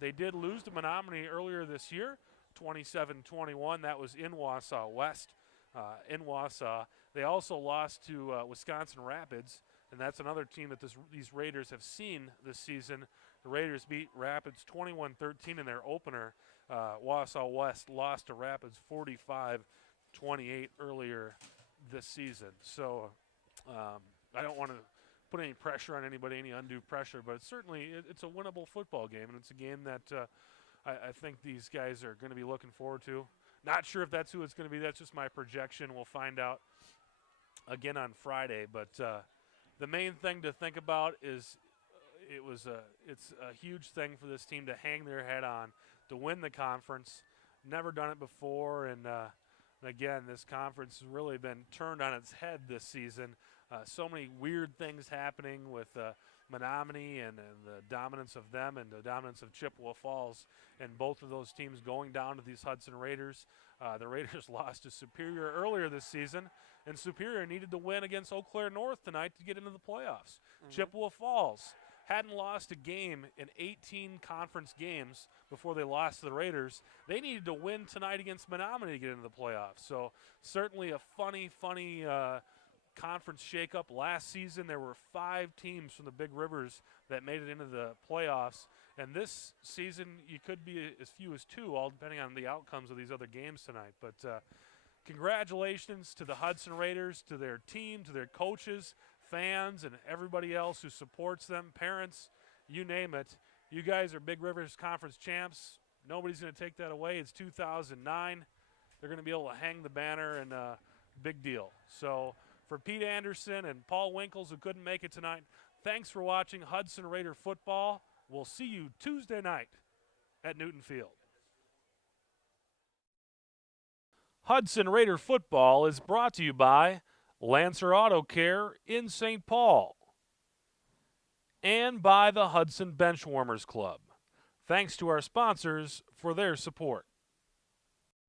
They did lose to Menominee earlier this year, 27-21. That was in Wausau West, in Wausau. They also lost to Wisconsin Rapids, and that's another team that these Raiders have seen this season. The Raiders beat Rapids 21-13 in their opener. Wausau West lost to Rapids 45-28 earlier this season. So I don't want to put any pressure on anybody, any undue pressure, but it's a winnable football game, and it's a game that I think these guys are going to be looking forward to. Not sure if that's who it's going to be. That's just my projection. We'll find out again on Friday. But the main thing to think about is it's a huge thing for this team to hang their head on, to win the conference. Never done it before, and again, this conference has really been turned on its head this season. So many weird things happening with Menominee and the dominance of them and the dominance of Chippewa Falls, and both of those teams going down to these Hudson Raiders. The Raiders lost to Superior earlier this season, and Superior needed to win against Eau Claire North tonight to get into the playoffs. Chippewa Falls hadn't lost a game in 18 conference games before they lost to the Raiders. They needed to win tonight against Menominee to get into the playoffs. So certainly a funny conference shakeup. Last season there were 5 teams from the Big Rivers that made it into the playoffs. And this season you could be as few as 2, all depending on the outcomes of these other games tonight. But congratulations to the Hudson Raiders, to their team, to their coaches, fans, and everybody else who supports them, parents, you name it. You guys are Big Rivers Conference champs. Nobody's going to take that away. It's 2009. They're going to be able to hang the banner, and big deal. So for Pete Anderson and Paul Winkles, who couldn't make it tonight, thanks for watching Hudson Raider football. We'll see you Tuesday night at Newton Field. Hudson Raider football is brought to you by Lancer Auto Care in St. Paul and by the Hudson Benchwarmers Club. Thanks to our sponsors for their support.